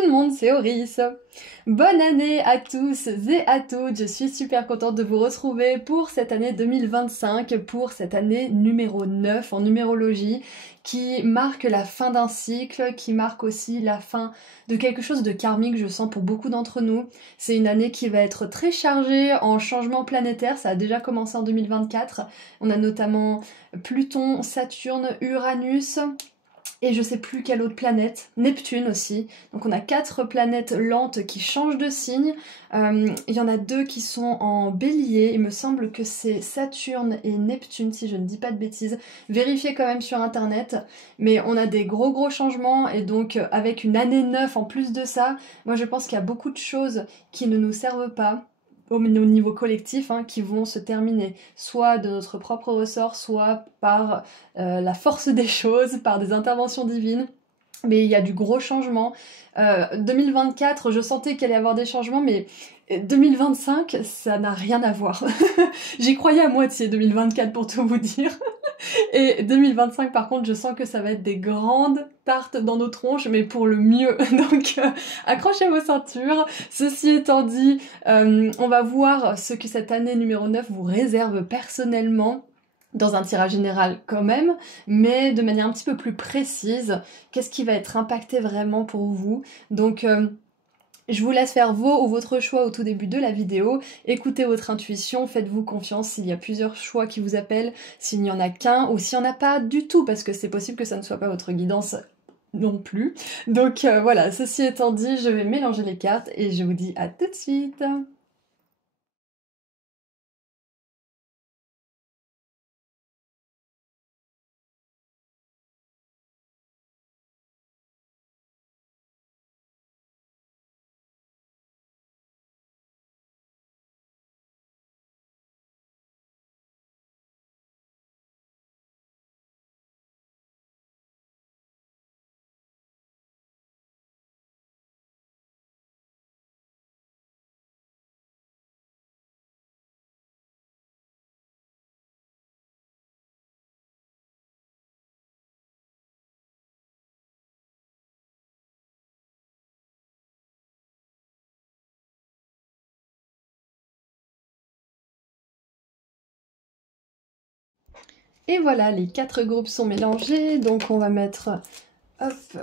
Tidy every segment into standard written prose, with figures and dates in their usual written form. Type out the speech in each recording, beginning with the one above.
tout le monde, c'est Oris. Bonne année à tous et à toutes, je suis super contente de vous retrouver pour cette année 2025, pour cette année numéro 9 en numérologie, qui marque la fin d'un cycle, qui marque aussi la fin de quelque chose de karmique, je sens, pour beaucoup d'entre nous. C'est une année qui va être très chargée en changements planétaires, ça a déjà commencé en 2024. On a notamment Pluton, Saturne, Uranus, et je sais plus quelle autre planète, Neptune aussi. Donc on a 4 planètes lentes qui changent de signe. Il y en a 2 qui sont en bélier, il me semble que c'est Saturne et Neptune si je ne dis pas de bêtises. Vérifiez quand même sur internet. Mais on a des gros changements et donc avec une année 9 en plus de ça, moi je pense qu'il y a beaucoup de choses qui ne nous servent pas au niveau collectif, hein, qui vont se terminer soit de notre propre ressort, soit par la force des choses, par des interventions divines. Mais il y a du gros changement. 2024, je sentais qu'il allait y avoir des changements, mais 2025, ça n'a rien à voir. J'y croyais à moitié 2024 pour tout vous dire. Et 2025, par contre, je sens que ça va être des grandes tartes dans nos tronches, mais pour le mieux. Donc, accrochez vos ceintures. Ceci étant dit, on va voir ce que cette année numéro 9 vous réserve personnellement, dans un tirage général quand même, mais de manière un petit peu plus précise. Qu'est-ce qui va être impacté vraiment pour vous? Donc, je vous laisse faire vos ou votre choix au tout début de la vidéo. Écoutez votre intuition, faites-vous confiance s'il y a plusieurs choix qui vous appellent, s'il n'y en a qu'un ou s'il n'y en a pas du tout, parce que c'est possible que ça ne soit pas votre guidance non plus. Donc voilà, ceci étant dit, je vais mélanger les cartes et je vous dis à tout de suite. Et voilà, les 4 groupes sont mélangés, donc on va mettre, hop,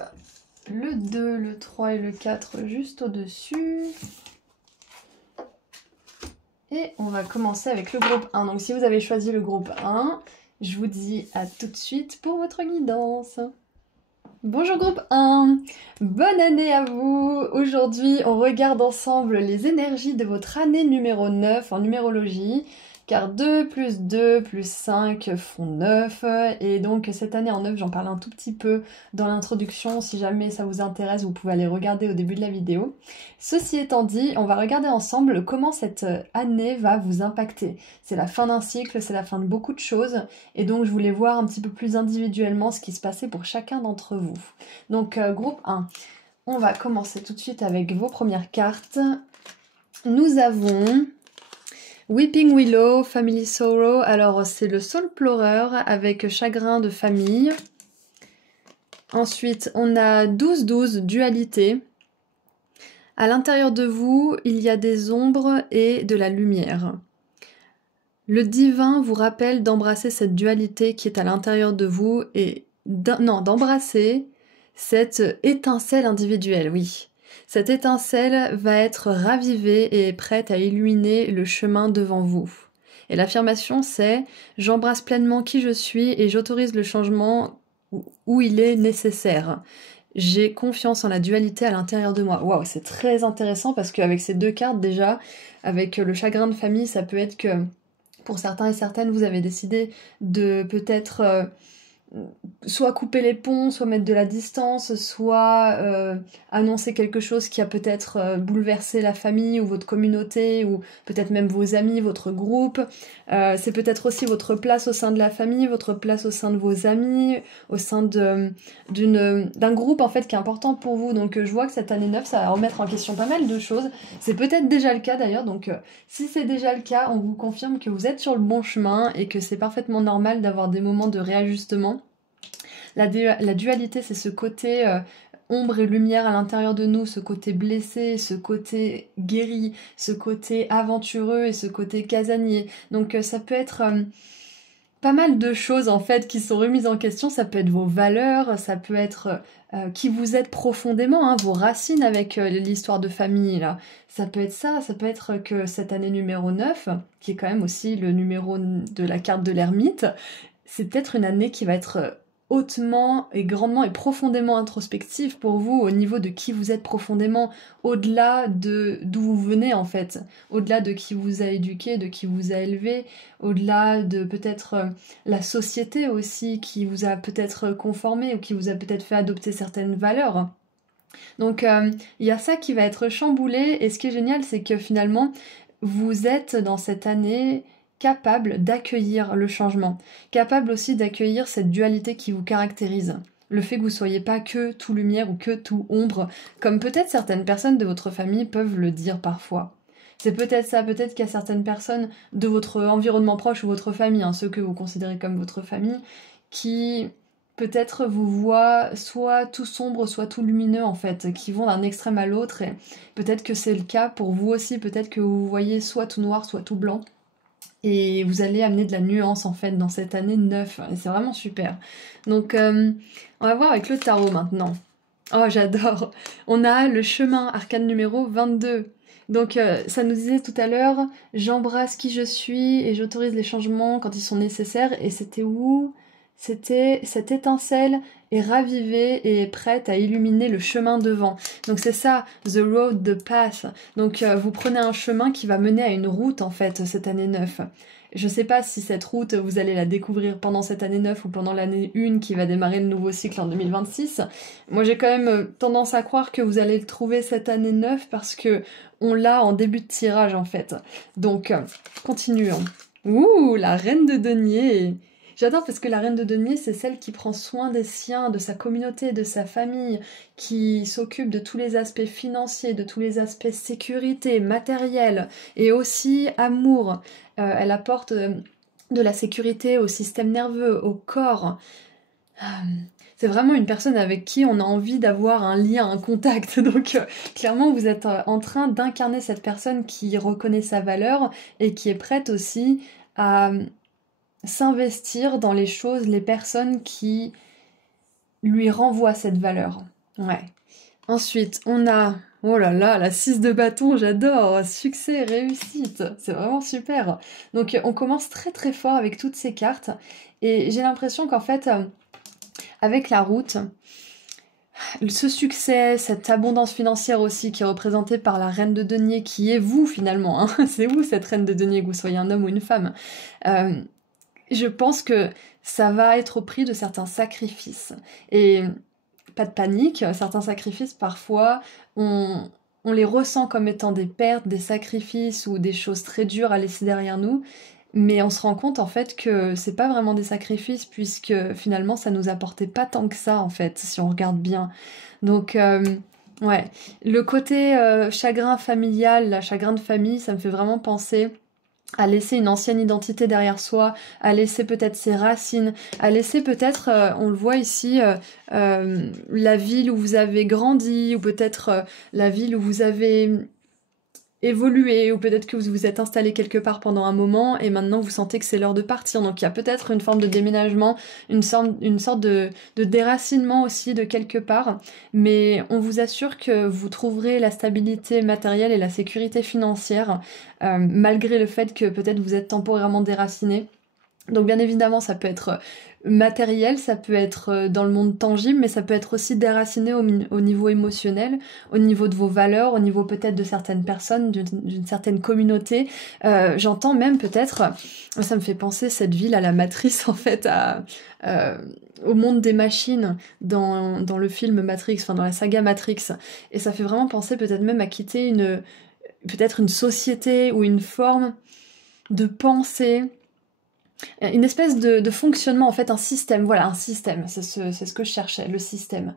le 2, le 3 et le 4 juste au-dessus. Et on va commencer avec le groupe 1. Donc si vous avez choisi le groupe 1, je vous dis à tout de suite pour votre guidance. Bonjour groupe 1, bonne année à vous. Aujourd'hui, on regarde ensemble les énergies de votre année numéro 9 en numérologie, car 2 plus 2 plus 5 font 9, et donc cette année en 9, j'en parle un tout petit peu dans l'introduction. Si jamais ça vous intéresse, vous pouvez aller regarder au début de la vidéo. Ceci étant dit, on va regarder ensemble comment cette année va vous impacter. C'est la fin d'un cycle, c'est la fin de beaucoup de choses, et donc je voulais voir un petit peu plus individuellement ce qui se passait pour chacun d'entre vous. Donc groupe 1, on va commencer tout de suite avec vos premières cartes. Nous avons Weeping Willow, Family Sorrow. Alors c'est le Soul pleureur avec chagrin de famille. Ensuite on a 12-12, dualité. À l'intérieur de vous, il y a des ombres et de la lumière. Le divin vous rappelle d'embrasser cette dualité qui est à l'intérieur de vous et d'embrasser cette étincelle individuelle, oui. Cette étincelle va être ravivée et prête à illuminer le chemin devant vous. Et l'affirmation c'est « J'embrasse pleinement qui je suis et j'autorise le changement où il est nécessaire. J'ai confiance en la dualité à l'intérieur de moi. » Waouh, c'est très intéressant parce qu'avec ces 2 cartes déjà, avec le chagrin de famille, ça peut être que pour certains et certaines, vous avez décidé de peut-être soit couper les ponts, soit mettre de la distance, soit annoncer quelque chose qui a peut-être bouleversé la famille ou votre communauté, ou peut-être même vos amis, votre groupe. C'est peut-être aussi votre place au sein de la famille, votre place au sein de vos amis, au sein d'un groupe en fait qui est important pour vous. Donc je vois que cette année 9, ça va remettre en question pas mal de choses. C'est peut-être déjà le cas d'ailleurs, donc si c'est déjà le cas, on vous confirme que vous êtes sur le bon chemin et que c'est parfaitement normal d'avoir des moments de réajustement. La dualité, c'est ce côté ombre et lumière à l'intérieur de nous, ce côté blessé, ce côté guéri, ce côté aventureux et ce côté casanier. Donc ça peut être pas mal de choses en fait qui sont remises en question. Ça peut être vos valeurs, ça peut être qui vous êtes profondément, hein, vos racines avec l'histoire de famille là. Ça peut être ça, ça peut être que cette année numéro 9, qui est quand même aussi le numéro de la carte de l'ermite, c'est peut-être une année qui va être hautement et grandement et profondément introspective pour vous au niveau de qui vous êtes profondément, au-delà de d'où vous venez en fait, au-delà de qui vous a éduqué, de qui vous a élevé, au-delà de peut-être la société aussi qui vous a peut-être conformé ou qui vous a peut-être fait adopter certaines valeurs. Donc il y a ça qui va être chamboulé et ce qui est génial c'est que finalement vous êtes dans cette année capable d'accueillir le changement, capable aussi d'accueillir cette dualité qui vous caractérise. Le fait que vous soyez pas que tout lumière ou que tout ombre, comme peut-être certaines personnes de votre famille peuvent le dire parfois. C'est peut-être ça, peut-être qu'il y a certaines personnes de votre environnement proche ou votre famille, hein, ceux que vous considérez comme votre famille, qui peut-être vous voient soit tout sombre, soit tout lumineux en fait, qui vont d'un extrême à l'autre, et peut-être que c'est le cas pour vous aussi, peut-être que vous voyez soit tout noir, soit tout blanc. Et vous allez amener de la nuance en fait dans cette année 9. Et c'est vraiment super. Donc on va voir avec le tarot maintenant. Oh j'adore. On a le chemin arcane numéro 22. Donc ça nous disait tout à l'heure, j'embrasse qui je suis et j'autorise les changements quand ils sont nécessaires. Et c'était où? C'était cette étincelle est ravivée et est prête à illuminer le chemin devant. Donc c'est ça, the road, the path. Donc vous prenez un chemin qui va mener à une route en fait cette année 9. Je sais pas si cette route vous allez la découvrir pendant cette année 9 ou pendant l'année 1 qui va démarrer le nouveau cycle en 2026. Moi j'ai quand même tendance à croire que vous allez le trouver cette année 9 parce que on l'a en début de tirage en fait. Donc continuons. Ouh, la reine de denier. J'adore parce que la reine de denier, c'est celle qui prend soin des siens, de sa communauté, de sa famille, qui s'occupe de tous les aspects financiers, de tous les aspects sécurité, matériel et aussi amour. Elle apporte de la sécurité au système nerveux, au corps. C'est vraiment une personne avec qui on a envie d'avoir un lien, un contact. Donc clairement, vous êtes en train d'incarner cette personne qui reconnaît sa valeur et qui est prête aussi à s'investir dans les choses, les personnes qui lui renvoient cette valeur. Ouais. Ensuite, on a, oh là là, la 6 de bâton, j'adore, succès, réussite, c'est vraiment super. Donc on commence très très fort avec toutes ces cartes et j'ai l'impression qu'en fait, avec la route, ce succès, cette abondance financière aussi qui est représentée par la reine de denier, qui est vous finalement, hein. C'est vous cette reine de denier, que vous soyez un homme ou une femme. Je pense que ça va être au prix de certains sacrifices. Et pas de panique, certains sacrifices, parfois, on les ressent comme étant des pertes, des sacrifices ou des choses très dures à laisser derrière nous. Mais on se rend compte en fait que c'est pas vraiment des sacrifices puisque finalement ça nous apportait pas tant que ça en fait, si on regarde bien. Donc ouais, le côté chagrin familial, la chagrin de famille, ça me fait vraiment penser à laisser une ancienne identité derrière soi, à laisser peut-être ses racines, à laisser peut-être, on le voit ici, la ville où vous avez grandi, ou peut-être la ville où vous avez évolué, ou peut-être que vous vous êtes installé quelque part pendant un moment et maintenant vous sentez que c'est l'heure de partir. Donc il y a peut-être une forme de déménagement, une sorte de déracinement aussi de quelque part, mais on vous assure que vous trouverez la stabilité matérielle et la sécurité financière malgré le fait que peut-être vous êtes temporairement déraciné. Donc bien évidemment ça peut être matériel, ça peut être dans le monde tangible, mais ça peut être aussi déraciné au niveau émotionnel, au niveau de vos valeurs, au niveau peut-être de certaines personnes, d'une certaine communauté. J'entends même peut-être, ça me fait penser cette ville à la Matrice en fait, au monde des machines dans le film Matrix, enfin dans la saga Matrix. Et ça fait vraiment penser peut-être même à quitter peut-être une société ou une forme de pensée, une espèce de fonctionnement, en fait, un système, voilà, un système, c'est ce que je cherchais, le système.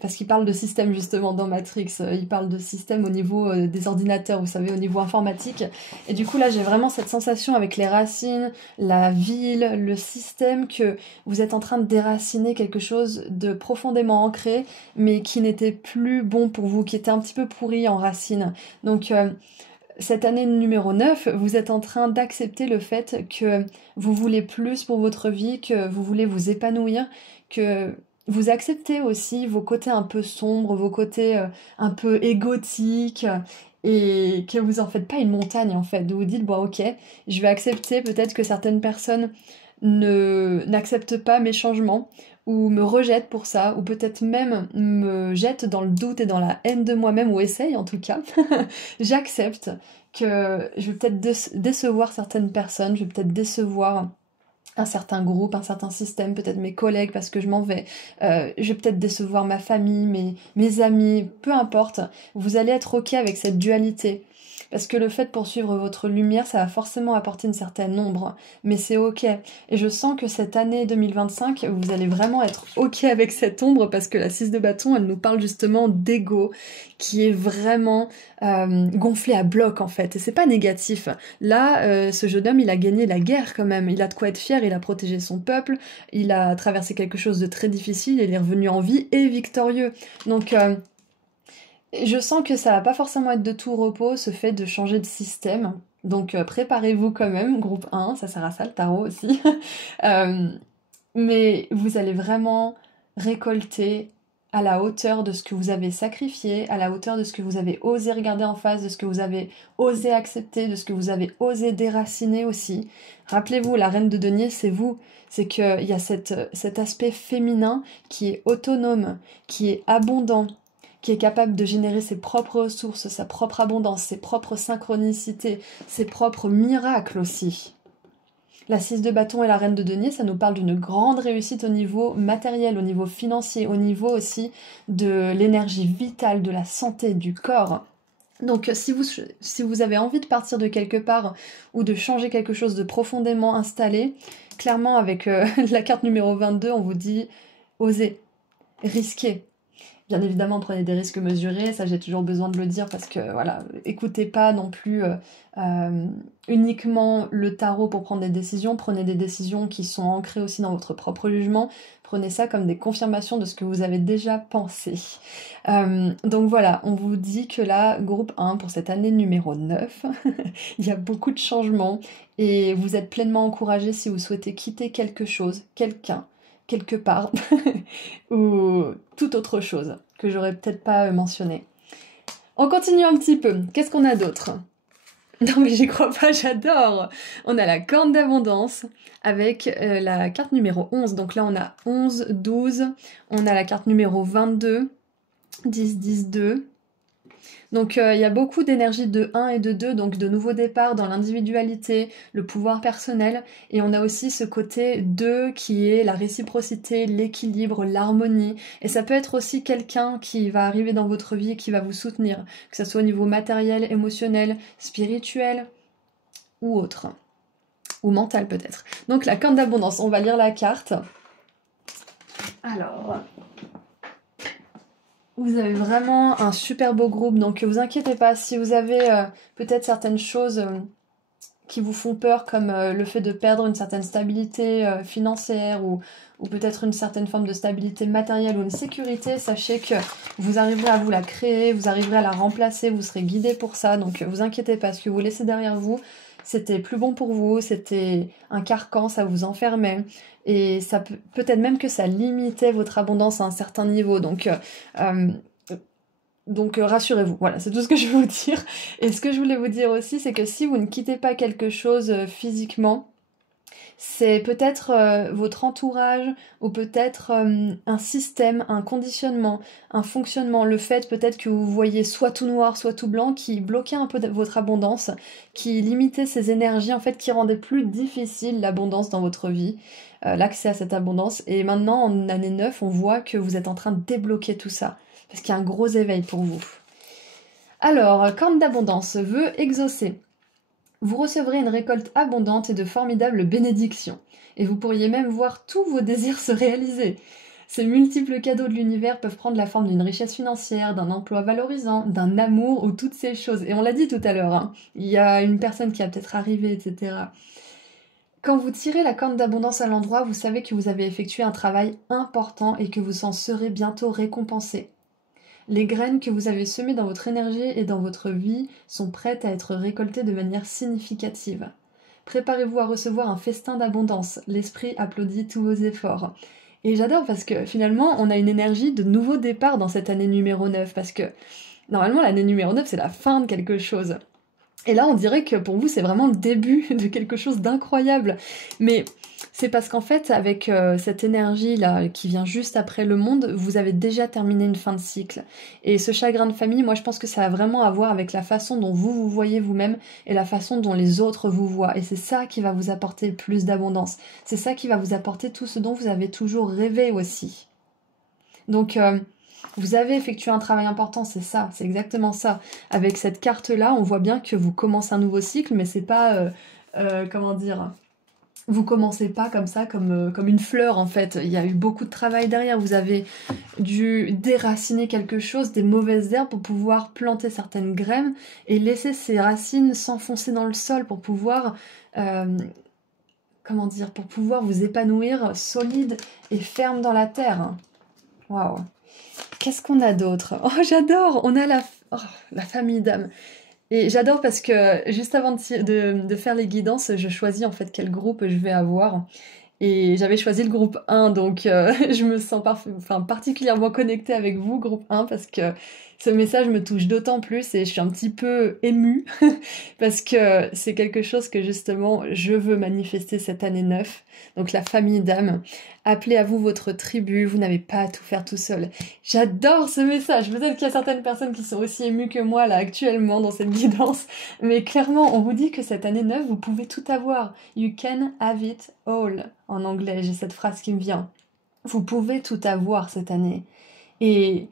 parce qu'il parle de système justement dans Matrix, il parle de système au niveau des ordinateurs, vous savez, au niveau informatique. Et du coup là j'ai vraiment cette sensation avec les racines, la ville, le système, que vous êtes en train de déraciner quelque chose de profondément ancré, mais qui n'était plus bon pour vous, qui était un petit peu pourri en racines. Donc cette année numéro 9, vous êtes en train d'accepter le fait que vous voulez plus pour votre vie, que vous voulez vous épanouir, que vous acceptez aussi vos côtés un peu sombres, vos côtés un peu égotiques, et que vous en faites pas une montagne en fait. Vous vous dites, bon ok, je vais accepter peut-être que certaines personnes n'acceptent pas mes changements, ou me rejettent pour ça, ou peut-être même me jettent dans le doute et dans la haine de moi-même, ou essayent en tout cas. J'accepte que je vais peut-être décevoir certaines personnes, je vais peut-être décevoir un certain groupe, un certain système, peut-être mes collègues parce que je m'en vais, je vais peut-être décevoir ma famille, mes amis, peu importe, vous allez être ok avec cette dualité. Parce que le fait de poursuivre votre lumière, ça va forcément apporter une certaine ombre, mais c'est ok. Et je sens que cette année 2025, vous allez vraiment être ok avec cette ombre, parce que la 6 de bâton, elle nous parle justement d'ego, qui est vraiment gonflé à bloc en fait. Et c'est pas négatif. Là, ce jeune homme, il a gagné la guerre quand même. Il a de quoi être fier, il a protégé son peuple, il a traversé quelque chose de très difficile, il est revenu en vie et victorieux. Donc je sens que ça va pas forcément être de tout repos, ce fait de changer de système. Donc préparez-vous quand même, groupe 1, ça sert à ça le tarot aussi. Euh, mais vous allez vraiment récolter à la hauteur de ce que vous avez sacrifié, à la hauteur de ce que vous avez osé regarder en face, de ce que vous avez osé accepter, de ce que vous avez osé déraciner aussi. Rappelez-vous, la reine de denier, c'est vous. C'est qu'il y a cet aspect féminin qui est autonome, qui est abondant, qui est capable de générer ses propres ressources, sa propre abondance, ses propres synchronicités, ses propres miracles aussi. La 6 de bâton et la reine de denier, ça nous parle d'une grande réussite au niveau matériel, au niveau financier, au niveau aussi de l'énergie vitale, de la santé, du corps. Donc si vous avez envie de partir de quelque part ou de changer quelque chose de profondément installé, clairement avec la carte numéro 22, on vous dit osez, risquez. Bien évidemment, prenez des risques mesurés, ça j'ai toujours besoin de le dire parce que voilà, écoutez pas non plus uniquement le tarot pour prendre des décisions, prenez des décisions qui sont ancrées aussi dans votre propre jugement, prenez ça comme des confirmations de ce que vous avez déjà pensé. Donc voilà, on vous dit que là, groupe 1 pour cette année numéro 9, il y a beaucoup de changements et vous êtes pleinement encouragé si vous souhaitez quitter quelque chose, quelqu'un, quelque part, ou toute autre chose que j'aurais peut-être pas mentionné. On continue un petit peu. Qu'est-ce qu'on a d'autre? Non mais j'y crois pas, j'adore. On a la corne d'abondance avec la carte numéro 11. Donc là on a 11, 12. On a la carte numéro 22, 10, 10, 2. Donc il y a beaucoup d'énergie de 1 et de 2, donc de nouveaux départs dans l'individualité, le pouvoir personnel, et on a aussi ce côté 2 qui est la réciprocité, l'équilibre, l'harmonie, et ça peut être aussi quelqu'un qui va arriver dans votre vie et qui va vous soutenir, que ce soit au niveau matériel, émotionnel, spirituel ou autre, ou mental peut-être. Donc la corne d'abondance, on va lire la carte. Alors... Vous avez vraiment un super beau groupe, donc vous inquiétez pas, si vous avez peut-être certaines choses qui vous font peur, comme le fait de perdre une certaine stabilité financière ou peut-être une certaine forme de stabilité matérielle ou une sécurité, sachez que vous arriverez à vous la créer, vous arriverez à la remplacer, vous serez guidé pour ça, donc vous inquiétez pas, ce que vous laissez derrière vous, c'était plus bon pour vous, c'était un carcan, ça vous enfermait, et ça peut-être même que ça limitait votre abondance à un certain niveau, donc rassurez-vous, voilà, c'est tout ce que je vais vous dire. Et ce que je voulais vous dire aussi, c'est que si vous ne quittez pas quelque chose physiquement, c'est peut-être votre entourage ou peut-être un système, un conditionnement, un fonctionnement, le fait peut-être que vous voyez soit tout noir, soit tout blanc, qui bloquait un peu votre abondance, qui limitait ces énergies, en fait, qui rendait plus difficile l'abondance dans votre vie, l'accès à cette abondance. Et maintenant, en année 9, on voit que vous êtes en train de débloquer tout ça, parce qu'il y a un gros éveil pour vous. Alors, corne d'abondance veut exaucer. Vous recevrez une récolte abondante et de formidables bénédictions. Et vous pourriez même voir tous vos désirs se réaliser. Ces multiples cadeaux de l'univers peuvent prendre la forme d'une richesse financière, d'un emploi valorisant, d'un amour ou toutes ces choses. Et on l'a dit tout à l'heure, hein, il y a une personne qui va peut-être arriver, etc. Quand vous tirez la corne d'abondance à l'endroit, vous savez que vous avez effectué un travail important et que vous en serez bientôt récompensé. Les graines que vous avez semées dans votre énergie et dans votre vie sont prêtes à être récoltées de manière significative. Préparez-vous à recevoir un festin d'abondance. L'esprit applaudit tous vos efforts. Et j'adore parce que finalement, on a une énergie de nouveau départ dans cette année numéro 9. Parce que normalement, l'année numéro 9, c'est la fin de quelque chose. Et là, on dirait que pour vous, c'est vraiment le début de quelque chose d'incroyable. Mais c'est parce qu'en fait, avec cette énergie-là qui vient juste après le monde, vous avez déjà terminé une fin de cycle. Et ce chagrin de famille, moi, je pense que ça a vraiment à voir avec la façon dont vous vous voyez vous-même et la façon dont les autres vous voient. Et c'est ça qui va vous apporter plus d'abondance. C'est ça qui va vous apporter tout ce dont vous avez toujours rêvé aussi. Donc, vous avez effectué un travail important, c'est ça, c'est exactement ça. Avec cette carte-là, on voit bien que vous commencez un nouveau cycle, mais c'est pas, comment dire, vous commencez pas comme ça, comme une fleur en fait. Il y a eu beaucoup de travail derrière. Vous avez dû déraciner quelque chose, des mauvaises herbes pour pouvoir planter certaines graines et laisser ces racines s'enfoncer dans le sol pour pouvoir, comment dire, pour pouvoir vous épanouir solide et ferme dans la terre. Waouh! Qu'est-ce qu'on a d'autre? Oh, j'adore! On a la famille d'âmes. Et j'adore parce que juste avant de faire les guidances, je choisis en fait quel groupe je vais avoir. Et j'avais choisi le groupe 1, donc je me sens particulièrement connectée avec vous, groupe 1, parce que ce message me touche d'autant plus et je suis un petit peu émue, parce que c'est quelque chose que justement je veux manifester cette année 9. Donc la famille d'âmes, appelez à vous votre tribu, vous n'avez pas à tout faire tout seul. J'adore ce message, peut-être qu'il y a certaines personnes qui sont aussi émues que moi là actuellement dans cette guidance, mais clairement on vous dit que cette année 9, vous pouvez tout avoir. You can have it all. En anglais, j'ai cette phrase qui me vient. Vous pouvez tout avoir cette année. Et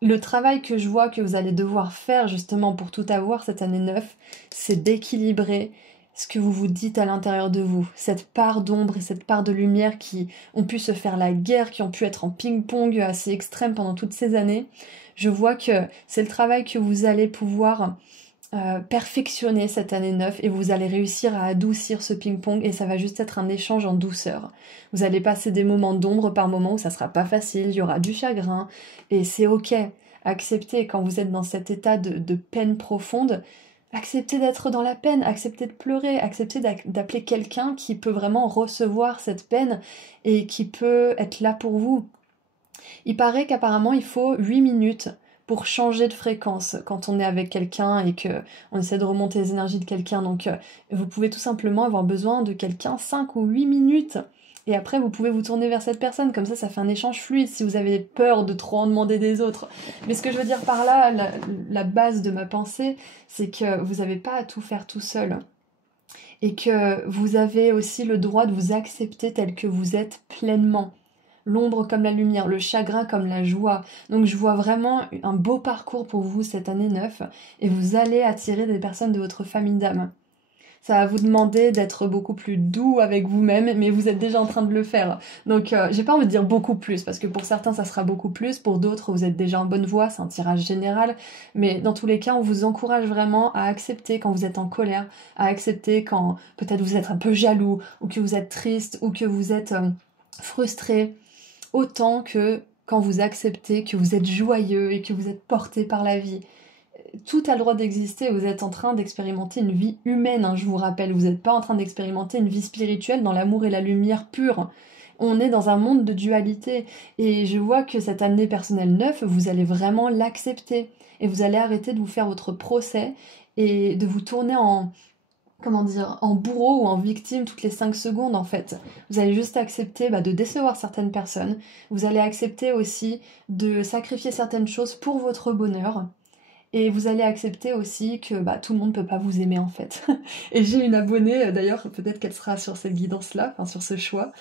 le travail que je vois que vous allez devoir faire justement pour tout avoir cette année 9, c'est d'équilibrer ce que vous vous dites à l'intérieur de vous. Cette part d'ombre et cette part de lumière qui ont pu se faire la guerre, qui ont pu être en ping-pong assez extrême pendant toutes ces années. Je vois que c'est le travail que vous allez pouvoir perfectionner cette année 9 et vous allez réussir à adoucir ce ping-pong et ça va juste être un échange en douceur. Vous allez passer des moments d'ombre par moments où ça sera pas facile, il y aura du chagrin et c'est ok. Acceptez quand vous êtes dans cet état de peine profonde, acceptez d'être dans la peine, acceptez de pleurer, acceptez d'appeler quelqu'un qui peut vraiment recevoir cette peine et qui peut être là pour vous. Il paraît qu'apparemment il faut 8 minutes pour changer de fréquence quand on est avec quelqu'un et que on essaie de remonter les énergies de quelqu'un. Donc vous pouvez tout simplement avoir besoin de quelqu'un 5 ou 8 minutes. Et après, vous pouvez vous tourner vers cette personne. Comme ça fait un échange fluide si vous avez peur de trop en demander des autres. Mais ce que je veux dire par là, la base de ma pensée, c'est que vous n'avez pas à tout faire tout seul. Et que vous avez aussi le droit de vous accepter tel que vous êtes pleinement. L'ombre comme la lumière, le chagrin comme la joie. Donc je vois vraiment un beau parcours pour vous cette année 9 et vous allez attirer des personnes de votre famille d'âme. Ça va vous demander d'être beaucoup plus doux avec vous-même, mais vous êtes déjà en train de le faire. Donc j'ai pas envie de dire beaucoup plus, parce que pour certains ça sera beaucoup plus, pour d'autres vous êtes déjà en bonne voie, c'est un tirage général, mais dans tous les cas on vous encourage vraiment à accepter quand vous êtes en colère, à accepter quand peut-être vous êtes un peu jaloux, ou que vous êtes triste, ou que vous êtes frustré, autant que quand vous acceptez que vous êtes joyeux et que vous êtes porté par la vie. Tout a le droit d'exister, vous êtes en train d'expérimenter une vie humaine, hein, je vous rappelle, vous n'êtes pas en train d'expérimenter une vie spirituelle dans l'amour et la lumière pure. On est dans un monde de dualité, et je vois que cette année personnelle 9, vous allez vraiment l'accepter, et vous allez arrêter de vous faire votre procès, et de vous tourner en bourreau ou en victime toutes les 5 secondes en fait. Vous allez juste accepter de décevoir certaines personnes, vous allez accepter aussi de sacrifier certaines choses pour votre bonheur, et vous allez accepter aussi que tout le monde peut pas vous aimer en fait. Et j'ai une abonnée, d'ailleurs peut-être qu'elle sera sur cette guidance-là, enfin sur ce choix,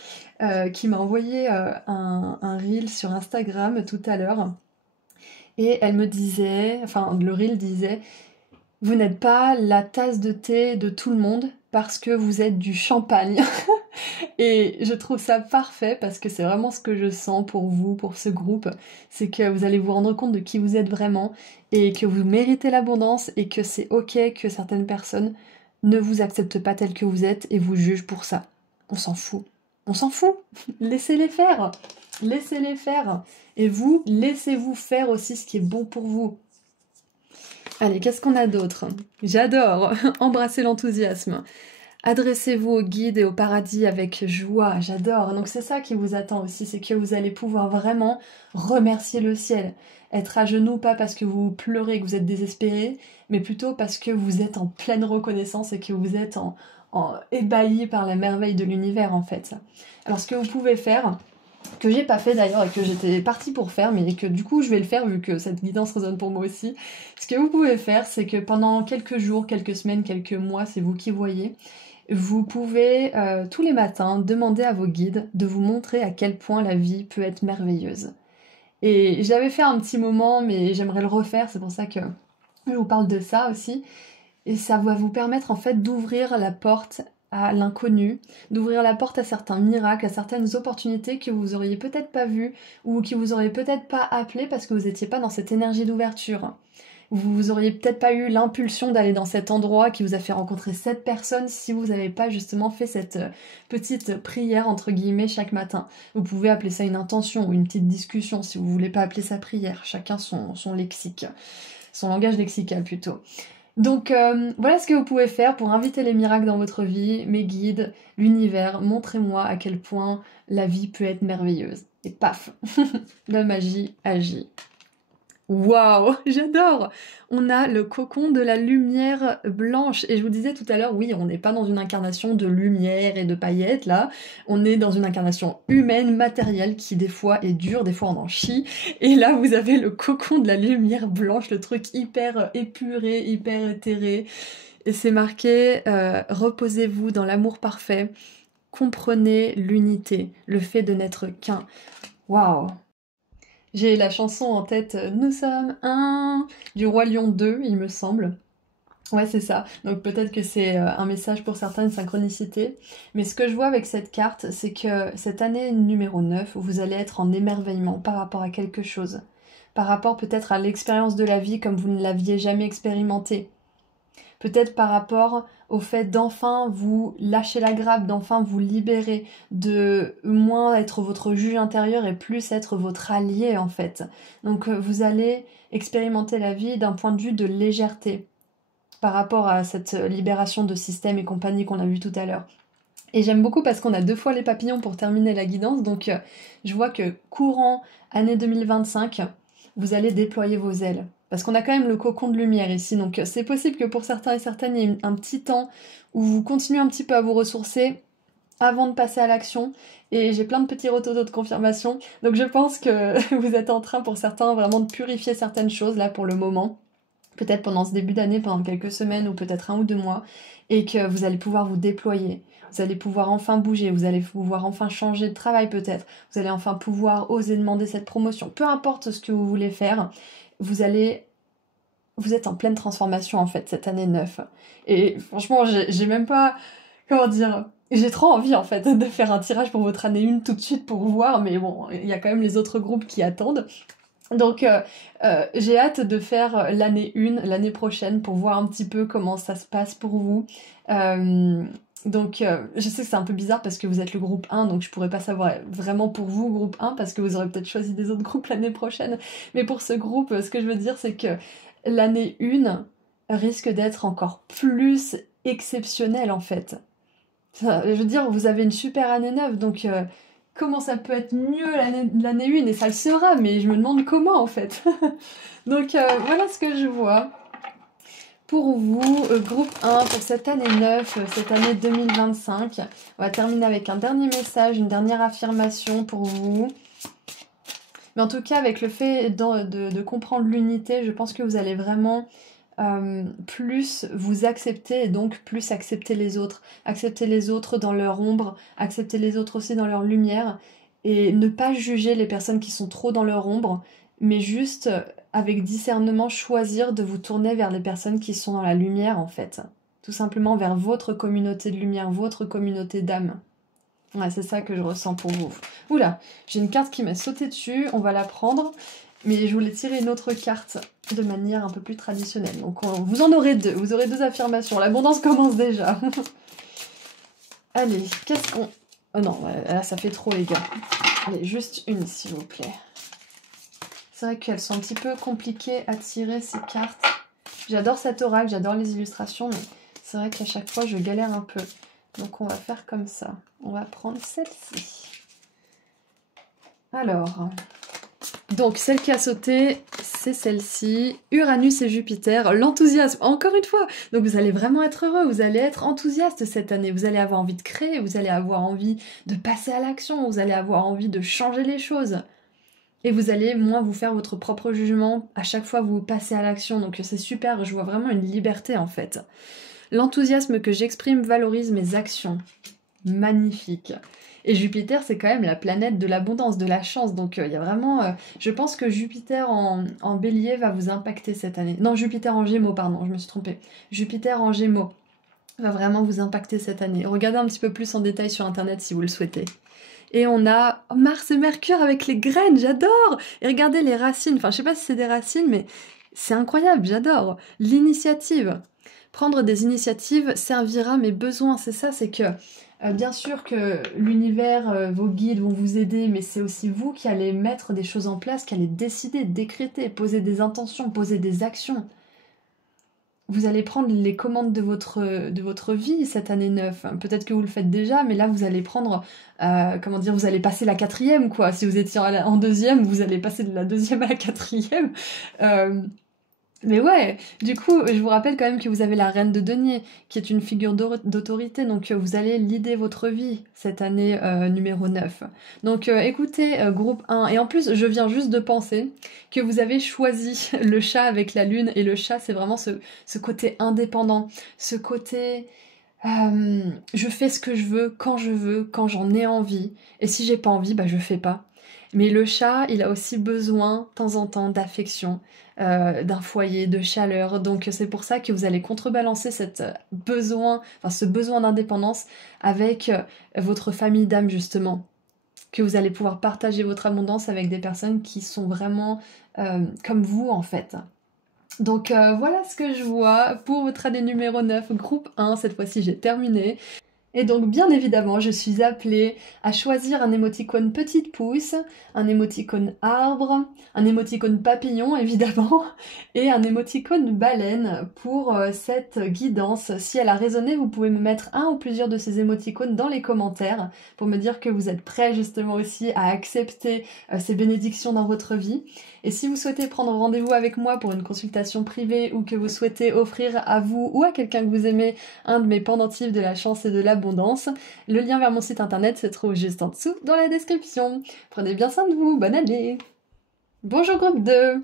qui m'a envoyé un reel sur Instagram tout à l'heure. Et elle me disait, enfin le reel disait, vous n'êtes pas la tasse de thé de tout le monde parce que vous êtes du champagne. Et je trouve ça parfait parce que c'est vraiment ce que je sens pour vous, pour ce groupe. C'est que vous allez vous rendre compte de qui vous êtes vraiment et que vous méritez l'abondance et que c'est ok que certaines personnes ne vous acceptent pas tel que vous êtes et vous jugent pour ça. On s'en fout. On s'en fout. Laissez-les faire. Laissez-les faire. Et vous, laissez-vous faire aussi ce qui est bon pour vous. Allez, qu'est-ce qu'on a d'autre? J'adore. Embrasser l'enthousiasme. Adressez-vous au guide et au paradis avec joie, j'adore. Donc c'est ça qui vous attend aussi, c'est que vous allez pouvoir vraiment remercier le ciel. Être à genoux, pas parce que vous pleurez, que vous êtes désespéré, mais plutôt parce que vous êtes en pleine reconnaissance et que vous êtes ébahi par la merveille de l'univers en fait. Alors ce que vous pouvez faire, que j'ai pas fait d'ailleurs et que j'étais partie pour faire, mais que du coup je vais le faire vu que cette guidance résonne pour moi aussi. Ce que vous pouvez faire, c'est que pendant quelques jours, quelques semaines, quelques mois, c'est vous qui voyez, vous pouvez tous les matins demander à vos guides de vous montrer à quel point la vie peut être merveilleuse. Et j'avais fait un petit moment, mais j'aimerais le refaire, c'est pour ça que je vous parle de ça aussi. Et ça va vous permettre en fait d'ouvrir la porte à l'inconnu, d'ouvrir la porte à certains miracles, à certaines opportunités que vous auriez peut-être pas vues ou qui vous auriez peut-être pas appelées parce que vous n'étiez pas dans cette énergie d'ouverture. Vous auriez peut-être pas eu l'impulsion d'aller dans cet endroit qui vous a fait rencontrer cette personne si vous n'avez pas justement fait cette petite prière entre guillemets chaque matin. Vous pouvez appeler ça une intention ou une petite discussion si vous voulez pas appeler ça prière. Chacun son lexique, son langage lexical plutôt. Donc voilà ce que vous pouvez faire pour inviter les miracles dans votre vie, mes guides, l'univers, montrez-moi à quel point la vie peut être merveilleuse. Et paf, la magie agit. Waouh, j'adore! On a le cocon de la lumière blanche. Et je vous disais tout à l'heure, oui, on n'est pas dans une incarnation de lumière et de paillettes, là. On est dans une incarnation humaine, matérielle, qui des fois est dure, des fois on en chie. Et là, vous avez le cocon de la lumière blanche, le truc hyper épuré, hyper éthéré. Et c'est marqué, reposez-vous dans l'amour parfait. Comprenez l'unité, le fait de n'être qu'un. Waouh! J'ai la chanson en tête, Nous sommes un, du Roi Lion 2, il me semble. Ouais, c'est ça. Donc peut-être que c'est un message pour certains, une synchronicité. Mais ce que je vois avec cette carte, c'est que cette année numéro 9, vous allez être en émerveillement par rapport à quelque chose. Par rapport peut-être à l'expérience de la vie comme vous ne l'aviez jamais expérimenté. Peut-être par rapport au fait d'enfin vous lâcher la grappe, d'enfin vous libérer, de moins être votre juge intérieur et plus être votre allié en fait. Donc vous allez expérimenter la vie d'un point de vue de légèreté par rapport à cette libération de système et compagnie qu'on a vu tout à l'heure. Et j'aime beaucoup parce qu'on a 2 fois les papillons pour terminer la guidance, donc je vois que courant année 2025, vous allez déployer vos ailes. Parce qu'on a quand même le cocon de lumière ici, donc c'est possible que pour certains et certaines, il y ait un petit temps où vous continuez un petit peu à vous ressourcer avant de passer à l'action. Et j'ai plein de petits retours de confirmation, donc je pense que vous êtes en train pour certains vraiment de purifier certaines choses là pour le moment. Peut-être pendant ce début d'année, pendant quelques semaines ou peut-être 1 ou 2 mois, et que vous allez pouvoir vous déployer. Vous allez pouvoir enfin bouger, vous allez pouvoir enfin changer de travail peut-être, vous allez enfin pouvoir oser demander cette promotion. Peu importe ce que vous voulez faire, vous êtes en pleine transformation en fait cette année 9. Et franchement, j'ai même pas, comment dire, j'ai trop envie en fait de faire un tirage pour votre année 1 tout de suite pour voir, mais bon, il y a quand même les autres groupes qui attendent. Donc j'ai hâte de faire l'année 1, l'année prochaine, pour voir un petit peu comment ça se passe pour vous. Donc je sais que c'est un peu bizarre parce que vous êtes le groupe 1, donc je pourrais pas savoir vraiment pour vous, groupe 1, parce que vous aurez peut-être choisi des autres groupes l'année prochaine. Mais pour ce groupe, ce que je veux dire, c'est que l'année 1 risque d'être encore plus exceptionnelle en fait. Je veux dire, vous avez une super année 9, donc comment ça peut être mieux l'année 1, et ça le sera, mais je me demande comment en fait. Donc voilà ce que je vois pour vous, groupe 1, pour cette année 9, cette année 2025. On va terminer avec un dernier message, une dernière affirmation pour vous. Mais en tout cas, avec le fait de comprendre l'unité, je pense que vous allez vraiment plus vous accepter et donc plus accepter les autres. Accepter les autres dans leur ombre, accepter les autres aussi dans leur lumière, et ne pas juger les personnes qui sont trop dans leur ombre, mais juste avec discernement choisir de vous tourner vers les personnes qui sont dans la lumière en fait. Tout simplement vers votre communauté de lumière, votre communauté d'âme. Ouais, c'est ça que je ressens pour vous. Oula, j'ai une carte qui m'a sauté dessus, on va la prendre. Mais je voulais tirer une autre carte de manière un peu plus traditionnelle. Donc vous en aurez deux, vous aurez deux affirmations. L'abondance commence déjà. Allez, qu'est-ce qu'on... Oh non, là ça fait trop les gars. Allez, juste une s'il vous plaît. C'est vrai qu'elles sont un petit peu compliquées à tirer ces cartes. J'adore cet oracle, j'adore les illustrations, mais c'est vrai qu'à chaque fois je galère un peu. Donc on va faire comme ça. On va prendre celle-ci. Alors... Donc, celle qui a sauté, c'est celle-ci, Uranus et Jupiter, l'enthousiasme, encore une fois. Donc, vous allez vraiment être heureux, vous allez être enthousiaste cette année, vous allez avoir envie de créer, vous allez avoir envie de passer à l'action, vous allez avoir envie de changer les choses. Et vous allez moins vous faire votre propre jugement à chaque fois que vous passez à l'action. Donc, c'est super, je vois vraiment une liberté en fait. L'enthousiasme que j'exprime valorise mes actions. Magnifique. Et Jupiter, c'est quand même la planète de l'abondance, de la chance. Donc, il y a vraiment... je pense que Jupiter en bélier va vous impacter cette année. Non, Jupiter en gémeaux, pardon, je me suis trompée. Jupiter en gémeaux va vraiment vous impacter cette année. Regardez un petit peu plus en détail sur Internet si vous le souhaitez. Et on a Mars et Mercure avec les graines, j'adore. Et regardez les racines. Enfin, je sais pas si c'est des racines, mais c'est incroyable, j'adore. L'initiative. Prendre des initiatives servira mes besoins. C'est ça, c'est que... bien sûr que l'univers, vos guides vont vous aider, mais c'est aussi vous qui allez mettre des choses en place, qui allez décider, décréter, poser des intentions, poser des actions. Vous allez prendre les commandes de votre vie cette année 9. Peut-être que vous le faites déjà, mais là vous allez prendre, comment dire, vous allez passer la 4e, quoi. Si vous étiez en 2e, vous allez passer de la 2e à la 4e. Mais ouais, du coup, je vous rappelle quand même que vous avez la reine de denier, qui est une figure d'autorité, donc vous allez leader votre vie cette année numéro 9. Donc écoutez, groupe 1, et en plus, je viens juste de penser que vous avez choisi le chat avec la lune, et le chat, c'est vraiment ce côté indépendant, ce côté... je fais ce que je veux, quand j'en ai envie, et si j'ai pas envie, bah je fais pas. Mais le chat, il a aussi besoin, de temps en temps, d'affection, d'un foyer, de chaleur. Donc c'est pour ça que vous allez contrebalancer ce besoin d'indépendance avec votre famille d'âme, justement. Que vous allez pouvoir partager votre abondance avec des personnes qui sont vraiment comme vous, en fait. Donc voilà ce que je vois pour votre année numéro 9, groupe 1. Cette fois-ci, j'ai terminé. Et donc bien évidemment, je suis appelée à choisir un émoticône petite pouce, un émoticône arbre, un émoticône papillon évidemment, et un émoticône baleine pour cette guidance. Si elle a résonné, vous pouvez me mettre un ou plusieurs de ces émoticônes dans les commentaires pour me dire que vous êtes prêts justement aussi à accepter ces bénédictions dans votre vie. Et si vous souhaitez prendre rendez-vous avec moi pour une consultation privée ou que vous souhaitez offrir à vous ou à quelqu'un que vous aimez un de mes pendentifs de la chance et de l'abondance, le lien vers mon site internet se trouve juste en dessous dans la description. Prenez bien soin de vous, bonne année! Bonjour groupe 2!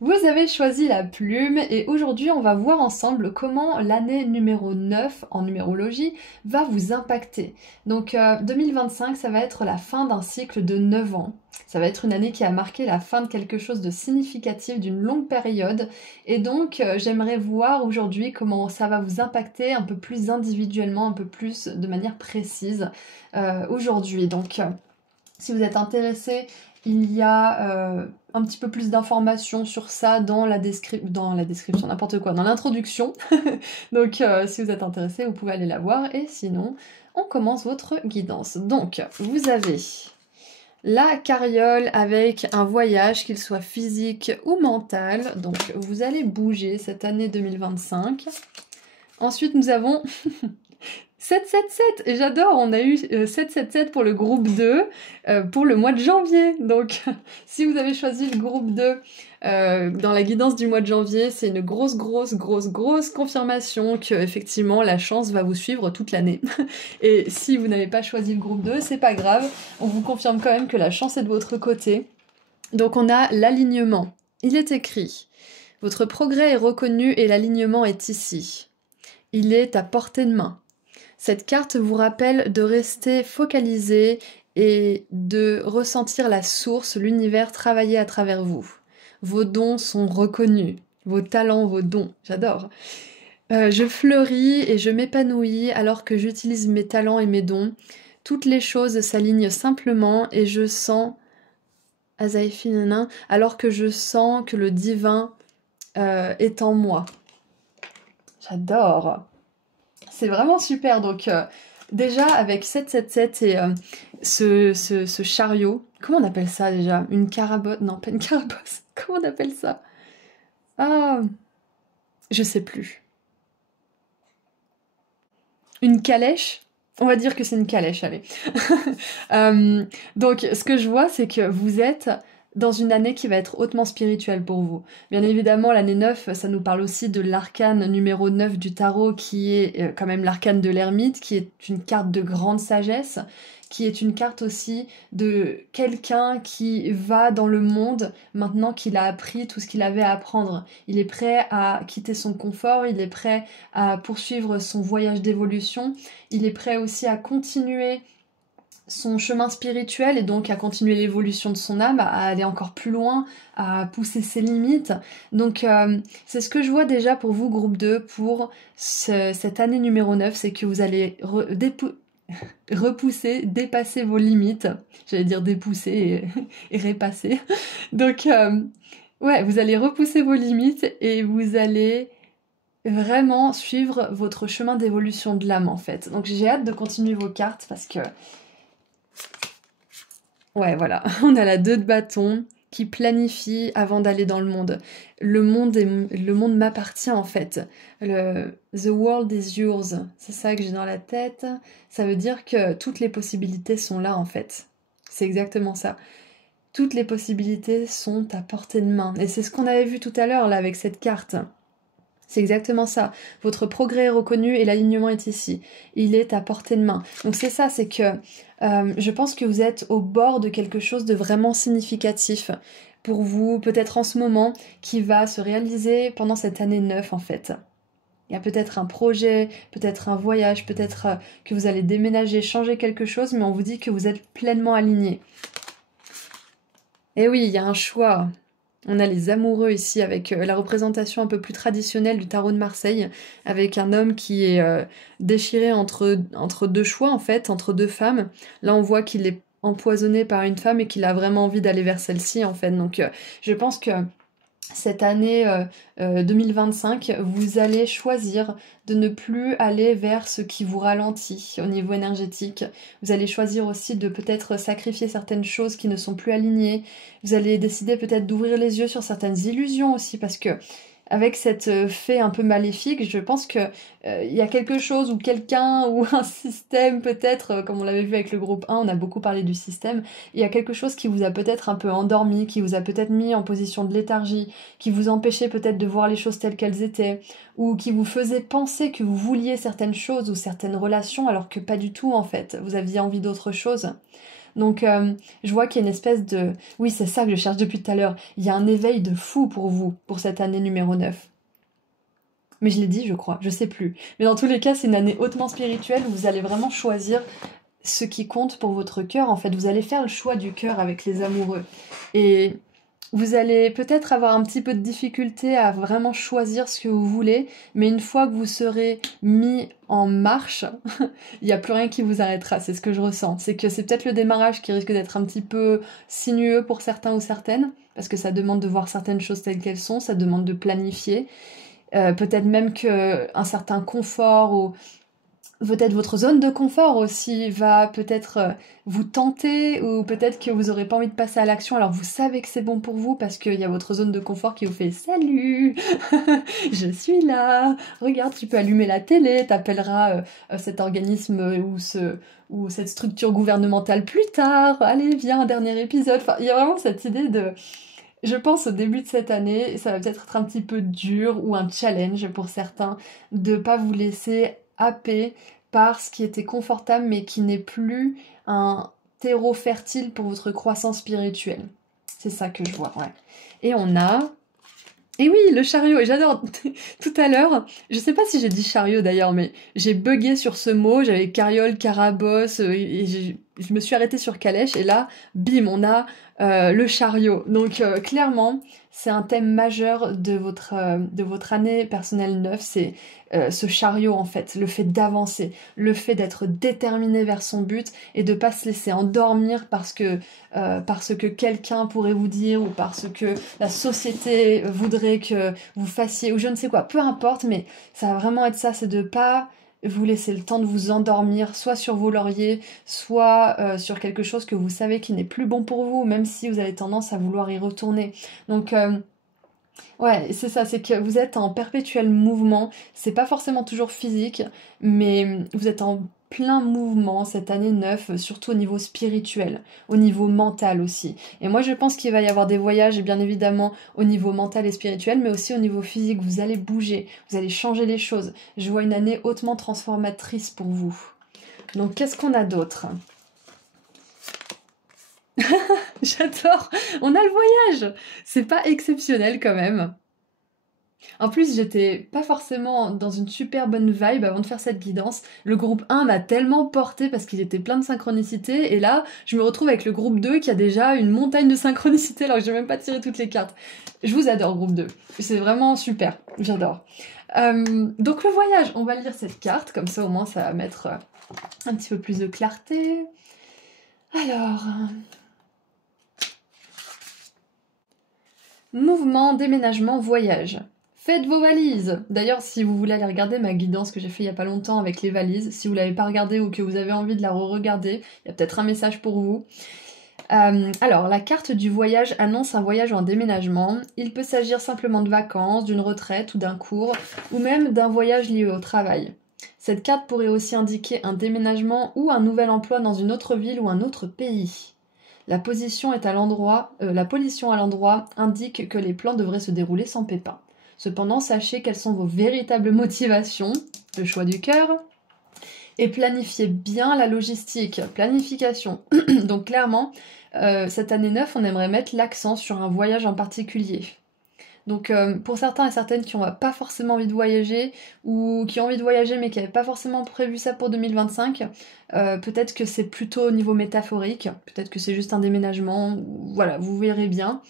Vous avez choisi la plume et aujourd'hui on va voir ensemble comment l'année numéro 9 en numérologie va vous impacter. Donc 2025 ça va être la fin d'un cycle de 9 ans. Ça va être une année qui a marqué la fin de quelque chose de significatif, d'une longue période. Et donc j'aimerais voir aujourd'hui comment ça va vous impacter un peu plus individuellement, un peu plus de manière précise aujourd'hui. Donc si vous êtes intéressé, il y a un petit peu plus d'informations sur ça dans la description, n'importe quoi, dans l'introduction. Donc si vous êtes intéressé, vous pouvez aller la voir. Et sinon, on commence votre guidance. Donc, vous avez la carriole avec un voyage, qu'il soit physique ou mental. Donc, vous allez bouger cette année 2025. Ensuite, nous avons 777 et j'adore, on a eu 777 pour le groupe 2 pour le mois de janvier. Donc si vous avez choisi le groupe 2 dans la guidance du mois de janvier, c'est une grosse confirmation que effectivement la chance va vous suivre toute l'année. Et si vous n'avez pas choisi le groupe 2, c'est pas grave, on vous confirme quand même que la chance est de votre côté. Donc on a l'alignement. Il est écrit: votre progrès est reconnu et l'alignement est ici. Il est à portée de main. Cette carte vous rappelle de rester focalisé et de ressentir la source, l'univers travailler à travers vous. Vos dons sont reconnus, vos talents, vos dons, j'adore. Je fleuris et je m'épanouis alors que j'utilise mes talents et mes dons. toutes les choses s'alignent simplement et je sens as I feel, alors que je sens que le divin est en moi. J'adore. C'est vraiment super. Donc déjà avec 777 et ce chariot, comment on appelle ça déjà? Une carabosse? Non, pas une carabosse. Comment on appelle ça? Ah, je sais plus. Une calèche? On va dire que c'est une calèche, allez. Donc, ce que je vois, c'est que vous êtes dans une année qui va être hautement spirituelle pour vous. Bien évidemment, l'année 9, ça nous parle aussi de l'arcane numéro 9 du tarot, qui est quand même l'arcane de l'ermite, qui est une carte de grande sagesse, qui est une carte aussi de quelqu'un qui va dans le monde maintenant qu'il a appris tout ce qu'il avait à apprendre. Il est prêt à quitter son confort, il est prêt à poursuivre son voyage d'évolution, il est prêt aussi à continuer son chemin spirituel et donc à continuer l'évolution de son âme, à aller encore plus loin, à pousser ses limites. Donc c'est ce que je vois déjà pour vous, groupe 2, pour cette année numéro 9, c'est que vous allez repousser, dépasser vos limites. J'allais dire dépousser et répasser. Donc ouais, vous allez repousser vos limites et vous allez vraiment suivre votre chemin d'évolution de l'âme en fait. Donc j'ai hâte de continuer vos cartes parce que ouais, voilà, on a la 2 de bâton qui planifie avant d'aller dans le monde. Le monde m'appartient en fait. The world is yours. C'est ça que j'ai dans la tête. Ça veut dire que toutes les possibilités sont là en fait. C'est exactement ça. Toutes les possibilités sont à portée de main. Et c'est ce qu'on avait vu tout à l'heure là avec cette carte. C'est exactement ça. Votre progrès est reconnu et l'alignement est ici. Il est à portée de main. Donc c'est ça, c'est que je pense que vous êtes au bord de quelque chose de vraiment significatif pour vous, peut-être en ce moment, qui va se réaliser pendant cette année 9 en fait. Il y a peut-être un projet, peut-être un voyage, peut-être que vous allez déménager, changer quelque chose, mais on vous dit que vous êtes pleinement aligné. Et oui, il y a un choix. On a les amoureux ici avec la représentation un peu plus traditionnelle du tarot de Marseille, avec un homme qui est déchiré entre deux choix en fait, entre deux femmes. Là on voit qu'il est empoisonné par une femme et qu'il a vraiment envie d'aller vers celle-ci en fait. Donc je pense que cette année 2025, vous allez choisir de ne plus aller vers ce qui vous ralentit au niveau énergétique. Vous allez choisir aussi de peut-être sacrifier certaines choses qui ne sont plus alignées. Vous allez décider peut-être d'ouvrir les yeux sur certaines illusions aussi parce que avec cette fée un peu maléfique, je pense que il y a quelque chose ou quelqu'un ou un système peut-être, comme on l'avait vu avec le groupe 1, on a beaucoup parlé du système, il y a quelque chose qui vous a peut-être un peu endormi, qui vous a peut-être mis en position de léthargie, qui vous empêchait peut-être de voir les choses telles qu'elles étaient, ou qui vous faisait penser que vous vouliez certaines choses ou certaines relations alors que pas du tout en fait, vous aviez envie d'autre chose. Donc je vois qu'il y a une espèce de... Oui, c'est ça que je cherche depuis tout à l'heure. Il y a un éveil de fou pour vous, pour cette année numéro 9. Mais je l'ai dit, je crois, je sais plus. Mais dans tous les cas, c'est une année hautement spirituelle où vous allez vraiment choisir ce qui compte pour votre cœur. En fait, vous allez faire le choix du cœur avec les amoureux. Et vous allez peut-être avoir un petit peu de difficulté à vraiment choisir ce que vous voulez, mais une fois que vous serez mis en marche, il n'y a plus rien qui vous arrêtera, c'est ce que je ressens. C'est que c'est peut-être le démarrage qui risque d'être un petit peu sinueux pour certains ou certaines, parce que ça demande de voir certaines choses telles qu'elles sont, ça demande de planifier. Peut-être même qu'un certain confort ou peut-être votre zone de confort aussi va peut-être vous tenter ou peut-être que vous n'aurez pas envie de passer à l'action alors vous savez que c'est bon pour vous parce qu'il y a votre zone de confort qui vous fait salut je suis là, regarde tu peux allumer la télé, t'appelleras cet organisme ou cette structure gouvernementale plus tard, allez viens un dernier épisode, enfin il y a vraiment cette idée de... Je pense au début de cette année, ça va peut-être être un petit peu dur ou un challenge pour certains de pas vous laisser happer par ce qui était confortable mais qui n'est plus un terreau fertile pour votre croissance spirituelle. C'est ça que je vois, ouais. Et on a... Et oui, le chariot, et j'adore. Tout à l'heure, je sais pas si j'ai dit chariot d'ailleurs, mais j'ai bugué sur ce mot, j'avais carriole, carabosse, et je me suis arrêtée sur Calèche et là, bim, on a le chariot. Donc clairement, c'est un thème majeur de votre année personnelle 9, c'est ce chariot en fait, le fait d'avancer, le fait d'être déterminé vers son but et de pas se laisser endormir parce que quelqu'un pourrait vous dire ou parce que la société voudrait que vous fassiez ou je ne sais quoi, peu importe, mais ça va vraiment être ça, c'est de pas vous laisser le temps de vous endormir, soit sur vos lauriers, soit sur quelque chose que vous savez qui n'est plus bon pour vous, même si vous avez tendance à vouloir y retourner. Donc ouais, c'est ça, c'est que vous êtes en perpétuel mouvement, c'est pas forcément toujours physique, mais vous êtes en plein mouvement cette année 9, surtout au niveau spirituel, au niveau mental aussi. Et moi je pense qu'il va y avoir des voyages, bien évidemment, au niveau mental et spirituel, mais aussi au niveau physique, vous allez bouger, vous allez changer les choses. Je vois une année hautement transformatrice pour vous. Donc qu'est-ce qu'on a d'autre? J'adore. On a le voyage. C'est pas exceptionnel quand même. En plus, j'étais pas forcément dans une super bonne vibe avant de faire cette guidance. Le groupe 1 m'a tellement porté parce qu'il était plein de synchronicité. Et là, je me retrouve avec le groupe 2 qui a déjà une montagne de synchronicité alors que j'ai même pas tiré toutes les cartes. Je vous adore, groupe 2. C'est vraiment super. J'adore. Donc le voyage, on va lire cette carte. Comme ça, au moins, ça va mettre un petit peu plus de clarté. Alors... Mouvement, déménagement, voyage. Faites vos valises. D'ailleurs, si vous voulez aller regarder ma guidance que j'ai fait il y a pas longtemps avec les valises, si vous l'avez pas regardée ou que vous avez envie de la re-regarder, il y a peut-être un message pour vous. Alors, la carte du voyage annonce un voyage ou un déménagement. Il peut s'agir simplement de vacances, d'une retraite ou d'un cours, ou même d'un voyage lié au travail. Cette carte pourrait aussi indiquer un déménagement ou un nouvel emploi dans une autre ville ou un autre pays. La position à l'endroit indique que les plans devraient se dérouler sans pépin. Cependant, sachez quelles sont vos véritables motivations, le choix du cœur, et planifiez bien la logistique, planification. Donc clairement, cette année 9, on aimerait mettre l'accent sur un voyage en particulier. Donc pour certains et certaines qui n'ont pas forcément envie de voyager ou qui ont envie de voyager mais qui n'avaient pas forcément prévu ça pour 2025, peut-être que c'est plutôt au niveau métaphorique, peut-être que c'est juste un déménagement, voilà, vous verrez bien.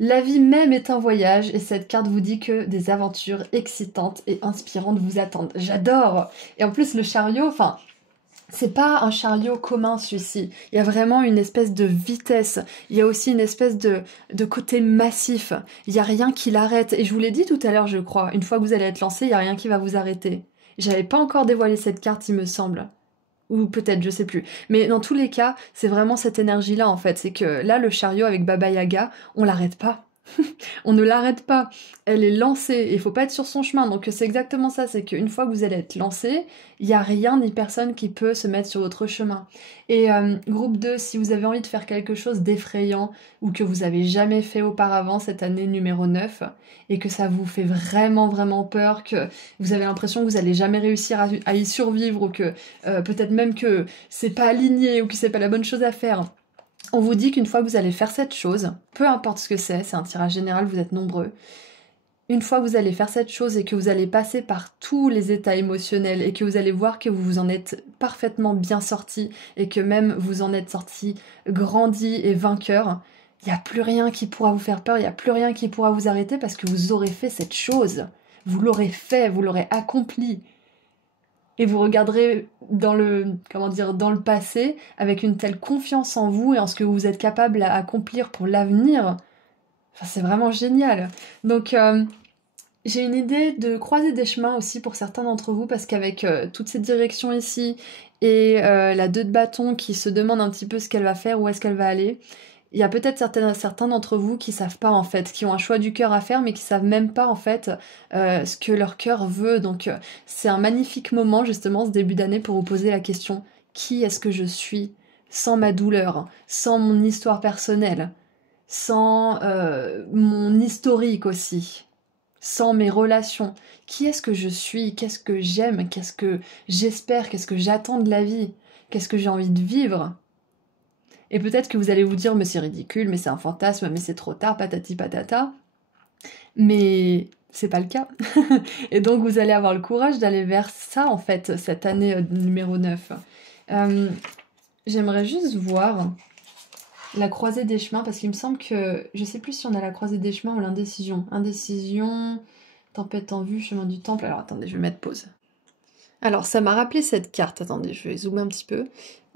La vie même est un voyage et cette carte vous dit que des aventures excitantes et inspirantes vous attendent. J'adore! Et en plus le chariot, enfin... C'est pas un chariot commun celui-ci. Il y a vraiment une espèce de vitesse. Il y a aussi une espèce de côté massif. Il y a rien qui l'arrête. Et je vous l'ai dit tout à l'heure, je crois. Une fois que vous allez être lancé, il y a rien qui va vous arrêter. J'avais pas encore dévoilé cette carte, il me semble. Ou peut-être, je sais plus. Mais dans tous les cas, c'est vraiment cette énergie-là, en fait. C'est que là, le chariot avec Baba Yaga, on l'arrête pas. On ne l'arrête pas, elle est lancée, il faut pas être sur son chemin, donc c'est exactement ça, c'est qu'une fois que vous allez être lancé, il n'y a rien ni personne qui peut se mettre sur votre chemin. Et groupe 2, si vous avez envie de faire quelque chose d'effrayant ou que vous avez jamais fait auparavant cette année numéro 9 et que ça vous fait vraiment vraiment peur, que vous avez l'impression que vous allez jamais réussir à y survivre ou que peut-être même que c'est pas aligné ou que c'est pas la bonne chose à faire. On vous dit qu'une fois que vous allez faire cette chose, peu importe ce que c'est un tirage général, vous êtes nombreux, une fois que vous allez faire cette chose et que vous allez passer par tous les états émotionnels et que vous allez voir que vous vous en êtes parfaitement bien sorti et que même vous en êtes sorti grandi et vainqueur, il n'y a plus rien qui pourra vous faire peur, il n'y a plus rien qui pourra vous arrêter parce que vous aurez fait cette chose. Vous l'aurez fait, vous l'aurez accompli. Et vous regarderez dans le passé avec une telle confiance en vous et en ce que vous êtes capable à accomplir pour l'avenir. Enfin, c'est vraiment génial. Donc, j'ai une idée de croiser des chemins aussi pour certains d'entre vous parce qu'avec toutes ces directions ici et la 2 de bâton qui se demande un petit peu ce qu'elle va faire, où est-ce qu'elle va aller, il y a peut-être certains d'entre vous qui savent pas en fait, qui ont un choix du cœur à faire mais qui savent même pas en fait ce que leur cœur veut. Donc c'est un magnifique moment justement ce début d'année pour vous poser la question: qui est-ce que je suis sans ma douleur, sans mon histoire personnelle, sans mon historique aussi, sans mes relations? Qui est-ce que je suis? Qu'est-ce que j'aime? Qu'est-ce que j'espère? Qu'est-ce que j'attends de la vie? Qu'est-ce que j'ai envie de vivre? Et peut-être que vous allez vous dire, mais c'est ridicule, mais c'est un fantasme, mais c'est trop tard, patati patata. Mais c'est pas le cas. Et donc vous allez avoir le courage d'aller vers ça, en fait, cette année numéro 9. J'aimerais juste voir la croisée des chemins, parce qu'il me semble que... Je sais plus si on a la croisée des chemins ou l'indécision. Indécision, tempête en vue, chemin du temple. Alors attendez, je vais mettre pause. Alors ça m'a rappelé cette carte, attendez, je vais zoomer un petit peu.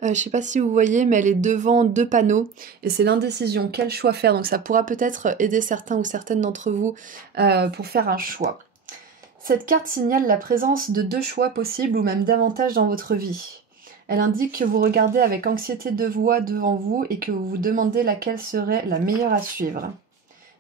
Je sais pas si vous voyez, mais elle est devant 2 panneaux, et c'est l'indécision, quel choix faire. Donc ça pourra peut-être aider certains ou certaines d'entre vous pour faire un choix. Cette carte signale la présence de 2 choix possibles ou même davantage dans votre vie. Elle indique que vous regardez avec anxiété 2 voies devant vous et que vous vous demandez laquelle serait la meilleure à suivre.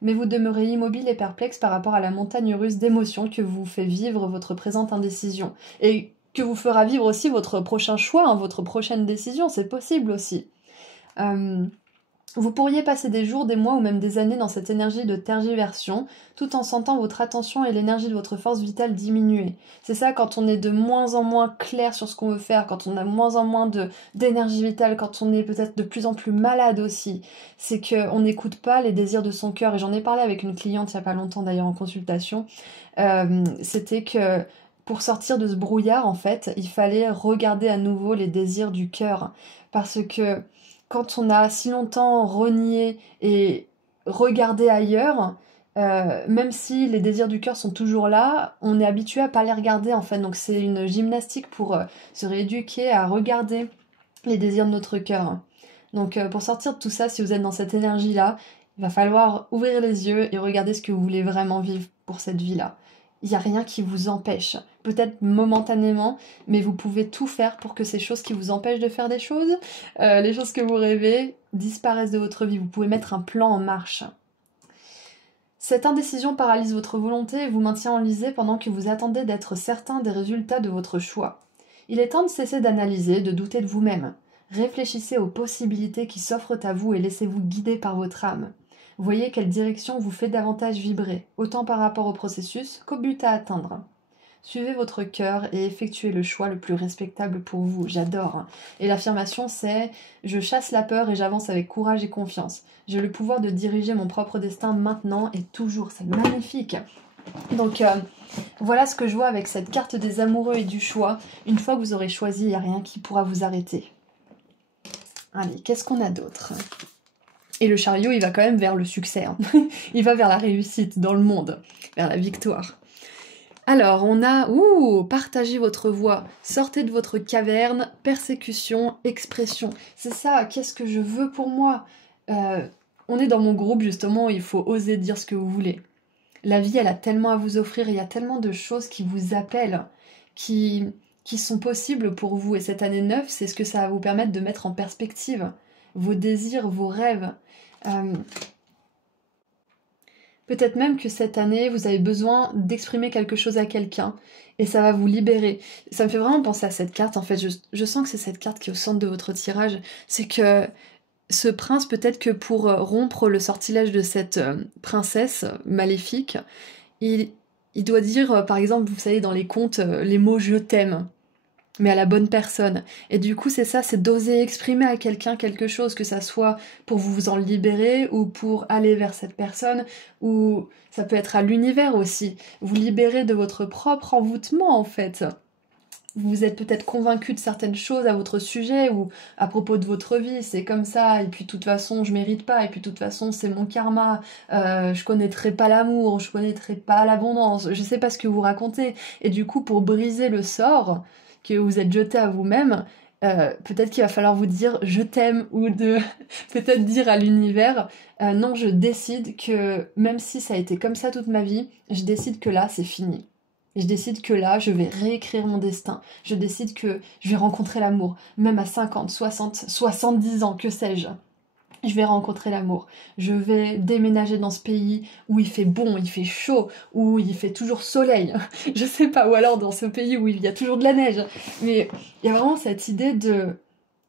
Mais vous demeurez immobile et perplexe par rapport à la montagne russe d'émotions que vous fait vivre votre présente indécision. Et que vous fera vivre aussi votre prochain choix, hein, votre prochaine décision, c'est possible aussi. Vous pourriez passer des jours, des mois ou même des années dans cette énergie de tergiversion, tout en sentant votre attention et l'énergie de votre force vitale diminuer. C'est ça quand on est de moins en moins clair sur ce qu'on veut faire, quand on a de moins en moins d'énergie vitale, quand on est peut-être de plus en plus malade aussi. C'est qu'on n'écoute pas les désirs de son cœur. Et j'en ai parlé avec une cliente il n'y a pas longtemps d'ailleurs en consultation. C'était que pour sortir de ce brouillard, en fait, il fallait regarder à nouveau les désirs du cœur. Parce que quand on a si longtemps renié et regardé ailleurs, même si les désirs du cœur sont toujours là, on est habitué à pas les regarder en fait. Donc c'est une gymnastique pour se rééduquer à regarder les désirs de notre cœur. Donc pour sortir de tout ça, si vous êtes dans cette énergie-là, il va falloir ouvrir les yeux et regarder ce que vous voulez vraiment vivre pour cette vie-là. Il n'y a rien qui vous empêche, peut-être momentanément, mais vous pouvez tout faire pour que ces choses qui vous empêchent de faire des choses, les choses que vous rêvez, disparaissent de votre vie. Vous pouvez mettre un plan en marche. Cette indécision paralyse votre volonté et vous maintient enlisé pendant que vous attendez d'être certain des résultats de votre choix. Il est temps de cesser d'analyser, de douter de vous-même. Réfléchissez aux possibilités qui s'offrent à vous et laissez-vous guider par votre âme. Voyez quelle direction vous fait davantage vibrer, autant par rapport au processus qu'au but à atteindre. Suivez votre cœur et effectuez le choix le plus respectable pour vous. J'adore. Et l'affirmation c'est « Je chasse la peur et j'avance avec courage et confiance. J'ai le pouvoir de diriger mon propre destin maintenant et toujours. » C'est magnifique. Donc voilà ce que je vois avec cette carte des amoureux et du choix. Une fois que vous aurez choisi, il n'y a rien qui pourra vous arrêter. Allez, qu'est-ce qu'on a d'autre ? Et le chariot, il va quand même vers le succès. Hein. Il va vers la réussite dans le monde, vers la victoire. Alors, on a... partagez votre voix, sortez de votre caverne, persécution, expression. C'est ça, qu'est-ce que je veux pour moi ? On est dans mon groupe, justement, il faut oser dire ce que vous voulez. La vie, elle a tellement à vous offrir, il y a tellement de choses qui vous appellent, qui sont possibles pour vous. Et cette année 9, c'est ce que ça va vous permettre de mettre en perspective vos désirs, vos rêves. Peut-être même que cette année, vous avez besoin d'exprimer quelque chose à quelqu'un et ça va vous libérer. Ça me fait vraiment penser à cette carte, en fait. Je sens que c'est cette carte qui est au centre de votre tirage. C'est que ce prince, peut-être que pour rompre le sortilège de cette princesse maléfique, il doit dire, par exemple, vous savez, dans les contes, les mots « je t'aime ». Mais à la bonne personne. Et du coup, c'est ça, c'est d'oser exprimer à quelqu'un quelque chose, que ça soit pour vous en libérer ou pour aller vers cette personne, ou ça peut être à l'univers aussi. Vous libérer de votre propre envoûtement, en fait. Vous êtes peut-être convaincu de certaines choses à votre sujet ou à propos de votre vie, c'est comme ça, et puis de toute façon, je mérite pas, et puis de toute façon, c'est mon karma, je connaîtrai pas l'amour, je connaîtrai pas l'abondance, je sais pas ce que vous racontez. Et du coup, pour briser le sort que vous êtes jeté à vous-même, peut-être qu'il va falloir vous dire je t'aime ou de peut-être dire à l'univers non, je décide que même si ça a été comme ça toute ma vie, je décide que là c'est fini. Et je décide que là je vais réécrire mon destin. Je décide que je vais rencontrer l'amour, même à 50, 60, 70 ans, que sais-je. Je vais rencontrer l'amour. Je vais déménager dans ce pays où il fait bon, il fait chaud, où il fait toujours soleil. Je sais pas, ou alors dans ce pays où il y a toujours de la neige. Mais il y a vraiment cette idée de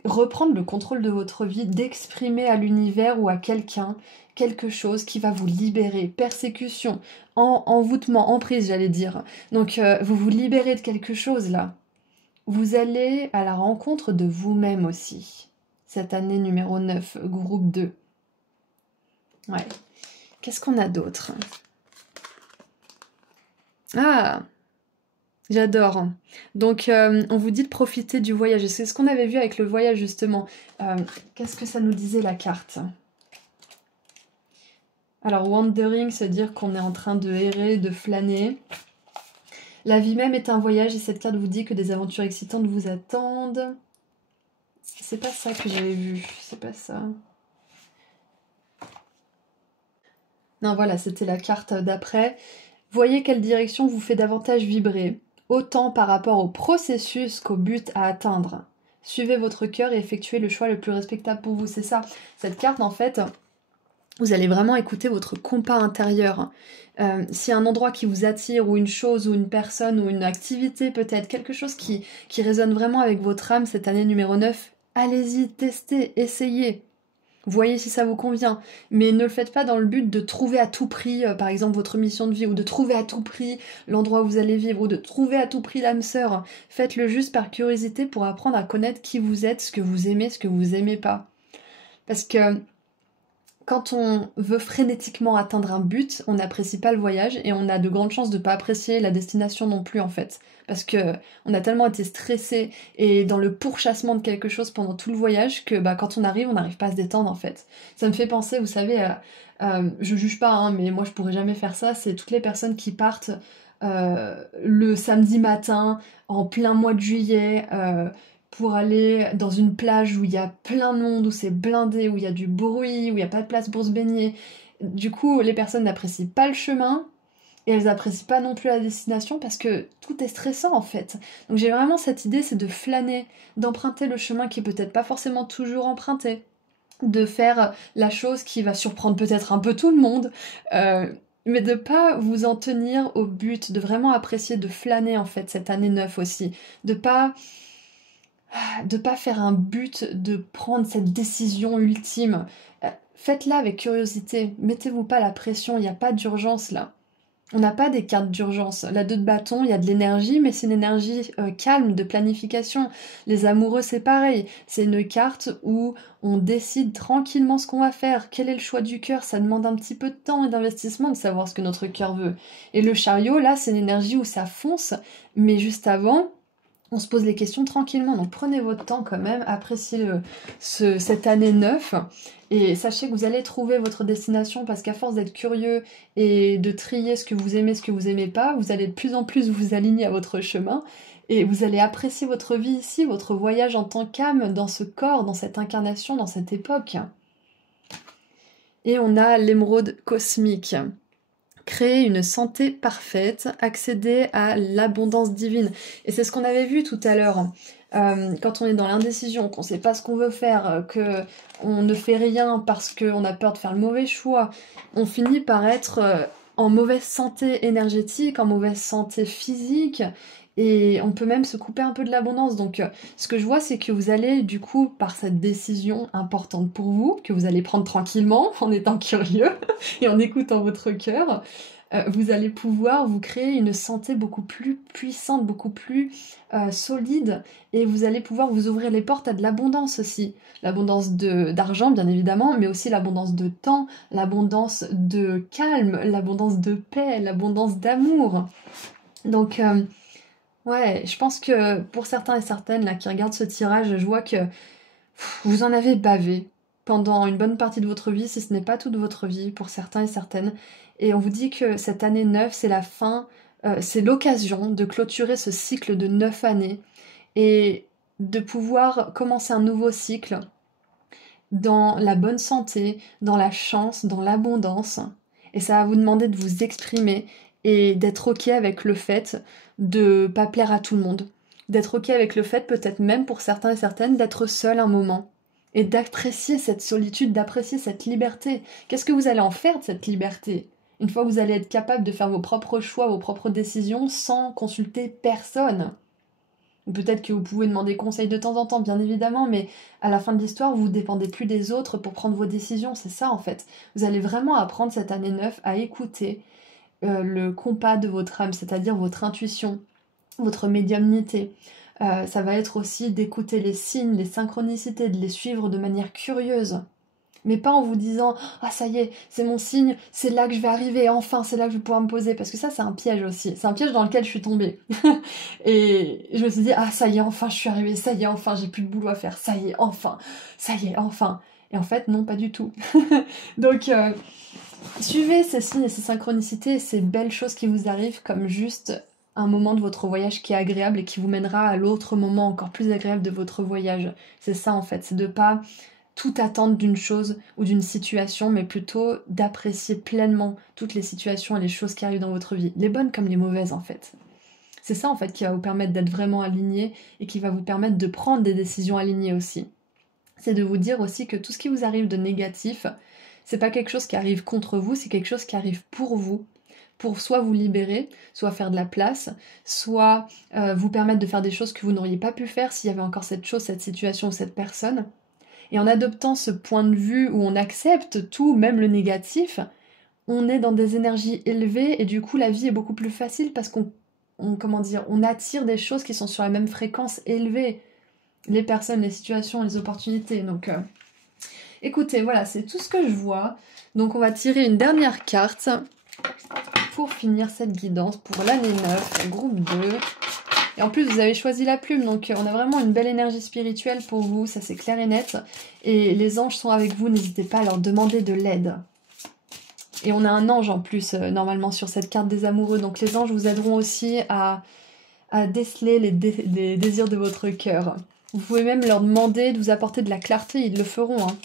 reprendre le contrôle de votre vie, d'exprimer à l'univers ou à quelqu'un quelque chose qui va vous libérer. Persécution, envoûtement, emprise, j'allais dire. Donc vous vous libérez de quelque chose là. Vous allez à la rencontre de vous-même aussi. Cette année numéro 9, groupe 2. Ouais. Qu'est-ce qu'on a d'autre ? Ah, J'adore. Donc, on vous dit de profiter du voyage. C'est ce qu'on avait vu avec le voyage, justement. Qu'est-ce que ça nous disait, la carte? Alors, wandering, c'est-à-dire qu'on est en train de errer, de flâner. La vie même est un voyage et cette carte vous dit que des aventures excitantes vous attendent. C'est pas ça que j'avais vu. C'est pas ça. Non, voilà, c'était la carte d'après. Voyez quelle direction vous fait davantage vibrer, autant par rapport au processus qu'au but à atteindre. Suivez votre cœur et effectuez le choix le plus respectable pour vous. C'est ça. Cette carte, en fait, vous allez vraiment écouter votre compas intérieur. S'il y a un endroit qui vous attire, ou une chose, ou une personne, ou une activité peut-être, quelque chose qui résonne vraiment avec votre âme cette année numéro 9, allez-y, testez, essayez. Voyez si ça vous convient, mais ne le faites pas dans le but de trouver à tout prix, par exemple, votre mission de vie, ou de trouver à tout prix l'endroit où vous allez vivre, ou de trouver à tout prix l'âme sœur. Faites-le juste par curiosité pour apprendre à connaître qui vous êtes, ce que vous aimez pas. Parce que quand on veut frénétiquement atteindre un but, on n'apprécie pas le voyage et on a de grandes chances de ne pas apprécier la destination non plus en fait. Parce que on a tellement été stressé et dans le pourchassement de quelque chose pendant tout le voyage que quand on n'arrive pas à se détendre en fait. Ça me fait penser, vous savez, je juge pas, hein, mais moi je pourrais jamais faire ça, c'est toutes les personnes qui partent le samedi matin, en plein mois de juillet, pour aller dans une plage où il y a plein de monde, où c'est blindé, où il y a du bruit, où il n'y a pas de place pour se baigner. Du coup, les personnes n'apprécient pas le chemin et elles n'apprécient pas non plus la destination parce que tout est stressant en fait. Donc j'ai vraiment cette idée, c'est de flâner, d'emprunter le chemin qui est peut-être pas forcément toujours emprunté, de faire la chose qui va surprendre peut-être un peu tout le monde, mais de pas vous en tenir au but, de vraiment apprécier, de flâner en fait cette année 9 aussi, de pas faire un but de prendre cette décision ultime. Faites-la avec curiosité, mettez-vous pas la pression, il n'y a pas d'urgence là. On n'a pas des cartes d'urgence. La 2 de bâton, il y a de l'énergie, mais c'est une énergie calme, de planification. Les amoureux, c'est pareil. C'est une carte où on décide tranquillement ce qu'on va faire. Quel est le choix du cœur? Ça demande un petit peu de temps et d'investissement de savoir ce que notre cœur veut. Et le chariot, là, c'est une énergie où ça fonce, mais juste avant, on se pose les questions tranquillement, donc prenez votre temps quand même, appréciez cette année 9 et sachez que vous allez trouver votre destination parce qu'à force d'être curieux et de trier ce que vous aimez pas, vous allez de plus en plus vous aligner à votre chemin et vous allez apprécier votre vie ici, votre voyage en tant qu'âme dans ce corps, dans cette incarnation, dans cette époque. Et on a l'émeraude cosmique. Créer une santé parfaite, accéder à l'abondance divine. Et c'est ce qu'on avait vu tout à l'heure. Quand on est dans l'indécision, qu'on ne sait pas ce qu'on veut faire, qu'on ne fait rien parce qu'on a peur de faire le mauvais choix, on finit par être en mauvaise santé énergétique, en mauvaise santé physique, et on peut même se couper un peu de l'abondance. Donc ce que je vois, c'est que vous allez, du coup, par cette décision importante pour vous, que vous allez prendre tranquillement, en étant curieux, et en écoutant votre cœur, vous allez pouvoir vous créer une santé beaucoup plus puissante, beaucoup plus solide, et vous allez pouvoir vous ouvrir les portes à de l'abondance aussi. L'abondance d'argent, bien évidemment, mais aussi l'abondance de temps, l'abondance de calme, l'abondance de paix, l'abondance d'amour. Donc, ouais, je pense que pour certains et certaines là, qui regardent ce tirage, je vois que vous en avez bavé pendant une bonne partie de votre vie, si ce n'est pas toute votre vie, pour certains et certaines. Et on vous dit que cette année 9, c'est la fin, c'est l'occasion de clôturer ce cycle de 9 années et de pouvoir commencer un nouveau cycle dans la bonne santé, dans la chance, dans l'abondance. Et ça va vous demander de vous exprimer et d'être ok avec le fait de pas plaire à tout le monde. D'être ok avec le fait, peut-être même pour certains et certaines, d'être seul un moment. Et d'apprécier cette solitude, d'apprécier cette liberté. Qu'est-ce que vous allez en faire de cette liberté? Une fois que vous allez être capable de faire vos propres choix, vos propres décisions sans consulter personne. Peut-être que vous pouvez demander conseil de temps en temps, bien évidemment, mais à la fin de l'histoire, vous ne dépendez plus des autres pour prendre vos décisions. C'est ça, en fait. Vous allez vraiment apprendre cette année 9 à écouter le compas de votre âme, c'est-à-dire votre intuition, votre médiumnité. Ça va être aussi d'écouter les signes, les synchronicités, de les suivre de manière curieuse. Mais pas en vous disant « Ah ça y est, c'est mon signe, c'est là que je vais arriver, enfin c'est là que je vais pouvoir me poser », parce que ça c'est un piège aussi, c'est un piège dans lequel je suis tombée. Et je me suis dit « Ah ça y est, enfin je suis arrivée, ça y est, enfin j'ai plus de boulot à faire, ça y est, enfin, ça y est, enfin ». Et en fait non, pas du tout. Donc suivez ces signes et ces synchronicités et ces belles choses qui vous arrivent comme juste un moment de votre voyage qui est agréable et qui vous mènera à l'autre moment encore plus agréable de votre voyage. C'est ça en fait, c'est de pas tout attendre d'une chose ou d'une situation, mais plutôt d'apprécier pleinement toutes les situations et les choses qui arrivent dans votre vie, les bonnes comme les mauvaises en fait. C'est ça en fait qui va vous permettre d'être vraiment aligné et qui va vous permettre de prendre des décisions alignées aussi. C'est de vous dire aussi que tout ce qui vous arrive de négatif, c'est pas quelque chose qui arrive contre vous, c'est quelque chose qui arrive pour soit vous libérer, soit faire de la place, soit vous permettre de faire des choses que vous n'auriez pas pu faire s'il y avait encore cette chose, cette situation ou cette personne. Et en adoptant ce point de vue où on accepte tout, même le négatif, on est dans des énergies élevées et du coup la vie est beaucoup plus facile parce on attire des choses qui sont sur la même fréquence élevée. Les personnes, les situations, les opportunités. Donc écoutez, voilà, c'est tout ce que je vois. Donc on va tirer une dernière carte pour finir cette guidance pour l'année 9, groupe 2. Et en plus, vous avez choisi la plume, donc on a vraiment une belle énergie spirituelle pour vous, ça c'est clair et net. Et les anges sont avec vous, n'hésitez pas à leur demander de l'aide. Et on a un ange en plus, normalement, sur cette carte des amoureux. Donc les anges vous aideront aussi à déceler les désirs de votre cœur. Vous pouvez même leur demander de vous apporter de la clarté, ils le feront. Hein.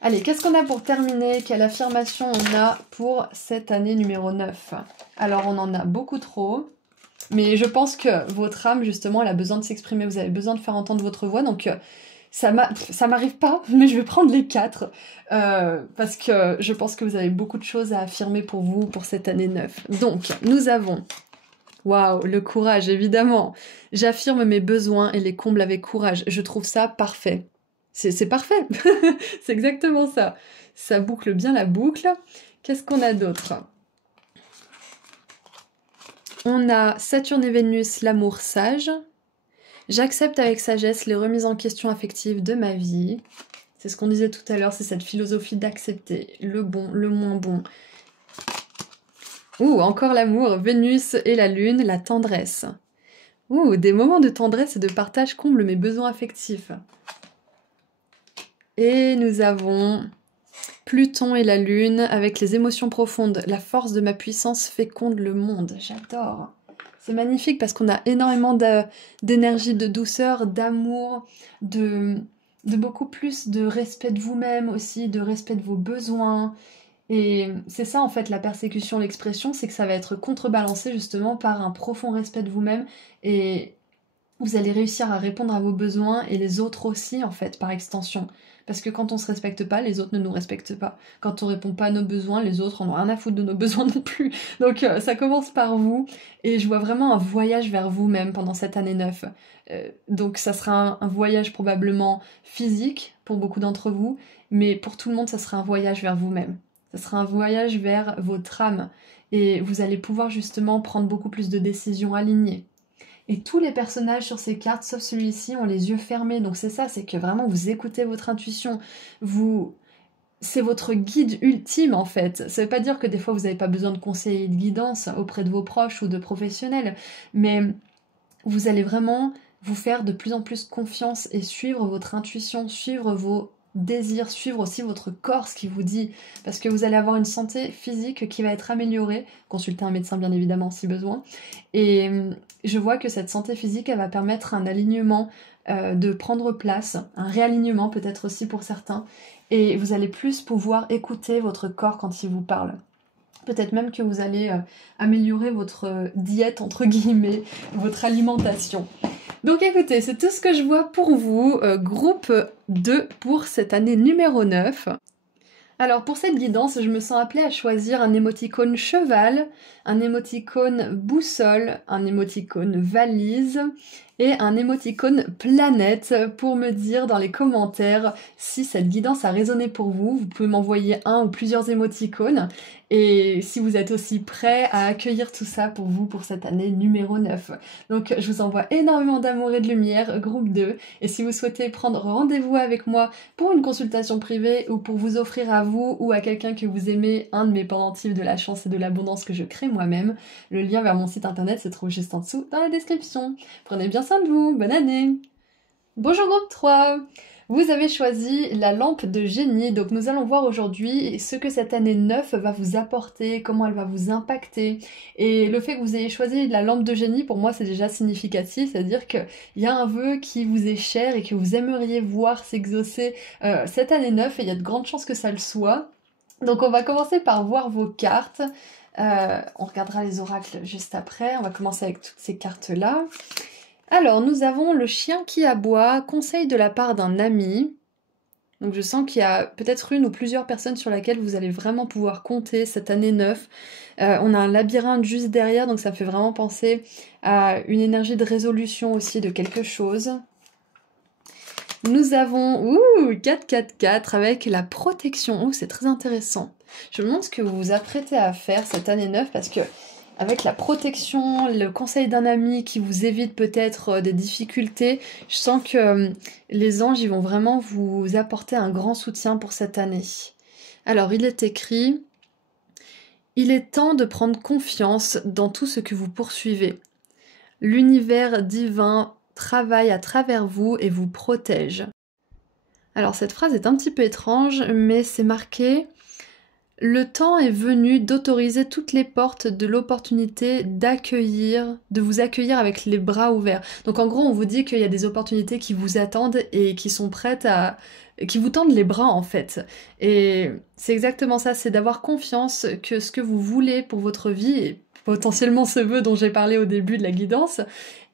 Allez, qu'est-ce qu'on a pour terminer? Quelle affirmation on a pour cette année numéro 9? Alors, on en a beaucoup trop. Mais je pense que votre âme, justement, elle a besoin de s'exprimer. Vous avez besoin de faire entendre votre voix. Donc, ça m'arrive pas, mais je vais prendre les 4. Parce que je pense que vous avez beaucoup de choses à affirmer pour vous, pour cette année 9. Donc, nous avons... Waouh, le courage, évidemment. J'affirme mes besoins et les comble avec courage. Je trouve ça parfait. C'est parfait. C'est exactement ça. Ça boucle bien la boucle. Qu'est-ce qu'on a d'autre ? On a Saturne et Vénus, l'amour sage. J'accepte avec sagesse les remises en question affectives de ma vie. C'est ce qu'on disait tout à l'heure, c'est cette philosophie d'accepter le bon, le moins bon. Ouh, encore l'amour, Vénus et la lune, la tendresse. Ouh, des moments de tendresse et de partage comblent mes besoins affectifs. Et nous avons Pluton et la lune avec les émotions profondes. La force de ma puissance féconde le monde. J'adore. C'est magnifique parce qu'on a énormément d'énergie, de douceur, d'amour, de beaucoup plus de respect de vous-même aussi, de respect de vos besoins. Et c'est ça en fait la persécution, l'expression, c'est que ça va être contrebalancé justement par un profond respect de vous-même et vous allez réussir à répondre à vos besoins et les autres aussi en fait par extension. Parce que quand on se respecte pas, les autres ne nous respectent pas. Quand on répond pas à nos besoins, les autres en ont rien à foutre de nos besoins non plus. Donc ça commence par vous et je vois vraiment un voyage vers vous-même pendant cette année 9. Donc ça sera un voyage probablement physique pour beaucoup d'entre vous, mais pour tout le monde ça sera un voyage vers vous-même. Ça sera un voyage vers votre âme et vous allez pouvoir justement prendre beaucoup plus de décisions alignées. Et tous les personnages sur ces cartes, sauf celui-ci, ont les yeux fermés. Donc c'est ça, c'est que vraiment vous écoutez votre intuition. C'est votre guide ultime en fait. Ça veut pas dire que des fois vous n'avez pas besoin de conseils et de guidance auprès de vos proches ou de professionnels, mais vous allez vraiment vous faire de plus en plus confiance et suivre votre intuition, suivre vos désirs, suivre aussi votre corps, ce qui vous dit, parce que vous allez avoir une santé physique qui va être améliorée, consultez un médecin bien évidemment si besoin, et je vois que cette santé physique, elle va permettre un alignement de prendre place, un réalignement peut-être aussi pour certains, et vous allez plus pouvoir écouter votre corps quand il vous parle. Peut-être même que vous allez améliorer votre diète, entre guillemets, votre alimentation. Donc écoutez, c'est tout ce que je vois pour vous, groupe 2 pour cette année numéro 9. Alors pour cette guidance, je me sens appelée à choisir un émoticône cheval, un émoticône boussole, un émoticône valise et un émoticône planète pour me dire dans les commentaires si cette guidance a résonné pour vous. Vous pouvez m'envoyer un ou plusieurs émoticônes et si vous êtes aussi prêts à accueillir tout ça pour vous pour cette année numéro 9. Donc je vous envoie énormément d'amour et de lumière, groupe 2, et si vous souhaitez prendre rendez-vous avec moi pour une consultation privée ou pour vous offrir à vous ou à quelqu'un que vous aimez un de mes pendentifs de la chance et de l'abondance que je crée moi-même, le lien vers mon site internet se trouve juste en dessous dans la description. Prenez bien soin de vous, bonne année! Bonjour groupe 3! Vous avez choisi la lampe de génie, donc nous allons voir aujourd'hui ce que cette année 9 va vous apporter, comment elle va vous impacter. Et le fait que vous ayez choisi la lampe de génie, pour moi c'est déjà significatif, c'est-à-dire qu'il y a un vœu qui vous est cher et que vous aimeriez voir s'exaucer cette année 9 et il y a de grandes chances que ça le soit. Donc on va commencer par voir vos cartes. On regardera les oracles juste après, on va commencer avec toutes ces cartes-là. Alors, nous avons le chien qui aboie, conseil de la part d'un ami. Donc je sens qu'il y a peut-être une ou plusieurs personnes sur lesquelles vous allez vraiment pouvoir compter cette année 9. On a un labyrinthe juste derrière, donc ça fait vraiment penser à une énergie de résolution aussi de quelque chose. Nous avons 4-4-4 avec la protection. C'est très intéressant. Je me demande ce que vous vous apprêtez à faire cette année 9 parce que avec la protection, le conseil d'un ami qui vous évite peut-être des difficultés, je sens que les anges ils vont vraiment vous apporter un grand soutien pour cette année. Alors il est écrit « Il est temps de prendre confiance dans tout ce que vous poursuivez. L'univers divin travaille à travers vous et vous protège. » Alors cette phrase est un petit peu étrange, mais c'est marqué « Le temps est venu d'autoriser toutes les portes de l'opportunité de vous accueillir avec les bras ouverts. » Donc en gros, on vous dit qu'il y a des opportunités qui vous attendent et qui sont prêtes qui vous tendent les bras en fait. Et c'est exactement ça, c'est d'avoir confiance que ce que vous voulez pour votre vie, et potentiellement ce vœu dont j'ai parlé au début de la guidance,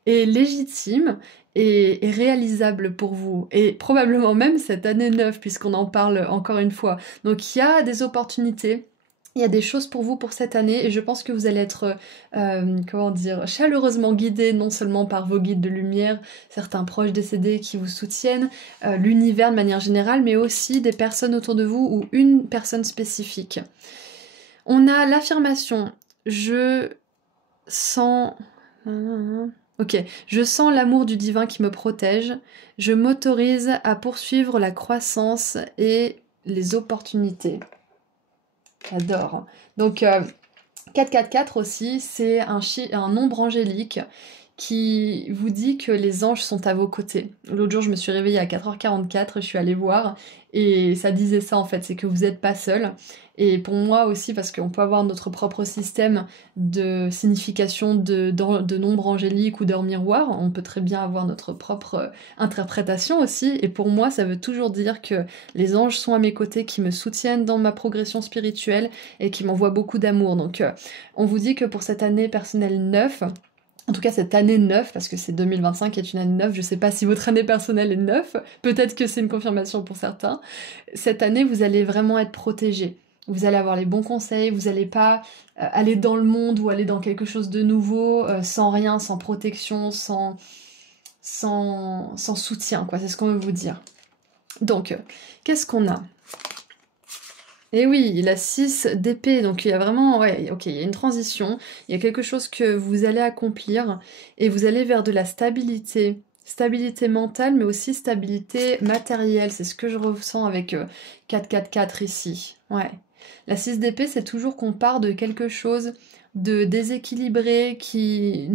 est légitime et réalisable pour vous, et probablement même cette année 9 puisqu'on en parle encore une fois. Donc il y a des opportunités, il y a des choses pour vous pour cette année et je pense que vous allez être, chaleureusement guidés, non seulement par vos guides de lumière, certains proches décédés qui vous soutiennent, l'univers de manière générale, mais aussi des personnes autour de vous ou une personne spécifique. On a l'affirmation « Je sens... » Ok, je sens l'amour du divin qui me protège, je m'autorise à poursuivre la croissance et les opportunités. J'adore. Donc 444 aussi, c'est un nombre angélique qui vous dit que les anges sont à vos côtés. L'autre jour, je me suis réveillée à 4h44, je suis allée voir, et ça disait ça en fait, c'est que vous n'êtes pas seul. Et pour moi aussi, parce qu'on peut avoir notre propre système de signification de nombres angéliques ou d'heures miroirs, on peut très bien avoir notre propre interprétation aussi, et pour moi, ça veut toujours dire que les anges sont à mes côtés, qui me soutiennent dans ma progression spirituelle, et qui m'envoient beaucoup d'amour. Donc on vous dit que pour cette année personnelle 9, en tout cas cette année 9, parce que c'est 2025 qui est une année 9, je sais pas si votre année personnelle est 9, peut-être que c'est une confirmation pour certains, cette année vous allez vraiment être protégés. Vous allez avoir les bons conseils, vous n'allez pas aller dans le monde ou aller dans quelque chose de nouveau sans rien, sans protection, sans soutien, quoi. C'est ce qu'on veut vous dire. Donc, qu'est-ce qu'on a ? Et oui, il a 6 d'épée, donc il y a vraiment, ouais, ok, il y a une transition, il y a quelque chose que vous allez accomplir, et vous allez vers de la stabilité. Stabilité mentale, mais aussi stabilité matérielle, c'est ce que je ressens avec 444 ici, ouais. La 6 d'épée, c'est toujours qu'on part de quelque chose de déséquilibré qui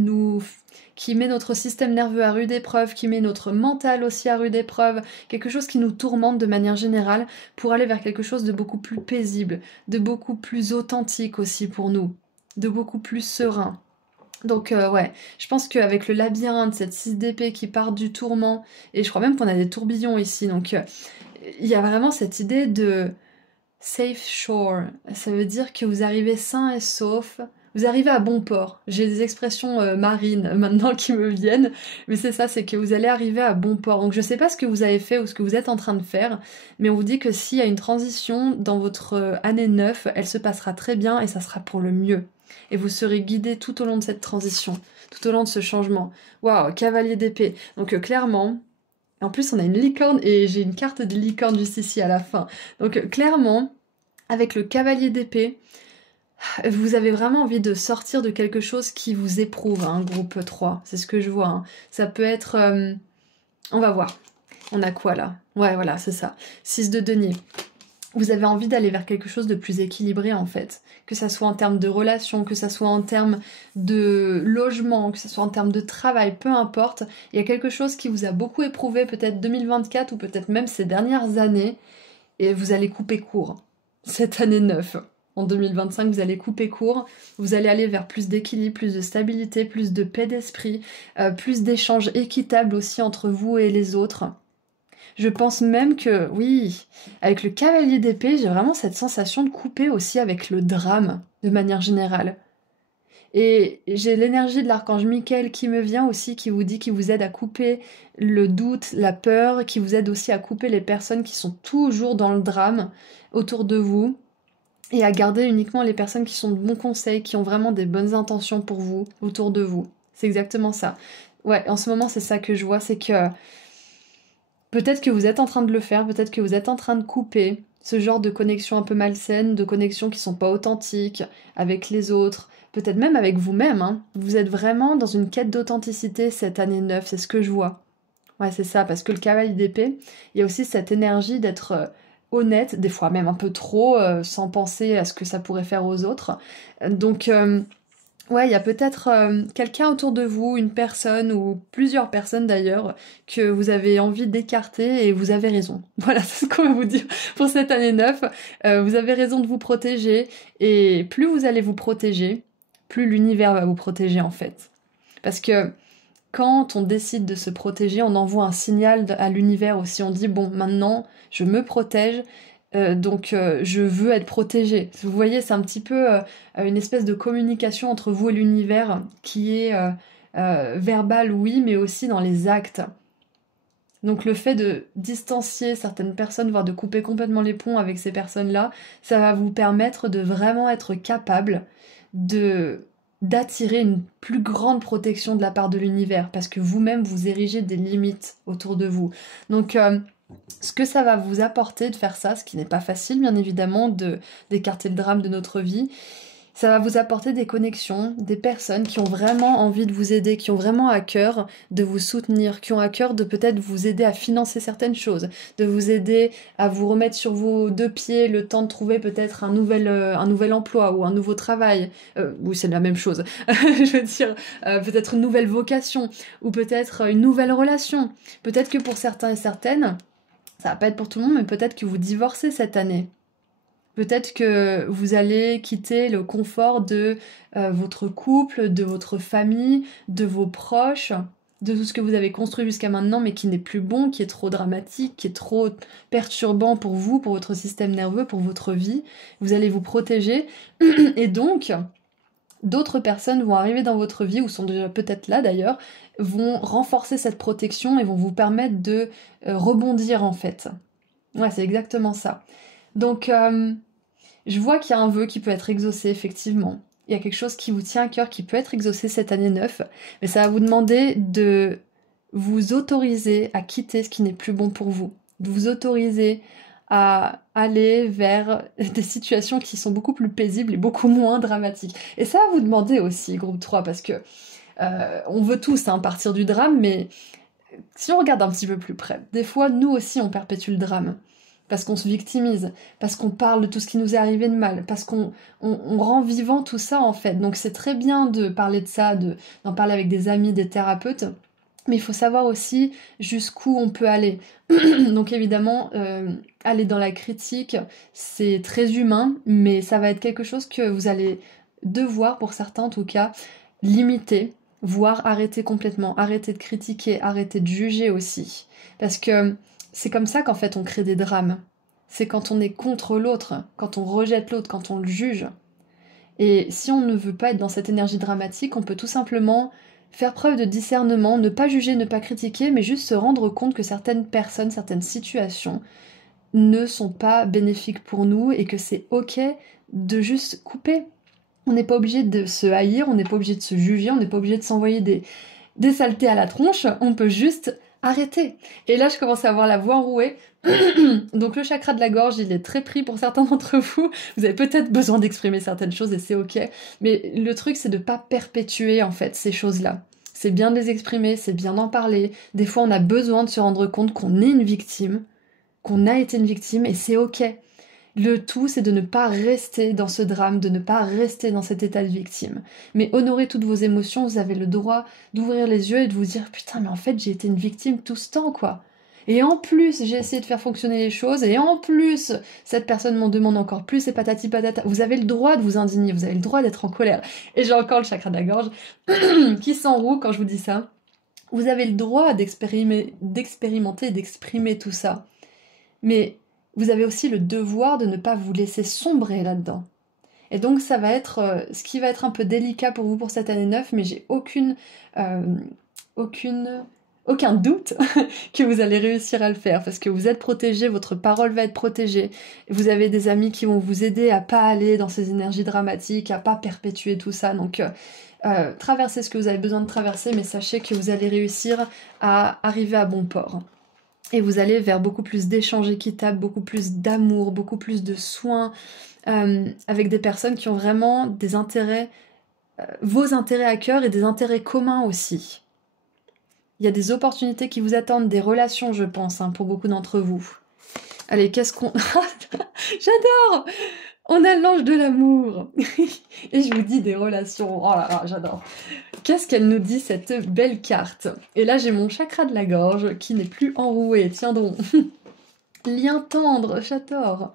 met notre système nerveux à rude épreuve, qui met notre mental aussi à rude épreuve, quelque chose qui nous tourmente de manière générale pour aller vers quelque chose de beaucoup plus paisible, de beaucoup plus authentique aussi pour nous, de beaucoup plus serein. Donc ouais, je pense qu'avec le labyrinthe, cette 6 d'épée qui part du tourment, et je crois même qu'on a des tourbillons ici, donc il y a vraiment cette idée de safe shore, ça veut dire que vous arrivez sain et sauf, vous arrivez à bon port. J'ai des expressions marines maintenant qui me viennent, mais c'est ça, c'est que vous allez arriver à bon port. Donc je sais pas ce que vous avez fait ou ce que vous êtes en train de faire, mais on vous dit que s'il y a une transition dans votre année 9, elle se passera très bien et ça sera pour le mieux. Et vous serez guidé tout au long de cette transition, tout au long de ce changement. Waouh, cavalier d'épée. Donc clairement, en plus on a une licorne et j'ai une carte de licorne juste ici à la fin. Donc clairement, avec le cavalier d'épée, vous avez vraiment envie de sortir de quelque chose qui vous éprouve, hein, groupe 3. C'est ce que je vois. Hein. Ça peut être... on va voir. On a quoi là? Ouais, voilà, c'est ça. 6 de denier. Vous avez envie d'aller vers quelque chose de plus équilibré en fait. Que ça soit en termes de relations, que ça soit en termes de logement, que ça soit en termes de travail, peu importe. Il y a quelque chose qui vous a beaucoup éprouvé, peut-être 2024 ou peut-être même ces dernières années, et vous allez couper court. Cette année 9. En 2025, vous allez couper court, vous allez aller vers plus d'équilibre, plus de stabilité, plus de paix d'esprit, plus d'échanges équitables aussi entre vous et les autres. Je pense même que, oui, avec le cavalier d'épée, j'ai vraiment cette sensation de couper aussi avec le drame, de manière générale. Et j'ai l'énergie de l'archange Michael qui me vient aussi, qui vous dit, qui vous aide à couper le doute, la peur, qui vous aide aussi à couper les personnes qui sont toujours dans le drame autour de vous, et à garder uniquement les personnes qui sont de bons conseils, qui ont vraiment des bonnes intentions pour vous, autour de vous. C'est exactement ça. Ouais, en ce moment, c'est ça que je vois, c'est que peut-être que vous êtes en train de le faire, peut-être que vous êtes en train de couper ce genre de connexions un peu malsaines, de connexions qui sont pas authentiques avec les autres, peut-être même avec vous-même. Hein. Vous êtes vraiment dans une quête d'authenticité cette année 9, c'est ce que je vois. Ouais, c'est ça, parce que le cavalier d'épée, il y a aussi cette énergie d'être honnête, des fois même un peu trop, sans penser à ce que ça pourrait faire aux autres. Donc, ouais, il y a peut-être quelqu'un autour de vous, une personne ou plusieurs personnes d'ailleurs, que vous avez envie d'écarter et vous avez raison. Voilà, c'est ce qu'on va vous dire pour cette année 9. Vous avez raison de vous protéger et plus vous allez vous protéger, plus l'univers va vous protéger en fait. Parce que quand on décide de se protéger, on envoie un signal à l'univers aussi. On dit, bon, maintenant, je me protège, donc je veux être protégée. Vous voyez, c'est un petit peu une espèce de communication entre vous et l'univers qui est verbale, oui, mais aussi dans les actes. Donc le fait de distancier certaines personnes, voire de couper complètement les ponts avec ces personnes-là, ça va vous permettre de vraiment être capable d'attirer une plus grande protection de la part de l'univers, parce que vous-même, vous érigez des limites autour de vous. Donc, ce que ça va vous apporter de faire ça, ce qui n'est pas facile, bien évidemment, d'écarter le drame de notre vie, ça va vous apporter des connexions, des personnes qui ont vraiment envie de vous aider, qui ont vraiment à cœur de vous soutenir, qui ont à cœur de peut-être vous aider à financer certaines choses, de vous aider à vous remettre sur vos deux pieds le temps de trouver peut-être un nouvel emploi ou un nouveau travail. Oui, c'est la même chose. Je veux dire, peut-être une nouvelle vocation ou peut-être une nouvelle relation. Peut-être que pour certains et certaines, ça va pas être pour tout le monde, mais peut-être que vous divorcez cette année. Peut-être que vous allez quitter le confort de votre couple, de votre famille, de vos proches, de tout ce que vous avez construit jusqu'à maintenant, mais qui n'est plus bon, qui est trop dramatique, qui est trop perturbant pour vous, pour votre système nerveux, pour votre vie. Vous allez vous protéger. Et donc, d'autres personnes vont arriver dans votre vie, ou sont déjà peut-être là d'ailleurs, vont renforcer cette protection et vont vous permettre de rebondir en fait. Ouais, c'est exactement ça. Donc, je vois qu'il y a un vœu qui peut être exaucé, effectivement. Il y a quelque chose qui vous tient à cœur, qui peut être exaucé cette année 9, mais ça va vous demander de vous autoriser à quitter ce qui n'est plus bon pour vous, de vous autoriser à aller vers des situations qui sont beaucoup plus paisibles et beaucoup moins dramatiques. Et ça va vous demander aussi, groupe 3, parce que on veut tous partir du drame, mais si on regarde un petit peu plus près, des fois, nous aussi, on perpétue le drame. Parce qu'on se victimise, parce qu'on parle de tout ce qui nous est arrivé de mal, parce qu'on rend vivant tout ça en fait. Donc c'est très bien de parler de ça, d'en parler avec des amis, des thérapeutes, mais il faut savoir aussi jusqu'où on peut aller. Donc évidemment, aller dans la critique, c'est très humain, mais ça va être quelque chose que vous allez devoir, pour certains en tout cas, limiter, voire arrêter complètement, arrêter de critiquer, arrêter de juger aussi. Parce que c'est comme ça qu'en fait on crée des drames. C'est quand on est contre l'autre, quand on rejette l'autre, quand on le juge. Et si on ne veut pas être dans cette énergie dramatique, on peut tout simplement faire preuve de discernement, ne pas juger, ne pas critiquer, mais juste se rendre compte que certaines personnes, certaines situations ne sont pas bénéfiques pour nous et que c'est ok de juste couper. On n'est pas obligé de se haïr, on n'est pas obligé de se juger, on n'est pas obligé de s'envoyer des saletés à la tronche, on peut juste arrêter. Et là, je commence à avoir la voix enrouée. Donc le chakra de la gorge, il est très pris pour certains d'entre vous. Vous avez peut-être besoin d'exprimer certaines choses et c'est ok. Mais le truc, c'est de pas perpétuer en fait ces choses-là. C'est bien de les exprimer, c'est bien d'en parler. Des fois, on a besoin de se rendre compte qu'on est une victime, qu'on a été une victime et c'est ok. Le tout, c'est de ne pas rester dans ce drame, de ne pas rester dans cet état de victime. Mais honorez toutes vos émotions, vous avez le droit d'ouvrir les yeux et de vous dire « Putain, mais en fait, j'ai été une victime tout ce temps, quoi !» Et en plus, j'ai essayé de faire fonctionner les choses, et en plus, cette personne m'en demande encore plus, et patati patata. Vous avez le droit de vous indigner, vous avez le droit d'être en colère. Et j'ai encore le chakra de la gorge qui s'enroule quand je vous dis ça. Vous avez le droit d'expérimenter et d'exprimer tout ça. Mais vous avez aussi le devoir de ne pas vous laisser sombrer là-dedans. Et donc ça va être ce qui va être un peu délicat pour vous pour cette année 9, mais j'ai aucun doute que vous allez réussir à le faire, parce que vous êtes protégé, votre parole va être protégée, vous avez des amis qui vont vous aider à pas aller dans ces énergies dramatiques, à pas perpétuer tout ça, donc traversez ce que vous avez besoin de traverser, mais sachez que vous allez réussir à arriver à bon port. Et vous allez vers beaucoup plus d'échanges équitables, beaucoup plus d'amour, beaucoup plus de soins, avec des personnes qui ont vraiment des intérêts, vos intérêts à cœur et des intérêts communs aussi. Il y a des opportunités qui vous attendent, des relations, je pense, pour beaucoup d'entre vous. Allez, qu'est-ce qu'on... J'adore! On a l'ange de l'amour. Et je vous dis des relations. Oh là là, j'adore. Qu'est-ce qu'elle nous dit, cette belle carte? Et là, j'ai mon chakra de la gorge qui n'est plus enroué. Tiens donc. Lien tendre, j'adore.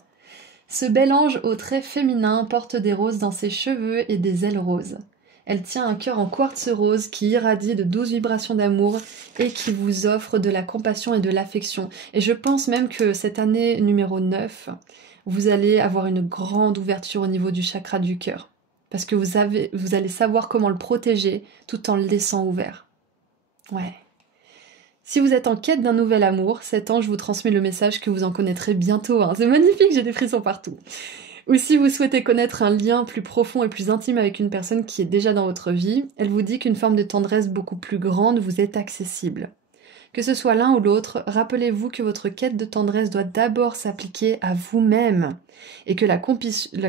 Ce bel ange au trait féminin porte des roses dans ses cheveux et des ailes roses. Elle tient un cœur en quartz rose qui irradie de douces vibrations d'amour et qui vous offre de la compassion et de l'affection. Et je pense même que cette année numéro 9, vous allez avoir une grande ouverture au niveau du chakra du cœur. Parce que vous allez savoir comment le protéger tout en le laissant ouvert. Ouais. Si vous êtes en quête d'un nouvel amour, cet ange vous transmet le message que vous en connaîtrez bientôt. C'est magnifique, j'ai des frissons partout. Ou si vous souhaitez connaître un lien plus profond et plus intime avec une personne qui est déjà dans votre vie, elle vous dit qu'une forme de tendresse beaucoup plus grande vous est accessible. Que ce soit l'un ou l'autre, rappelez-vous que votre quête de tendresse doit d'abord s'appliquer à vous-même et que la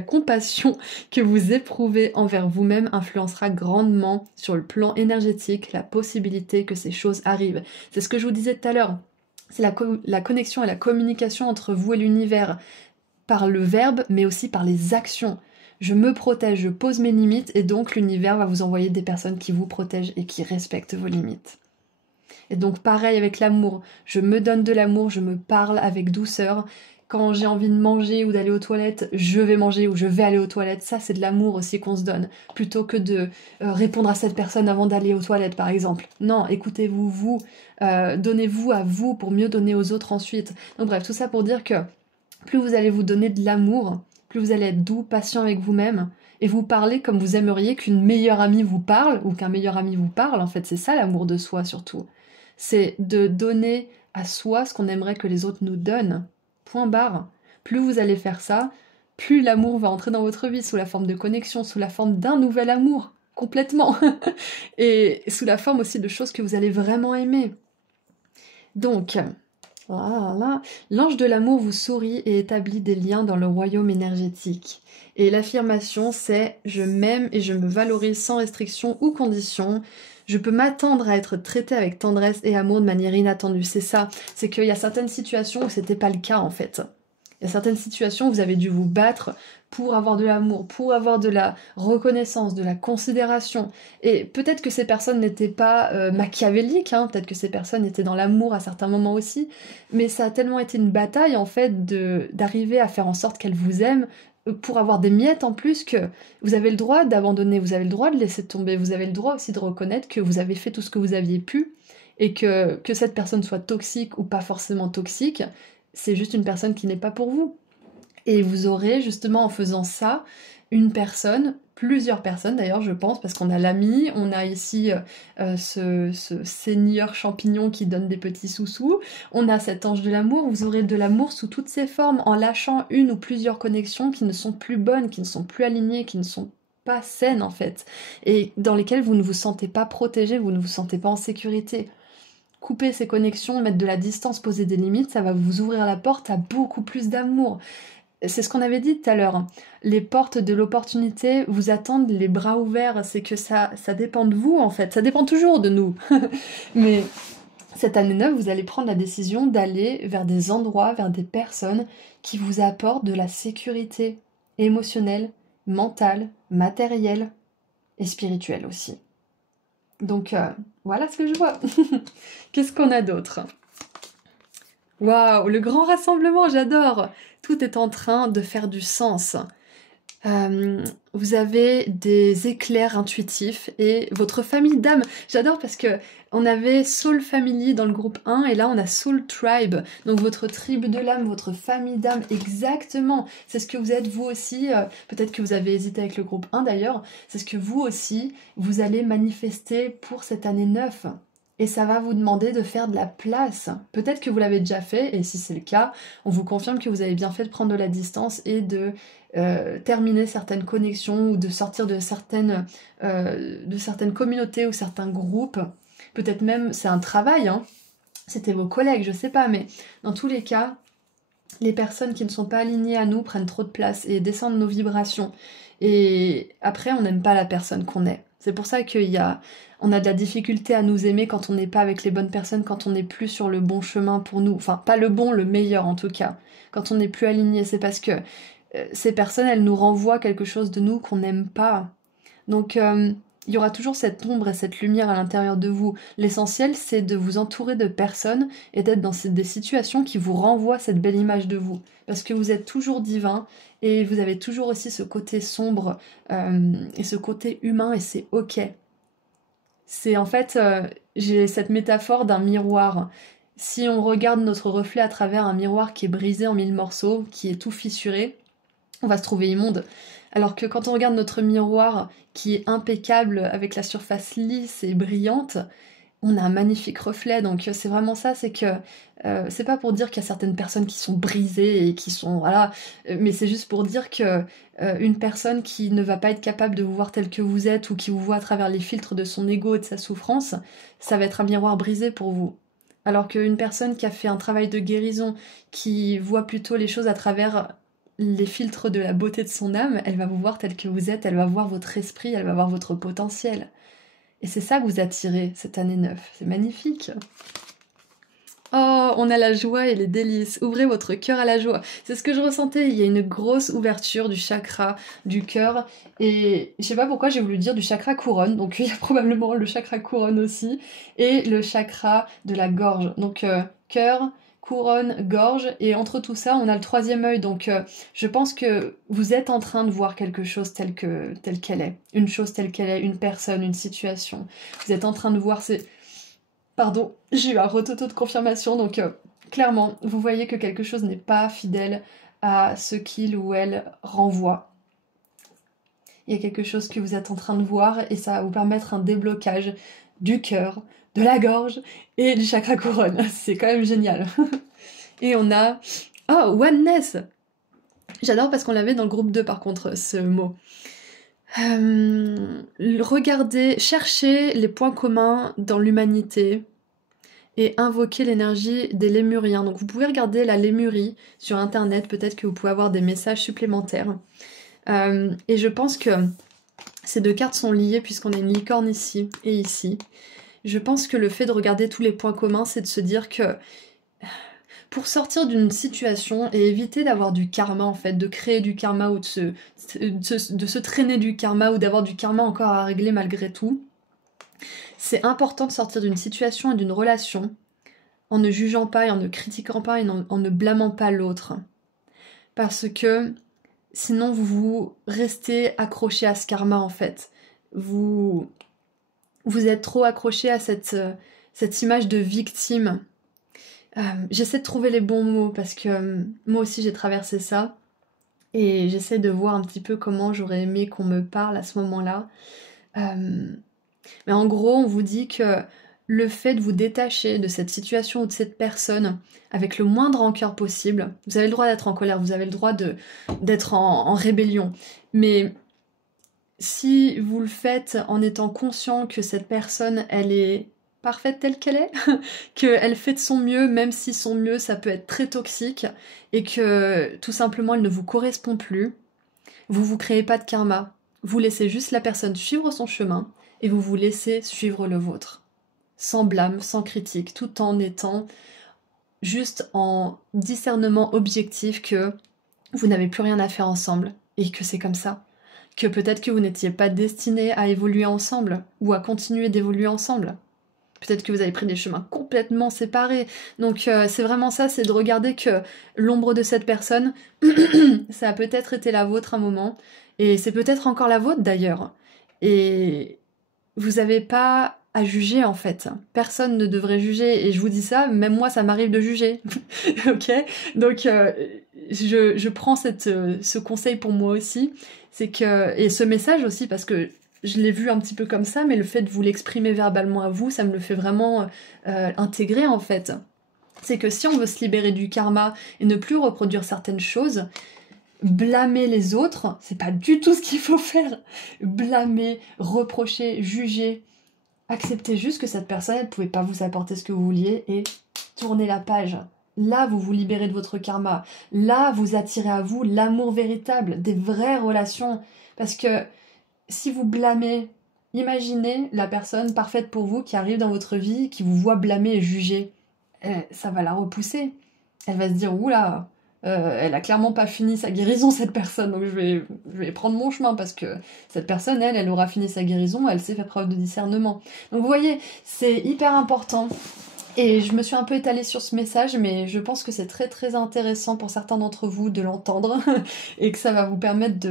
compassion que vous éprouvez envers vous-même influencera grandement sur le plan énergétique la possibilité que ces choses arrivent. C'est ce que je vous disais tout à l'heure. C'est la connexion et la communication entre vous et l'univers par le verbe, mais aussi par les actions. Je me protège, je pose mes limites et donc l'univers va vous envoyer des personnes qui vous protègent et qui respectent vos limites. Et donc pareil avec l'amour, je me donne de l'amour, je me parle avec douceur. Quand j'ai envie de manger ou d'aller aux toilettes, je vais manger ou je vais aller aux toilettes. Ça, c'est de l'amour aussi qu'on se donne, plutôt que de répondre à cette personne avant d'aller aux toilettes, par exemple. Non, écoutez-vous, vous, donnez-vous à vous pour mieux donner aux autres ensuite. Donc bref, tout ça pour dire que plus vous allez vous donner de l'amour, plus vous allez être doux, patient avec vous-même, et vous parler comme vous aimeriez qu'une meilleure amie vous parle, ou qu'un meilleur ami vous parle. En fait, c'est ça l'amour de soi surtout. C'est de donner à soi ce qu'on aimerait que les autres nous donnent. Point barre. Plus vous allez faire ça, plus l'amour va entrer dans votre vie sous la forme de connexion, sous la forme d'un nouvel amour, complètement. Et sous la forme aussi de choses que vous allez vraiment aimer. Donc, voilà, l'ange de l'amour vous sourit et établit des liens dans le royaume énergétique. Et l'affirmation, c'est « Je m'aime et je me valorise sans restriction ou condition ». Je peux m'attendre à être traitée avec tendresse et amour de manière inattendue. C'est ça, c'est qu'il y a certaines situations où c'était pas le cas en fait. Il y a certaines situations où vous avez dû vous battre pour avoir de l'amour, pour avoir de la reconnaissance, de la considération. Et peut-être que ces personnes n'étaient pas machiavéliques, peut-être que ces personnes étaient dans l'amour à certains moments aussi, mais ça a tellement été une bataille en fait d'arriver à faire en sorte qu'elles vous aiment, pour avoir des miettes en plus, que vous avez le droit d'abandonner, vous avez le droit de laisser tomber, vous avez le droit aussi de reconnaître que vous avez fait tout ce que vous aviez pu, et que cette personne soit toxique ou pas forcément toxique, c'est juste une personne qui n'est pas pour vous. Et vous aurez justement en faisant ça, une personne, plusieurs personnes d'ailleurs je pense, parce qu'on a l'ami, on a ici ce seigneur champignon qui donne des petits sous-sous, on a cet ange de l'amour, vous aurez de l'amour sous toutes ses formes, en lâchant une ou plusieurs connexions qui ne sont plus bonnes, qui ne sont plus alignées, qui ne sont pas saines en fait, et dans lesquelles vous ne vous sentez pas protégé, vous ne vous sentez pas en sécurité. Couper ces connexions, mettre de la distance, poser des limites, ça va vous ouvrir la porte à beaucoup plus d'amour. C'est ce qu'on avait dit tout à l'heure. Les portes de l'opportunité vous attendent les bras ouverts. C'est que ça dépend de vous en fait. Ça dépend toujours de nous. Mais cette année neuve, vous allez prendre la décision d'aller vers des endroits, vers des personnes qui vous apportent de la sécurité émotionnelle, mentale, matérielle et spirituelle aussi. Donc voilà ce que je vois. Qu'est-ce qu'on a d'autre? Waouh, le grand rassemblement, j'adore! Tout est en train de faire du sens. Vous avez des éclairs intuitifs et votre famille d'âme. J'adore parce que on avait Soul Family dans le groupe 1 et là on a Soul Tribe. Donc votre tribe de l'âme, votre famille d'âme, exactement. C'est ce que vous êtes vous aussi. Peut-être que vous avez hésité avec le groupe 1 d'ailleurs. C'est ce que vous aussi, vous allez manifester pour cette année 9. Et ça va vous demander de faire de la place. Peut-être que vous l'avez déjà fait, et si c'est le cas, on vous confirme que vous avez bien fait de prendre de la distance et de terminer certaines connexions ou de sortir de certaines communautés ou certains groupes. Peut-être même, c'est un travail, hein. C'était vos collègues, je sais pas, mais dans tous les cas, les personnes qui ne sont pas alignées à nous prennent trop de place et descendent nos vibrations. Et après, on n'aime pas la personne qu'on est. C'est pour ça on a de la difficulté à nous aimer quand on n'est pas avec les bonnes personnes, quand on n'est plus sur le bon chemin pour nous. Enfin, pas le bon, le meilleur en tout cas. Quand on n'est plus aligné, c'est parce que ces personnes, elles nous renvoient quelque chose de nous qu'on n'aime pas. Donc, il y aura toujours cette ombre et cette lumière à l'intérieur de vous. L'essentiel, c'est de vous entourer de personnes et d'être dans des situations qui vous renvoient cette belle image de vous. Parce que vous êtes toujours divin et vous avez toujours aussi ce côté sombre et ce côté humain et c'est ok. C'est en fait, j'ai cette métaphore d'un miroir. Si on regarde notre reflet à travers un miroir qui est brisé en 1000 morceaux, qui est tout fissuré, on va se trouver immonde. Alors que quand on regarde notre miroir qui est impeccable avec la surface lisse et brillante, on a un magnifique reflet. Donc c'est vraiment ça, c'est que c'est pas pour dire qu'il y a certaines personnes qui sont brisées et qui sont voilà, mais c'est juste pour dire que une personne qui ne va pas être capable de vous voir tel que vous êtes ou qui vous voit à travers les filtres de son ego et de sa souffrance, ça va être un miroir brisé pour vous. Alors qu'une personne qui a fait un travail de guérison, qui voit plutôt les choses à travers les filtres de la beauté de son âme, elle va vous voir tel que vous êtes, elle va voir votre esprit, elle va voir votre potentiel. Et c'est ça que vous attirez cette année 9. C'est magnifique. Oh, on a la joie et les délices. Ouvrez votre cœur à la joie. C'est ce que je ressentais. Il y a une grosse ouverture du chakra du cœur. Et je sais pas pourquoi j'ai voulu dire du chakra couronne. Donc il y a probablement le chakra couronne aussi. Et le chakra de la gorge. Donc cœur, couronne, gorge. Et entre tout ça, on a le troisième œil. Donc je pense que vous êtes en train de voir quelque chose telle qu'elle est. Une chose telle qu'elle est. Une personne, une situation. Vous êtes en train de voir Pardon, j'ai eu un rototo de confirmation, donc clairement, vous voyez que quelque chose n'est pas fidèle à ce qu'il ou elle renvoie. Il y a quelque chose que vous êtes en train de voir et ça va vous permettre un déblocage du cœur, de la gorge et du chakra couronne. C'est quand même génial. Et on a... Oh, oneness! J'adore parce qu'on l'avait dans le groupe 2 par contre, ce mot. Regardez, cherchez les points communs dans l'humanité et invoquer l'énergie des lémuriens. Donc vous pouvez regarder la lémurie sur internet, peut-être que vous pouvez avoir des messages supplémentaires. Et je pense que ces deux cartes sont liées puisqu'on a une licorne ici et ici. Je pense que le fait de regarder tous les points communs, c'est de se dire que pour sortir d'une situation et éviter d'avoir du karma en fait, de créer du karma ou de se traîner du karma ou d'avoir du karma encore à régler malgré tout, c'est important de sortir d'une situation et d'une relation en ne jugeant pas et en ne critiquant pas et en ne blâmant pas l'autre. Parce que sinon vous restez accroché à ce karma en fait. Vous êtes trop accroché à cette image de victime. J'essaie de trouver les bons mots parce que moi aussi j'ai traversé ça et j'essaie de voir un petit peu comment j'aurais aimé qu'on me parle à ce moment-là. Mais en gros, on vous dit que le fait de vous détacher de cette situation ou de cette personne avec le moindre rancœur possible, vous avez le droit d'être en colère, vous avez le droit d'être en rébellion, mais si vous le faites en étant conscient que cette personne, elle est parfaite telle qu'elle est, qu'elle fait de son mieux, même si son mieux, ça peut être très toxique, et que tout simplement, elle ne vous correspond plus, vous créez pas de karma. Vous laissez juste la personne suivre son chemin, et vous vous laissez suivre le vôtre. Sans blâme, sans critique, tout en étant juste en discernement objectif que vous n'avez plus rien à faire ensemble, et que c'est comme ça. Que peut-être que vous n'étiez pas destinés à évoluer ensemble, ou à continuer d'évoluer ensemble. Peut-être que vous avez pris des chemins complètement séparés. Donc c'est vraiment ça, c'est de regarder que l'ombre de cette personne, ça a peut-être été la vôtre un moment, et c'est peut-être encore la vôtre d'ailleurs. Et vous n'avez pas à juger en fait. Personne ne devrait juger, et je vous dis ça, même moi ça m'arrive de juger. Ok. Donc je prends ce conseil pour moi aussi, c'est que, et ce message aussi, parce que je l'ai vu un petit peu comme ça, mais le fait de vous l'exprimer verbalement à vous, ça me le fait vraiment intégrer en fait. C'est que si on veut se libérer du karma et ne plus reproduire certaines choses, blâmer les autres, c'est pas du tout ce qu'il faut faire. Blâmer, reprocher, juger, acceptez juste que cette personne, elle ne pouvait pas vous apporter ce que vous vouliez et tournez la page. Là, vous vous libérez de votre karma. Là, vous attirez à vous l'amour véritable, des vraies relations. Parce que si vous blâmez, imaginez la personne parfaite pour vous qui arrive dans votre vie, qui vous voit blâmer et juger. Ça va la repousser. Elle va se dire, oula, elle a clairement pas fini sa guérison, cette personne, donc je vais prendre mon chemin, parce que cette personne, elle aura fini sa guérison, elle s'est fait preuve de discernement. Donc vous voyez, c'est hyper important. Et je me suis un peu étalée sur ce message, mais je pense que c'est très très intéressant pour certains d'entre vous de l'entendre, et que ça va vous permettre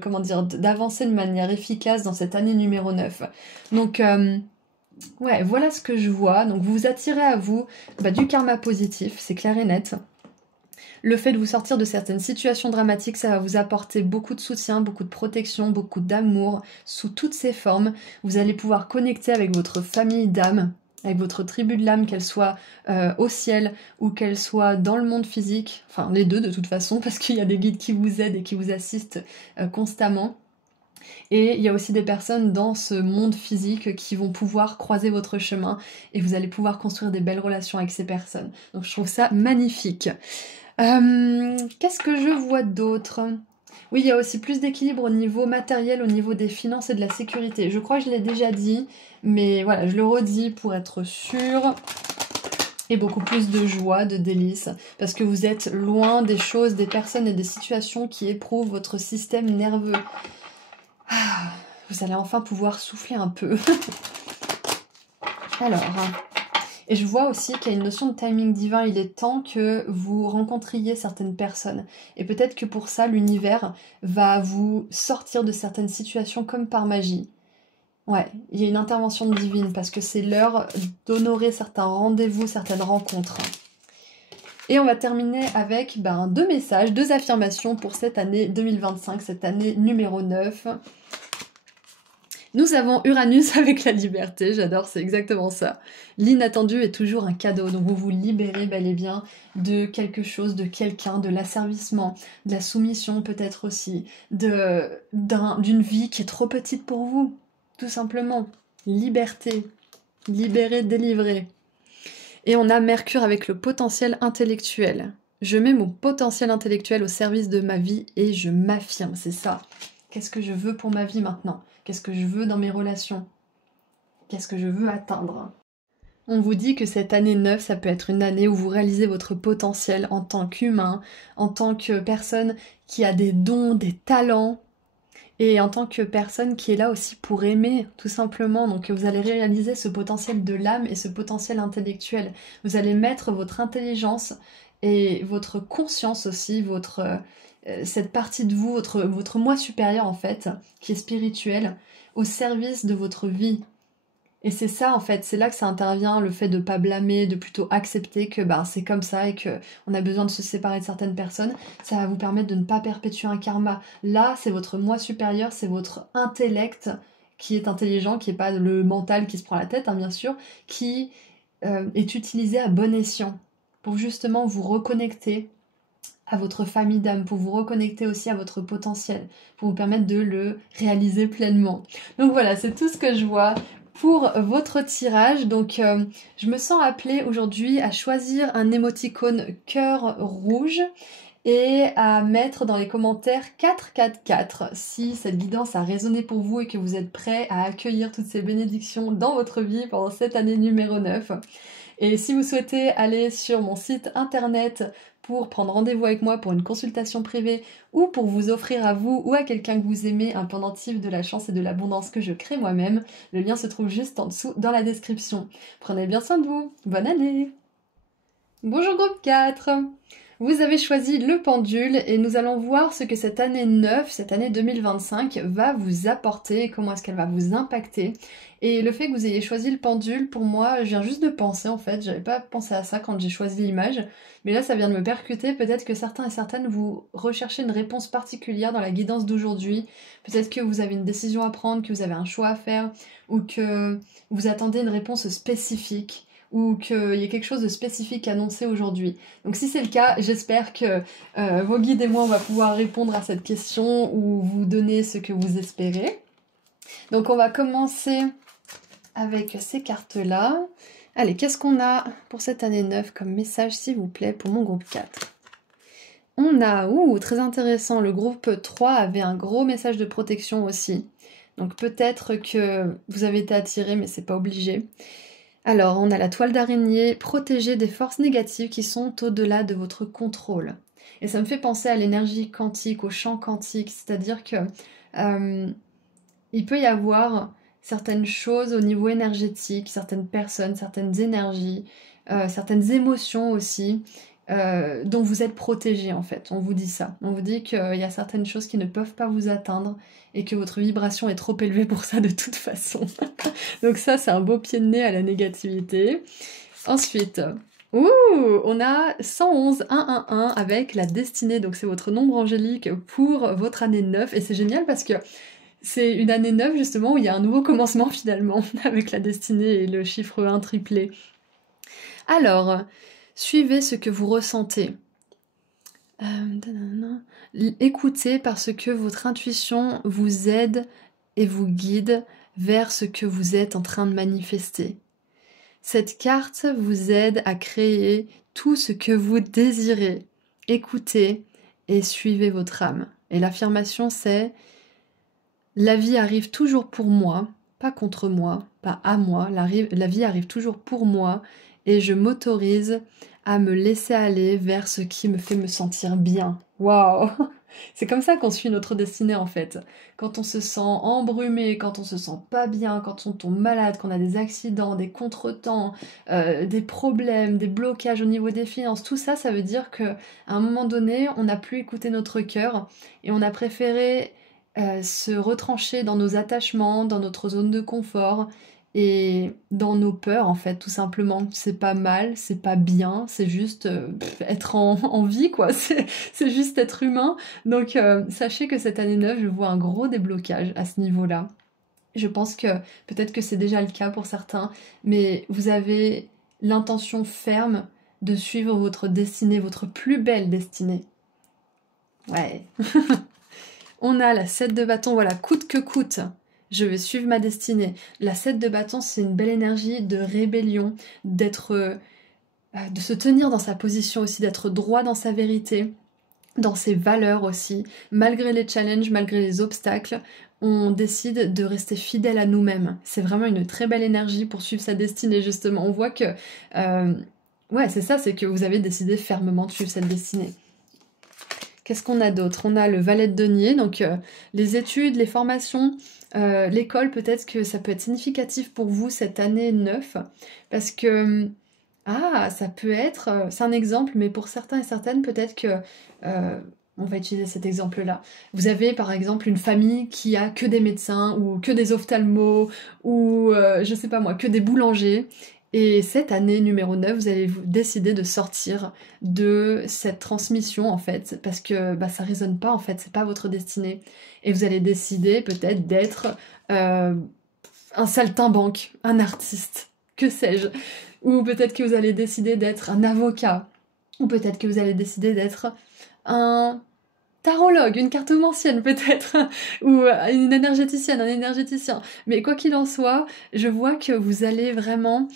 comment dire, d'avancer de manière efficace dans cette année numéro 9. Donc, ouais, voilà ce que je vois. Donc, vous attirez à vous du karma positif, c'est clair et net. Le fait de vous sortir de certaines situations dramatiques, ça va vous apporter beaucoup de soutien, beaucoup de protection, beaucoup d'amour, sous toutes ses formes. Vous allez pouvoir connecter avec votre famille d'âme, avec votre tribu de l'âme, qu'elle soit au ciel ou qu'elle soit dans le monde physique, enfin les deux de toute façon, parce qu'il y a des guides qui vous aident et qui vous assistent constamment. Et il y a aussi des personnes dans ce monde physique qui vont pouvoir croiser votre chemin et vous allez pouvoir construire des belles relations avec ces personnes. Donc je trouve ça magnifique. Qu'est-ce que je vois d'autre ? Oui, il y a aussi plus d'équilibre au niveau matériel, au niveau des finances et de la sécurité. Je crois que je l'ai déjà dit, mais voilà, je le redis pour être sûre. Et beaucoup plus de joie, de délices, parce que vous êtes loin des choses, des personnes et des situations qui éprouvent votre système nerveux. Ah, vous allez enfin pouvoir souffler un peu. Alors... Et je vois aussi qu'il y a une notion de timing divin, il est temps que vous rencontriez certaines personnes. Et peut-être que pour ça, l'univers va vous sortir de certaines situations comme par magie. Ouais, il y a une intervention divine parce que c'est l'heure d'honorer certains rendez-vous, certaines rencontres. Et on va terminer avec deux messages, deux affirmations pour cette année 2025, cette année numéro 9. Nous avons Uranus avec la liberté, j'adore, c'est exactement ça. L'inattendu est toujours un cadeau, donc vous vous libérez bel et bien de quelque chose, de quelqu'un, de l'asservissement, de la soumission peut-être aussi, d'une vie qui est trop petite pour vous, tout simplement. Liberté, libéré, délivré. Et on a Mercure avec le potentiel intellectuel. Je mets mon potentiel intellectuel au service de ma vie et je m'affirme, c'est ça. Qu'est-ce que je veux pour ma vie maintenant ? Qu'est-ce que je veux dans mes relations? Qu'est-ce que je veux atteindre? On vous dit que cette année 9, ça peut être une année où vous réalisez votre potentiel en tant qu'humain, en tant que personne qui a des dons, des talents, et en tant que personne qui est là aussi pour aimer, tout simplement. Donc vous allez réaliser ce potentiel de l'âme et ce potentiel intellectuel. Vous allez mettre votre intelligence et votre conscience aussi, cette partie de vous, votre moi supérieur en fait, qui est spirituel, au service de votre vie. Et c'est ça en fait, c'est là que ça intervient, le fait de pas blâmer, de plutôt accepter que c'est comme ça et que on a besoin de se séparer de certaines personnes. Ça va vous permettre de ne pas perpétuer un karma. Là, c'est votre moi supérieur, c'est votre intellect qui est intelligent, qui n'est pas le mental qui se prend la tête, bien sûr, qui est utilisé à bon escient pour justement vous reconnecter à votre famille d'âme, pour vous reconnecter aussi à votre potentiel, pour vous permettre de le réaliser pleinement. Donc voilà, c'est tout ce que je vois pour votre tirage. Donc je me sens appelée aujourd'hui à choisir un émoticône cœur rouge et à mettre dans les commentaires 444 si cette guidance a résonné pour vous et que vous êtes prêts à accueillir toutes ces bénédictions dans votre vie pendant cette année numéro 9. Et si vous souhaitez aller sur mon site internet pour prendre rendez-vous avec moi pour une consultation privée ou pour vous offrir à vous ou à quelqu'un que vous aimez un pendentif de la chance et de l'abondance que je crée moi-même, le lien se trouve juste en dessous dans la description. Prenez bien soin de vous. Bonne année! Bonjour groupe 4! Vous avez choisi le pendule et nous allons voir ce que cette année 9, cette année 2025 va vous apporter, comment est-ce qu'elle va vous impacter. Et le fait que vous ayez choisi le pendule, pour moi, je viens juste de penser en fait, j'avais pas pensé à ça quand j'ai choisi l'image, mais là ça vient de me percuter, peut-être que certains et certaines vous recherchez une réponse particulière dans la guidance d'aujourd'hui, peut-être que vous avez une décision à prendre, que vous avez un choix à faire, ou que vous attendez une réponse spécifique, ou qu'il y ait quelque chose de spécifique annoncé aujourd'hui. Donc si c'est le cas, j'espère que vos guides et moi, on va pouvoir répondre à cette question ou vous donner ce que vous espérez. Donc on va commencer avec ces cartes-là. Allez, qu'est-ce qu'on a pour cette année 9 comme message, s'il vous plaît, pour mon groupe 4 ? On a, très intéressant, le groupe 3 avait un gros message de protection aussi. Donc peut-être que vous avez été attiré, mais c'est pas obligé. Alors, on a la toile d'araignée, protégée des forces négatives qui sont au-delà de votre contrôle. Et ça me fait penser à l'énergie quantique, au champ quantique, c'est-à-dire que il peut y avoir certaines choses au niveau énergétique, certaines personnes, certaines énergies, certaines émotions aussi, dont vous êtes protégé en fait. On vous dit ça. On vous dit qu'il y a certaines choses qui ne peuvent pas vous atteindre et que votre vibration est trop élevée pour ça de toute façon. Donc ça, c'est un beau pied de nez à la négativité. Ensuite, on a 111 111 avec la destinée. Donc c'est votre nombre angélique pour votre année 9. Et c'est génial parce que c'est une année 9 justement où il y a un nouveau commencement finalement avec la destinée et le chiffre 1 triplé. Alors, suivez ce que vous ressentez. Écoutez parce que votre intuition vous aide et vous guide vers ce que vous êtes en train de manifester. Cette carte vous aide à créer tout ce que vous désirez. Écoutez et suivez votre âme. Et l'affirmation c'est « La vie arrive toujours pour moi, pas contre moi, pas à moi. La vie arrive toujours pour moi et je m'autorise à me laisser aller vers ce qui me fait me sentir bien. » Waouh! C'est comme ça qu'on suit notre destinée en fait. Quand on se sent embrumé, quand on se sent pas bien, quand on tombe malade, qu'on a des accidents, des contretemps, des problèmes, des blocages au niveau des finances, tout ça, ça veut dire qu'à un moment donné, on n'a plus écouté notre cœur et on a préféré se retrancher dans nos attachements, dans notre zone de confort et dans nos peurs en fait, tout simplement. C'est pas mal, c'est pas bien, c'est juste être en vie quoi, c'est juste être humain. Donc sachez que cette année 9, je vois un gros déblocage à ce niveau-là. Je pense que peut-être que c'est déjà le cas pour certains, mais vous avez l'intention ferme de suivre votre destinée, votre plus belle destinée. Ouais. On a la 7 de bâton, voilà, coûte que coûte. Je vais suivre ma destinée. La 7 de bâton, c'est une belle énergie de rébellion, de se tenir dans sa position aussi, d'être droit dans sa vérité, dans ses valeurs aussi. Malgré les challenges, malgré les obstacles, on décide de rester fidèle à nous-mêmes. C'est vraiment une très belle énergie pour suivre sa destinée, justement. On voit que... ouais, c'est ça, c'est que vous avez décidé fermement de suivre cette destinée. Qu'est-ce qu'on a d'autre? On a le valet de denier, donc les études, les formations, l'école, peut-être que ça peut être significatif pour vous cette année 9, parce que, ça peut être, c'est un exemple, mais pour certains et certaines, peut-être que, on va utiliser cet exemple-là. Vous avez par exemple une famille qui a que des médecins, ou que des ophtalmos, ou je sais pas moi, que des boulangers, et cette année numéro 9, vous allez décider de sortir de cette transmission en fait, parce que ça résonne pas en fait, c'est pas votre destinée. Et vous allez décider peut-être d'être un saltimbanque, un artiste, que sais-je. Ou peut-être que vous allez décider d'être un avocat, ou peut-être que vous allez décider d'être un tarologue, une cartomancienne peut-être, ou une énergéticienne, un énergéticien. Mais quoi qu'il en soit, je vois que vous allez vraiment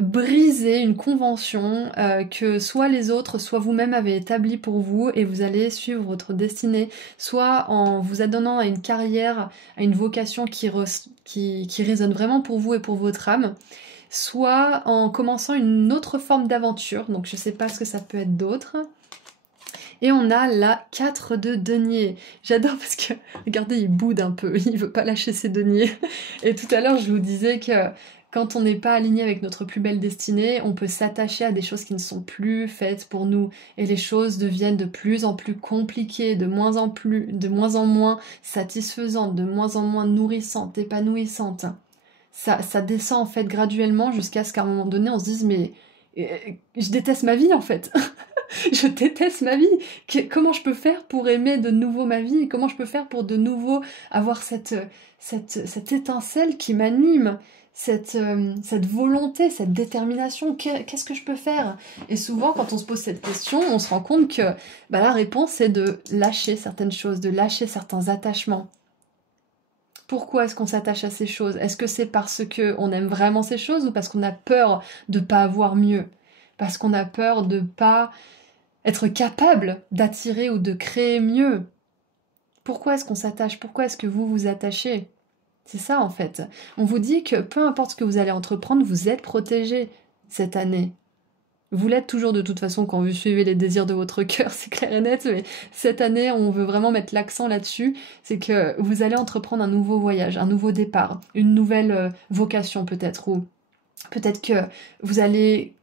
briser une convention que soit les autres, soit vous-même avez établie pour vous, et vous allez suivre votre destinée, soit en vous adonnant à une carrière, à une vocation qui résonne vraiment pour vous et pour votre âme, soit en commençant une autre forme d'aventure. Donc je sais pas ce que ça peut être d'autre. Et on a la 4 de denier. J'adore parce que, regardez, il boude un peu, il veut pas lâcher ses deniers. Et tout à l'heure, je vous disais que quand on n'est pas aligné avec notre plus belle destinée, on peut s'attacher à des choses qui ne sont plus faites pour nous. Et les choses deviennent de plus en plus compliquées, de moins en moins satisfaisantes, de moins en moins nourrissantes, épanouissantes. Ça descend en fait graduellement jusqu'à ce qu'à un moment donné, on se dise mais je déteste ma vie en fait. Je déteste ma vie. Comment je peux faire pour aimer de nouveau ma vie? Comment je peux faire pour de nouveau avoir cette étincelle qui m'anime, cette volonté, cette détermination? Qu'est-ce que je peux faire? Et souvent, quand on se pose cette question, on se rend compte que la réponse est de lâcher certaines choses, de lâcher certains attachements. Pourquoi est-ce qu'on s'attache à ces choses? Est-ce que c'est parce qu'on aime vraiment ces choses ou parce qu'on a peur de pas avoir mieux? Parce qu'on a peur de pas être capable d'attirer ou de créer mieux? Pourquoi est-ce qu'on s'attache? Pourquoi est-ce que vous vous attachez? C'est ça en fait. On vous dit que peu importe ce que vous allez entreprendre, vous êtes protégé cette année. Vous l'êtes toujours de toute façon quand vous suivez les désirs de votre cœur, c'est clair et net, mais cette année, on veut vraiment mettre l'accent là-dessus, c'est que vous allez entreprendre un nouveau voyage, un nouveau départ, une nouvelle vocation peut-être, ou peut-être que vous allez...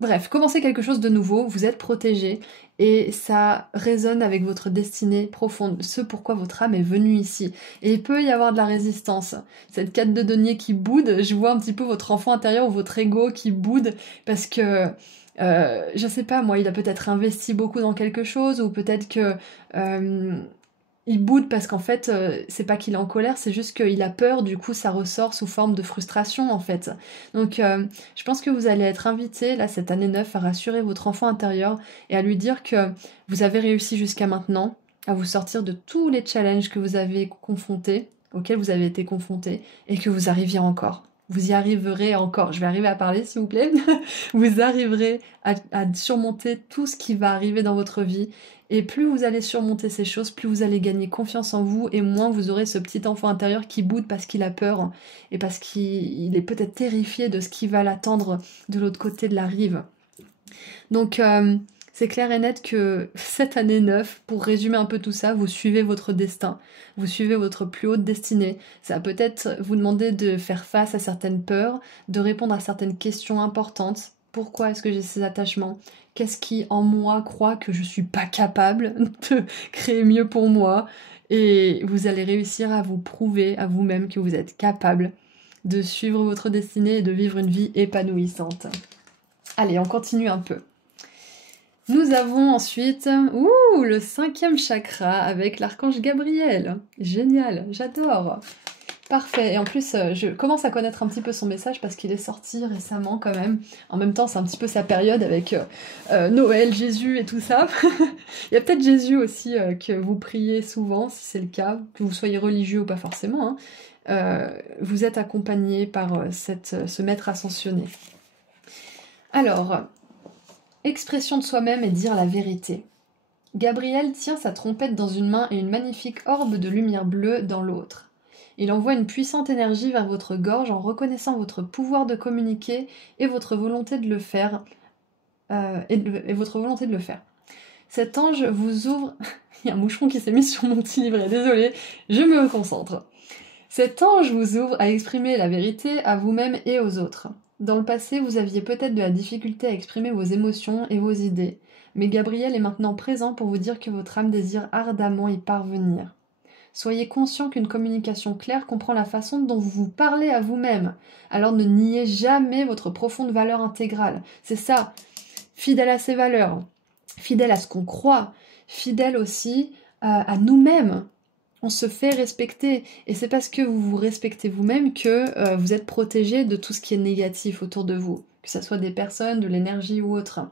Bref, commencer quelque chose de nouveau, vous êtes protégé, et ça résonne avec votre destinée profonde, ce pourquoi votre âme est venue ici. Et il peut y avoir de la résistance. Cette 4 de denier qui boude, je vois un petit peu votre enfant intérieur ou votre ego qui boude, parce que, je sais pas, moi, il a peut-être investi beaucoup dans quelque chose, ou peut-être que... il boude parce qu'en fait, c'est pas qu'il est en colère, c'est juste qu'il a peur, du coup ça ressort sous forme de frustration en fait. Donc je pense que vous allez être invité, là, cette année 9, à rassurer votre enfant intérieur et à lui dire que vous avez réussi jusqu'à maintenant à vous sortir de tous les challenges que vous avez confrontés, auxquels vous avez été confrontés, et que vous arriviez encore. Vous y arriverez encore. Je vais arriver à parler, s'il vous plaît. Vous arriverez à surmonter tout ce qui va arriver dans votre vie. Et plus vous allez surmonter ces choses, plus vous allez gagner confiance en vous, et moins vous aurez ce petit enfant intérieur qui boude parce qu'il a peur et parce qu'il est peut-être terrifié de ce qui va l'attendre de l'autre côté de la rive. Donc c'est clair et net que cette année 9, pour résumer un peu tout ça, vous suivez votre destin, vous suivez votre plus haute destinée. Ça va peut-être vous demander de faire face à certaines peurs, de répondre à certaines questions importantes. Pourquoi est-ce que j'ai ces attachements? Qu'est-ce qui en moi croit que je suis pas capable de créer mieux pour moi? Et vous allez réussir à vous prouver à vous-même que vous êtes capable de suivre votre destinée et de vivre une vie épanouissante. Allez, on continue un peu. Nous avons ensuite le 5e chakra avec l'archange Gabriel. Génial, j'adore. Parfait, et en plus je commence à connaître un petit peu son message parce qu'il est sorti récemment quand même. En même temps c'est un petit peu sa période avec Noël, Jésus et tout ça. Il y a peut-être Jésus aussi que vous priez souvent si c'est le cas, que vous soyez religieux ou pas forcément. Vous êtes accompagné par ce maître ascensionné. Alors, expression de soi-même et dire la vérité. Gabriel tient sa trompette dans une main et une magnifique orbe de lumière bleue dans l'autre. Il envoie une puissante énergie vers votre gorge en reconnaissant votre pouvoir de communiquer et votre volonté de le faire. Cet ange vous ouvre... Il y a un moucheron qui s'est mis sur mon petit livret, désolé, je me concentre. Cet ange vous ouvre à exprimer la vérité à vous-même et aux autres. Dans le passé, vous aviez peut-être de la difficulté à exprimer vos émotions et vos idées, mais Gabriel est maintenant présent pour vous dire que votre âme désire ardemment y parvenir. Soyez conscient qu'une communication claire comprend la façon dont vous vous parlez à vous-même. Alors ne niez jamais votre profonde valeur intégrale. C'est ça, fidèle à ses valeurs, fidèle à ce qu'on croit, fidèle aussi à nous-mêmes. On se fait respecter, et c'est parce que vous vous respectez vous-même que vous êtes protégé de tout ce qui est négatif autour de vous, que ce soit des personnes, de l'énergie ou autre.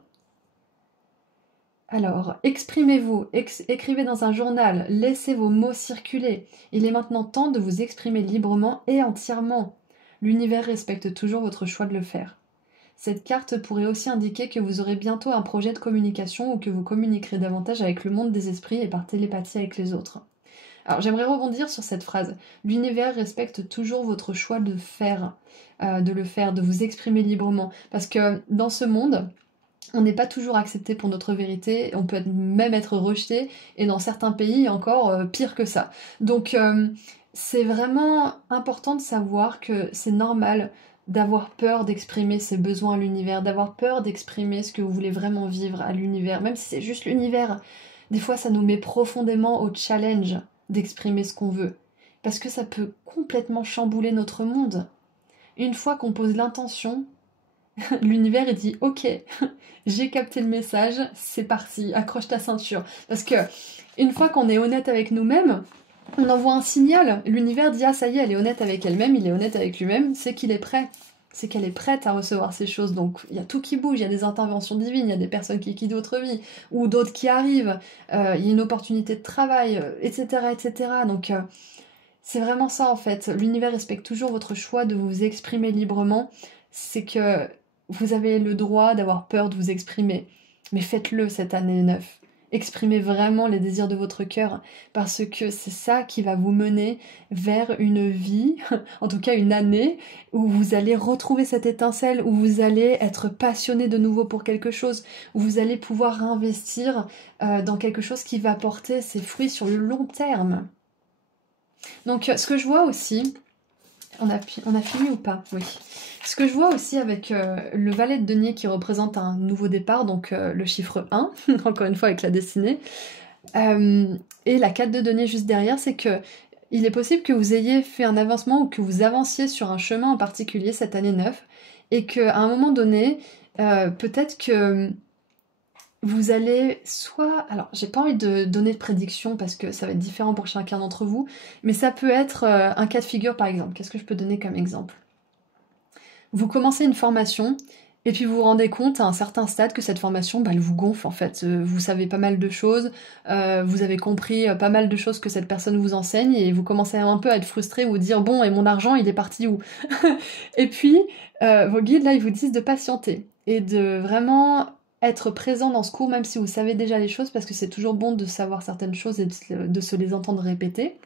Alors, exprimez-vous, écrivez dans un journal, laissez vos mots circuler. Il est maintenant temps de vous exprimer librement et entièrement. L'univers respecte toujours votre choix de le faire. Cette carte pourrait aussi indiquer que vous aurez bientôt un projet de communication ou que vous communiquerez davantage avec le monde des esprits et par télépathie avec les autres. Alors j'aimerais rebondir sur cette phrase. L'univers respecte toujours votre choix de faire, de le faire, de vous exprimer librement. Parce que dans ce monde, on n'est pas toujours accepté pour notre vérité, on peut même être rejeté, et dans certains pays encore pire que ça. Donc c'est vraiment important de savoir que c'est normal d'avoir peur d'exprimer ses besoins à l'univers, d'avoir peur d'exprimer ce que vous voulez vraiment vivre à l'univers, même si c'est juste l'univers. Des fois ça nous met profondément au challenge d'exprimer ce qu'on veut, parce que ça peut complètement chambouler notre monde. Une fois qu'on pose l'intention, l'univers il dit ok, j'ai capté le message, c'est parti, accroche ta ceinture. Parce que une fois qu'on est honnête avec nous-mêmes, on envoie un signal. L'univers dit ah ça y est, elle est honnête avec elle-même, il est honnête avec lui-même, c'est qu'il est prêt. C'est qu'elle est prête à recevoir ces choses. Donc il y a tout qui bouge, il y a des interventions divines, il y a des personnes qui quittent d'autres vies, ou d'autres qui arrivent, il y a une opportunité de travail, etc. etc. Donc c'est vraiment ça en fait. L'univers respecte toujours votre choix de vous exprimer librement. C'est que vous avez le droit d'avoir peur de vous exprimer. Mais faites-le cette année 9. Exprimez vraiment les désirs de votre cœur parce que c'est ça qui va vous mener vers une vie, en tout cas une année, où vous allez retrouver cette étincelle, où vous allez être passionné de nouveau pour quelque chose, où vous allez pouvoir investir dans quelque chose qui va porter ses fruits sur le long terme. Donc ce que je vois aussi, on a fini ou pas? Oui. Ce que je vois aussi avec le valet de denier qui représente un nouveau départ, donc le chiffre 1, encore une fois avec la destinée, et la 4 de denier juste derrière, c'est que il est possible que vous ayez fait un avancement ou que vous avanciez sur un chemin en particulier cette année 9, et qu'à un moment donné, peut-être que vous allez soit... Alors, j'ai pas envie de donner de prédiction parce que ça va être différent pour chacun d'entre vous, mais ça peut être un cas de figure par exemple. Qu'est-ce que je peux donner comme exemple? Vous commencez une formation et puis vous vous rendez compte à un certain stade que cette formation, elle vous gonfle en fait. Vous savez pas mal de choses, vous avez compris pas mal de choses que cette personne vous enseigne et vous commencez un peu à être frustré, vous dire bon et mon argent il est parti où? Et puis vos guides là ils vous disent de patienter et de vraiment être présent dans ce cours même si vous savez déjà les choses parce que c'est toujours bon de savoir certaines choses et de se les entendre répéter.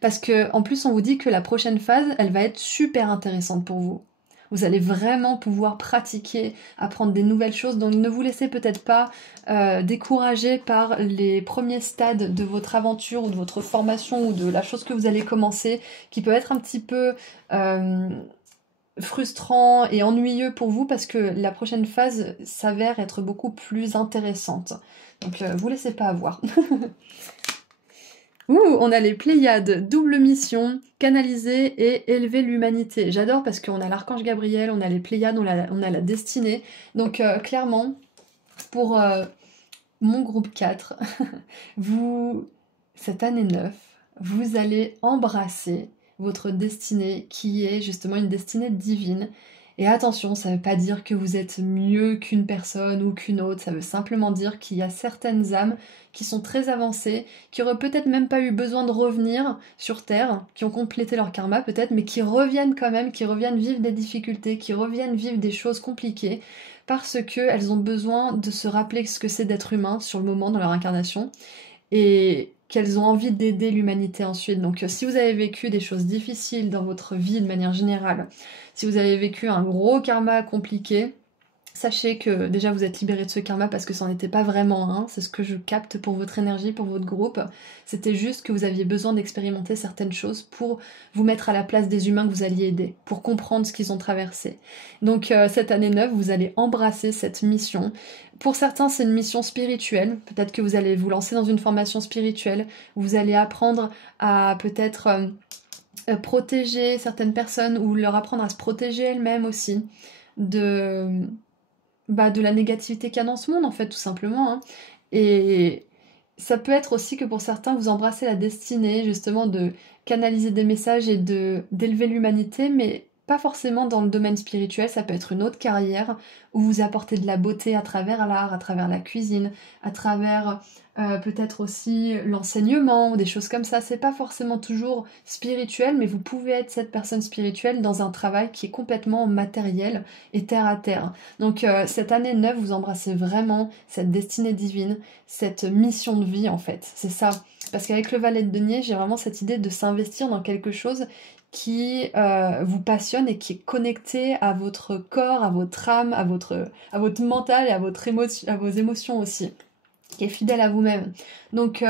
Parce que en plus on vous dit que la prochaine phase elle va être super intéressante pour vous. Vous allez vraiment pouvoir pratiquer, apprendre des nouvelles choses, donc ne vous laissez peut-être pas décourager par les premiers stades de votre aventure ou de votre formation ou de la chose que vous allez commencer, qui peut être un petit peu frustrant et ennuyeux pour vous parce que la prochaine phase s'avère être beaucoup plus intéressante. Donc vous laissez pas avoir. Ouh, on a les Pléiades, double mission, canaliser et élever l'humanité. J'adore parce qu'on a l'archange Gabriel, on a les Pléiades, on a la destinée. Donc clairement, pour mon groupe 4, cette année 9, vous allez embrasser votre destinée qui est justement une destinée divine. Et attention, ça ne veut pas dire que vous êtes mieux qu'une personne ou qu'une autre, ça veut simplement dire qu'il y a certaines âmes qui sont très avancées, qui auraient peut-être même pas eu besoin de revenir sur Terre, qui ont complété leur karma peut-être, mais qui reviennent quand même, qui reviennent vivre des difficultés, qui reviennent vivre des choses compliquées, parce qu'elles ont besoin de se rappeler ce que c'est d'être humain sur le moment dans leur incarnation, et qu'elles ont envie d'aider l'humanité ensuite. Donc si vous avez vécu des choses difficiles dans votre vie de manière générale, si vous avez vécu un gros karma compliqué, sachez que déjà vous êtes libéré de ce karma parce que ça n'en était pas vraiment un, c'est ce que je capte pour votre énergie, pour votre groupe. C'était juste que vous aviez besoin d'expérimenter certaines choses pour vous mettre à la place des humains que vous alliez aider, pour comprendre ce qu'ils ont traversé. Donc cette année 9, vous allez embrasser cette mission. Pour certains, c'est une mission spirituelle. Peut-être que vous allez vous lancer dans une formation spirituelle. Vous allez apprendre à peut-être protéger certaines personnes ou leur apprendre à se protéger elles-mêmes aussi de la négativité qu'il y a dans ce monde, en fait, tout simplement. Hein. Et ça peut être aussi que pour certains, vous embrassez la destinée, justement, de canaliser des messages et d'élever l'humanité, mais pas forcément dans le domaine spirituel, ça peut être une autre carrière où vous apportez de la beauté à travers l'art, à travers la cuisine, à travers peut-être aussi l'enseignement ou des choses comme ça. C'est pas forcément toujours spirituel, mais vous pouvez être cette personne spirituelle dans un travail qui est complètement matériel et terre à terre. Donc cette année 9, vous embrassez vraiment cette destinée divine, cette mission de vie en fait. C'est ça. Parce qu'avec le valet de denier, j'ai vraiment cette idée de s'investir dans quelque chose qui vous passionne et qui est connecté à votre corps, à votre âme, à votre mental et à vos émotions aussi, qui est fidèle à vous-même. Donc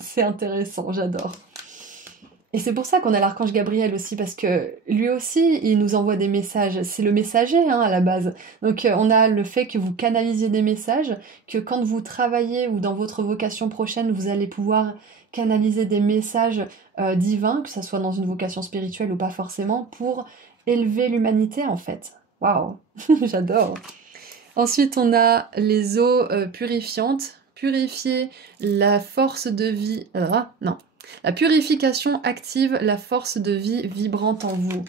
c'est intéressant, j'adore. Et c'est pour ça qu'on a l'archange Gabriel aussi, parce que lui aussi, il nous envoie des messages. C'est le messager hein, à la base. Donc on a le fait que vous canalisiez des messages, que quand vous travaillez ou dans votre vocation prochaine, vous allez pouvoir canaliser des messages divins, que ce soit dans une vocation spirituelle ou pas forcément, pour élever l'humanité en fait. Waouh, j'adore. Ensuite, on a les eaux purifiantes. Purifier la force de vie... non. La purification active la force de vie vibrante en vous.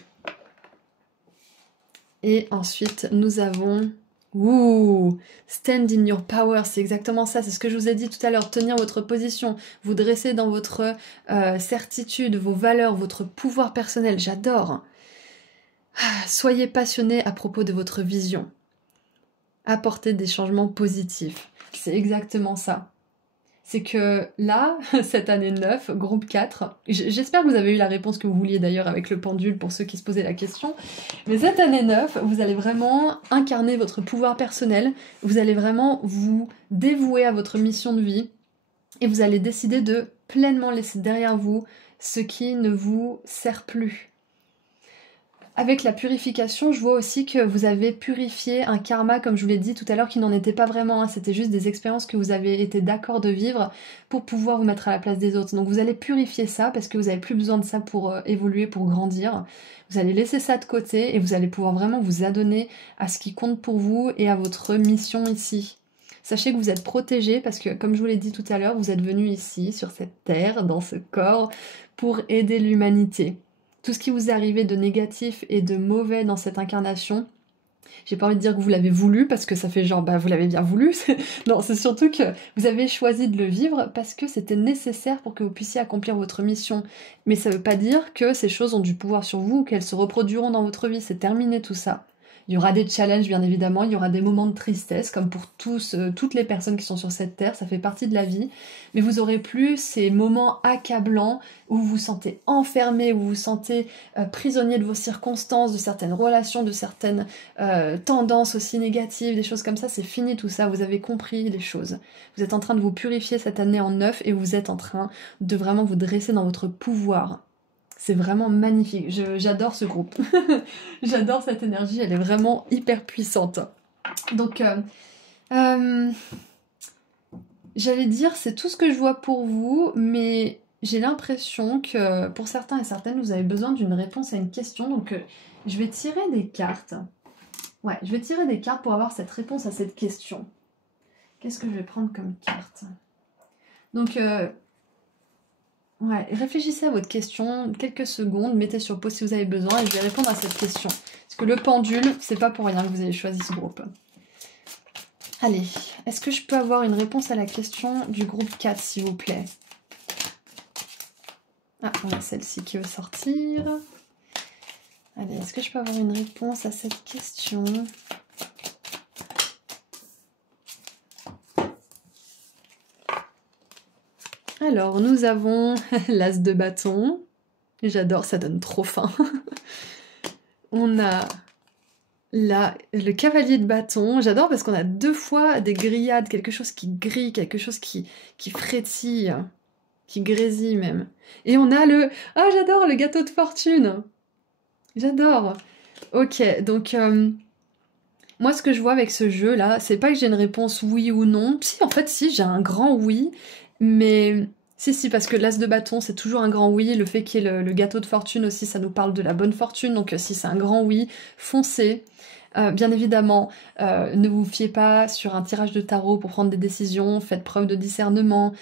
Et ensuite, nous avons... Ouh, stand in your power, c'est exactement ça, c'est ce que je vous ai dit tout à l'heure, tenir votre position, vous dresser dans votre certitude, vos valeurs, votre pouvoir personnel, j'adore. Soyez passionné à propos de votre vision. Apporter des changements positifs, c'est exactement ça. C'est que là, cette année 9, groupe 4, j'espère que vous avez eu la réponse que vous vouliez d'ailleurs avec le pendule pour ceux qui se posaient la question, mais cette année 9, vous allez vraiment incarner votre pouvoir personnel, vous allez vraiment vous dévouer à votre mission de vie et vous allez décider de pleinement laisser derrière vous ce qui ne vous sert plus. Avec la purification, je vois aussi que vous avez purifié un karma, comme je vous l'ai dit tout à l'heure, qui n'en était pas vraiment, hein. C'était juste des expériences que vous avez été d'accord de vivre pour pouvoir vous mettre à la place des autres. Donc vous allez purifier ça parce que vous n'avez plus besoin de ça pour évoluer, pour grandir. Vous allez laisser ça de côté et vous allez pouvoir vraiment vous adonner à ce qui compte pour vous et à votre mission ici. Sachez que vous êtes protégé parce que, comme je vous l'ai dit tout à l'heure, vous êtes venu ici, sur cette terre, dans ce corps, pour aider l'humanité. Tout ce qui vous est arrivé de négatif et de mauvais dans cette incarnation, j'ai pas envie de dire que vous l'avez voulu, parce que ça fait genre, bah vous l'avez bien voulu. Non, c'est surtout que vous avez choisi de le vivre parce que c'était nécessaire pour que vous puissiez accomplir votre mission. Mais ça veut pas dire que ces choses ont du pouvoir sur vous ou qu'elles se reproduiront dans votre vie, c'est terminé tout ça. Il y aura des challenges, bien évidemment, il y aura des moments de tristesse, comme pour toutes les personnes qui sont sur cette terre, ça fait partie de la vie. Mais vous aurez plus ces moments accablants où vous vous sentez enfermé, où vous vous sentez prisonnier de vos circonstances, de certaines relations, de certaines tendances aussi négatives, des choses comme ça. C'est fini tout ça, vous avez compris les choses. Vous êtes en train de vous purifier cette année en 9 et vous êtes en train de vraiment vous dresser dans votre pouvoir. C'est vraiment magnifique, j'adore ce groupe. J'adore cette énergie, elle est vraiment hyper puissante. Donc, j'allais dire, c'est tout ce que je vois pour vous, mais j'ai l'impression que pour certains et certaines, vous avez besoin d'une réponse à une question. Donc, je vais tirer des cartes. Ouais, je vais tirer des cartes pour avoir cette réponse à cette question. Qu'est-ce que je vais prendre comme carte? Donc, ouais, réfléchissez à votre question, quelques secondes, mettez sur pause si vous avez besoin et je vais répondre à cette question. Parce que le pendule, c'est pas pour rien que vous avez choisi ce groupe. Allez, est-ce que je peux avoir une réponse à la question du groupe 4, s'il vous plaît? Ah, on a celle-ci qui veut sortir. Allez, est-ce que je peux avoir une réponse à cette question? Alors, nous avons l'as de bâton. J'adore, ça donne trop faim. On a le cavalier de bâton. J'adore parce qu'on a 2 fois des grillades, quelque chose qui grille, quelque chose qui frétille, qui grésille même. Et on a le... Ah, j'adore, le gâteau de fortune. J'adore. Ok, donc... moi, ce que je vois avec ce jeu-là, c'est pas que j'ai une réponse oui ou non. Si, en fait, si, j'ai un grand oui. Mais si, parce que l'as de bâton, c'est toujours un grand oui. Le fait qu'il y ait le gâteau de fortune aussi, ça nous parle de la bonne fortune. Donc si c'est un grand oui, foncez. Bien évidemment, ne vous fiez pas sur un tirage de tarot pour prendre des décisions, faites preuve de discernement,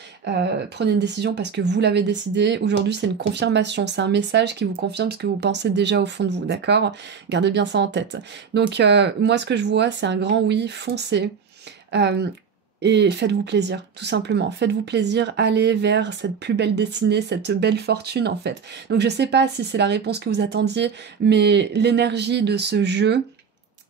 prenez une décision parce que vous l'avez décidé. Aujourd'hui, c'est une confirmation, c'est un message qui vous confirme ce que vous pensez déjà au fond de vous, d'accord? Gardez bien ça en tête. Donc, moi, ce que je vois, c'est un grand oui, foncez. Et faites-vous plaisir, tout simplement. Faites-vous plaisir, allez vers cette plus belle destinée, cette belle fortune, en fait. Donc, je sais pas si c'est la réponse que vous attendiez, mais l'énergie de ce jeu,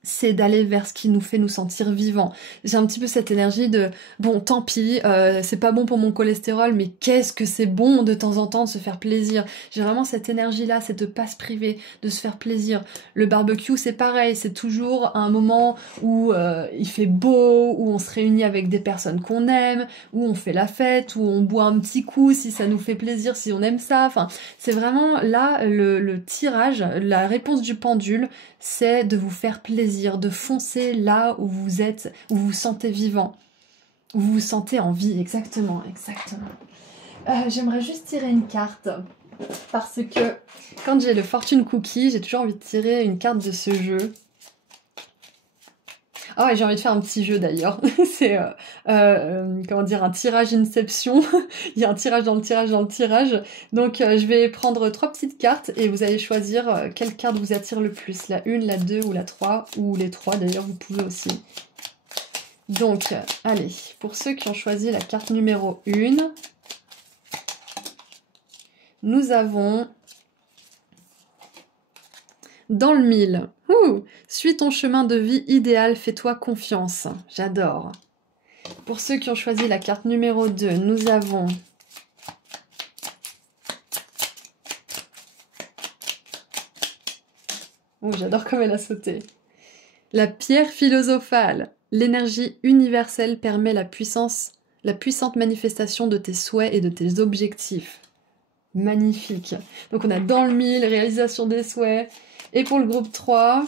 c'est d'aller vers ce qui nous fait nous sentir vivants. J'ai un petit peu cette énergie de bon, tant pis, c'est pas bon pour mon cholestérol, mais qu'est-ce que c'est bon de temps en temps de se faire plaisir. J'ai vraiment cette énergie-là, cette passe privée, de se faire plaisir. Le barbecue, c'est pareil, c'est toujours un moment où il fait beau, où on se réunit avec des personnes qu'on aime, où on fait la fête, où on boit un petit coup si ça nous fait plaisir, si on aime ça. Enfin, c'est vraiment là le tirage, la réponse du pendule, c'est de vous faire plaisir, de foncer là où vous êtes, où vous vous sentez vivant, où vous vous sentez en vie, exactement. J'aimerais juste tirer une carte, parce que quand j'ai le Fortune Cookie, j'ai toujours envie de tirer une carte de ce jeu. Ah ouais, j'ai envie de faire un petit jeu d'ailleurs. C'est comment dire, un tirage Inception. Il y a un tirage dans le tirage dans le tirage. Donc je vais prendre 3 petites cartes et vous allez choisir quelle carte vous attire le plus. La 1, la 2 ou la 3, ou les 3 d'ailleurs, vous pouvez aussi. Donc, allez, pour ceux qui ont choisi la carte numéro 1, nous avons dans le mille. Ouh, suis ton chemin de vie idéal, fais-toi confiance. J'adore. Pour ceux qui ont choisi la carte numéro 2, nous avons oh, j'adore comme elle a sauté. La pierre philosophale. L'énergie universelle permet la puissante manifestation de tes souhaits et de tes objectifs. Magnifique. Donc on a dans le mille, réalisation des souhaits. Et pour le groupe 3,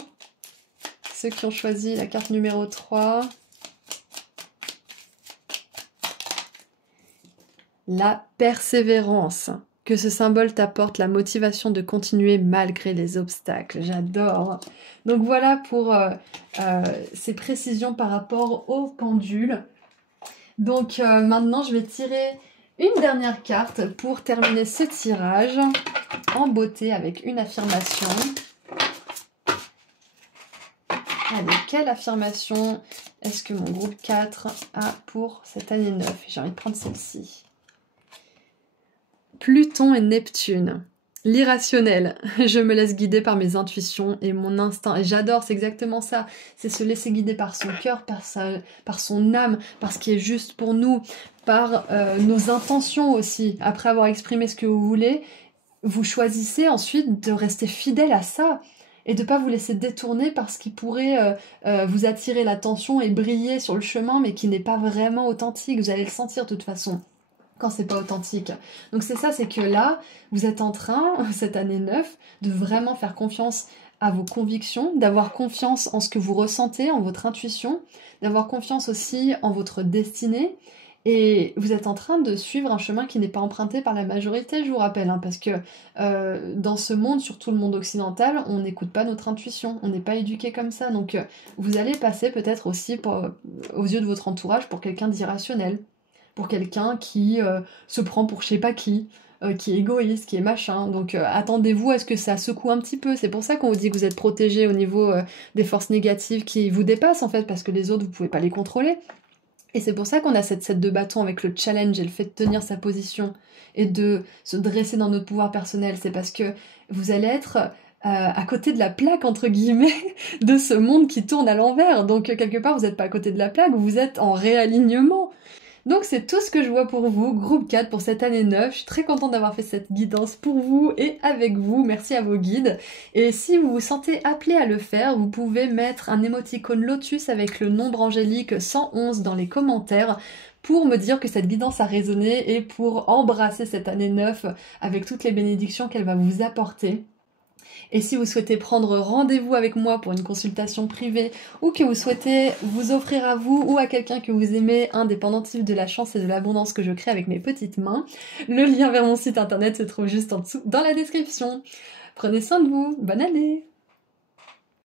ceux qui ont choisi la carte numéro 3, la persévérance. Que ce symbole t'apporte la motivation de continuer malgré les obstacles. J'adore. Donc voilà pour ces précisions par rapport au pendule. Donc maintenant, je vais tirer une dernière carte pour terminer ce tirage en beauté avec une affirmation. Allez, quelle affirmation est-ce que mon groupe 4 a pour cette année 9? J'ai envie de prendre celle-ci. Pluton et Neptune. L'irrationnel. Je me laisse guider par mes intuitions et mon instinct. Et j'adore, c'est exactement ça. C'est se laisser guider par son cœur, par son âme, par ce qui est juste pour nous, par nos intentions aussi. Après avoir exprimé ce que vous voulez, vous choisissez ensuite de rester fidèle à ça. Et de ne pas vous laisser détourner par ce qui pourrait vous attirer l'attention et briller sur le chemin, mais qui n'est pas vraiment authentique. Vous allez le sentir de toute façon quand c'est pas authentique. Donc c'est ça, c'est que là, vous êtes en train, cette année 9, de vraiment faire confiance à vos convictions, d'avoir confiance en ce que vous ressentez, en votre intuition, d'avoir confiance aussi en votre destinée. Et vous êtes en train de suivre un chemin qui n'est pas emprunté par la majorité, je vous rappelle, hein, parce que dans ce monde, surtout le monde occidental, on n'écoute pas notre intuition, on n'est pas éduqué comme ça. Donc vous allez passer peut-être aussi aux yeux de votre entourage pour quelqu'un d'irrationnel, pour quelqu'un qui se prend pour je sais pas qui est égoïste, qui est machin. Donc attendez-vous à ce que ça secoue un petit peu. C'est pour ça qu'on vous dit que vous êtes protégé au niveau des forces négatives qui vous dépassent en fait, parce que les autres, vous pouvez pas les contrôler. Et c'est pour ça qu'on a cette 7 de bâton avec le challenge et le fait de tenir sa position et de se dresser dans notre pouvoir personnel. C'est parce que vous allez être à côté de la plaque, entre guillemets, de ce monde qui tourne à l'envers. Donc quelque part, vous n'êtes pas à côté de la plaque, vous êtes en réalignement. Donc c'est tout ce que je vois pour vous, groupe 4 pour cette année 9. Je suis très contente d'avoir fait cette guidance pour vous et avec vous. Merci à vos guides. Et si vous vous sentez appelé à le faire, vous pouvez mettre un émoticône lotus avec le nombre angélique 111 dans les commentaires pour me dire que cette guidance a résonné et pour embrasser cette année 9 avec toutes les bénédictions qu'elle va vous apporter. Et si vous souhaitez prendre rendez-vous avec moi pour une consultation privée ou que vous souhaitez vous offrir à vous ou à quelqu'un que vous aimez un des pendentifs de la chance et de l'abondance que je crée avec mes petites mains, le lien vers mon site internet se trouve juste en dessous dans la description. Prenez soin de vous, bonne année!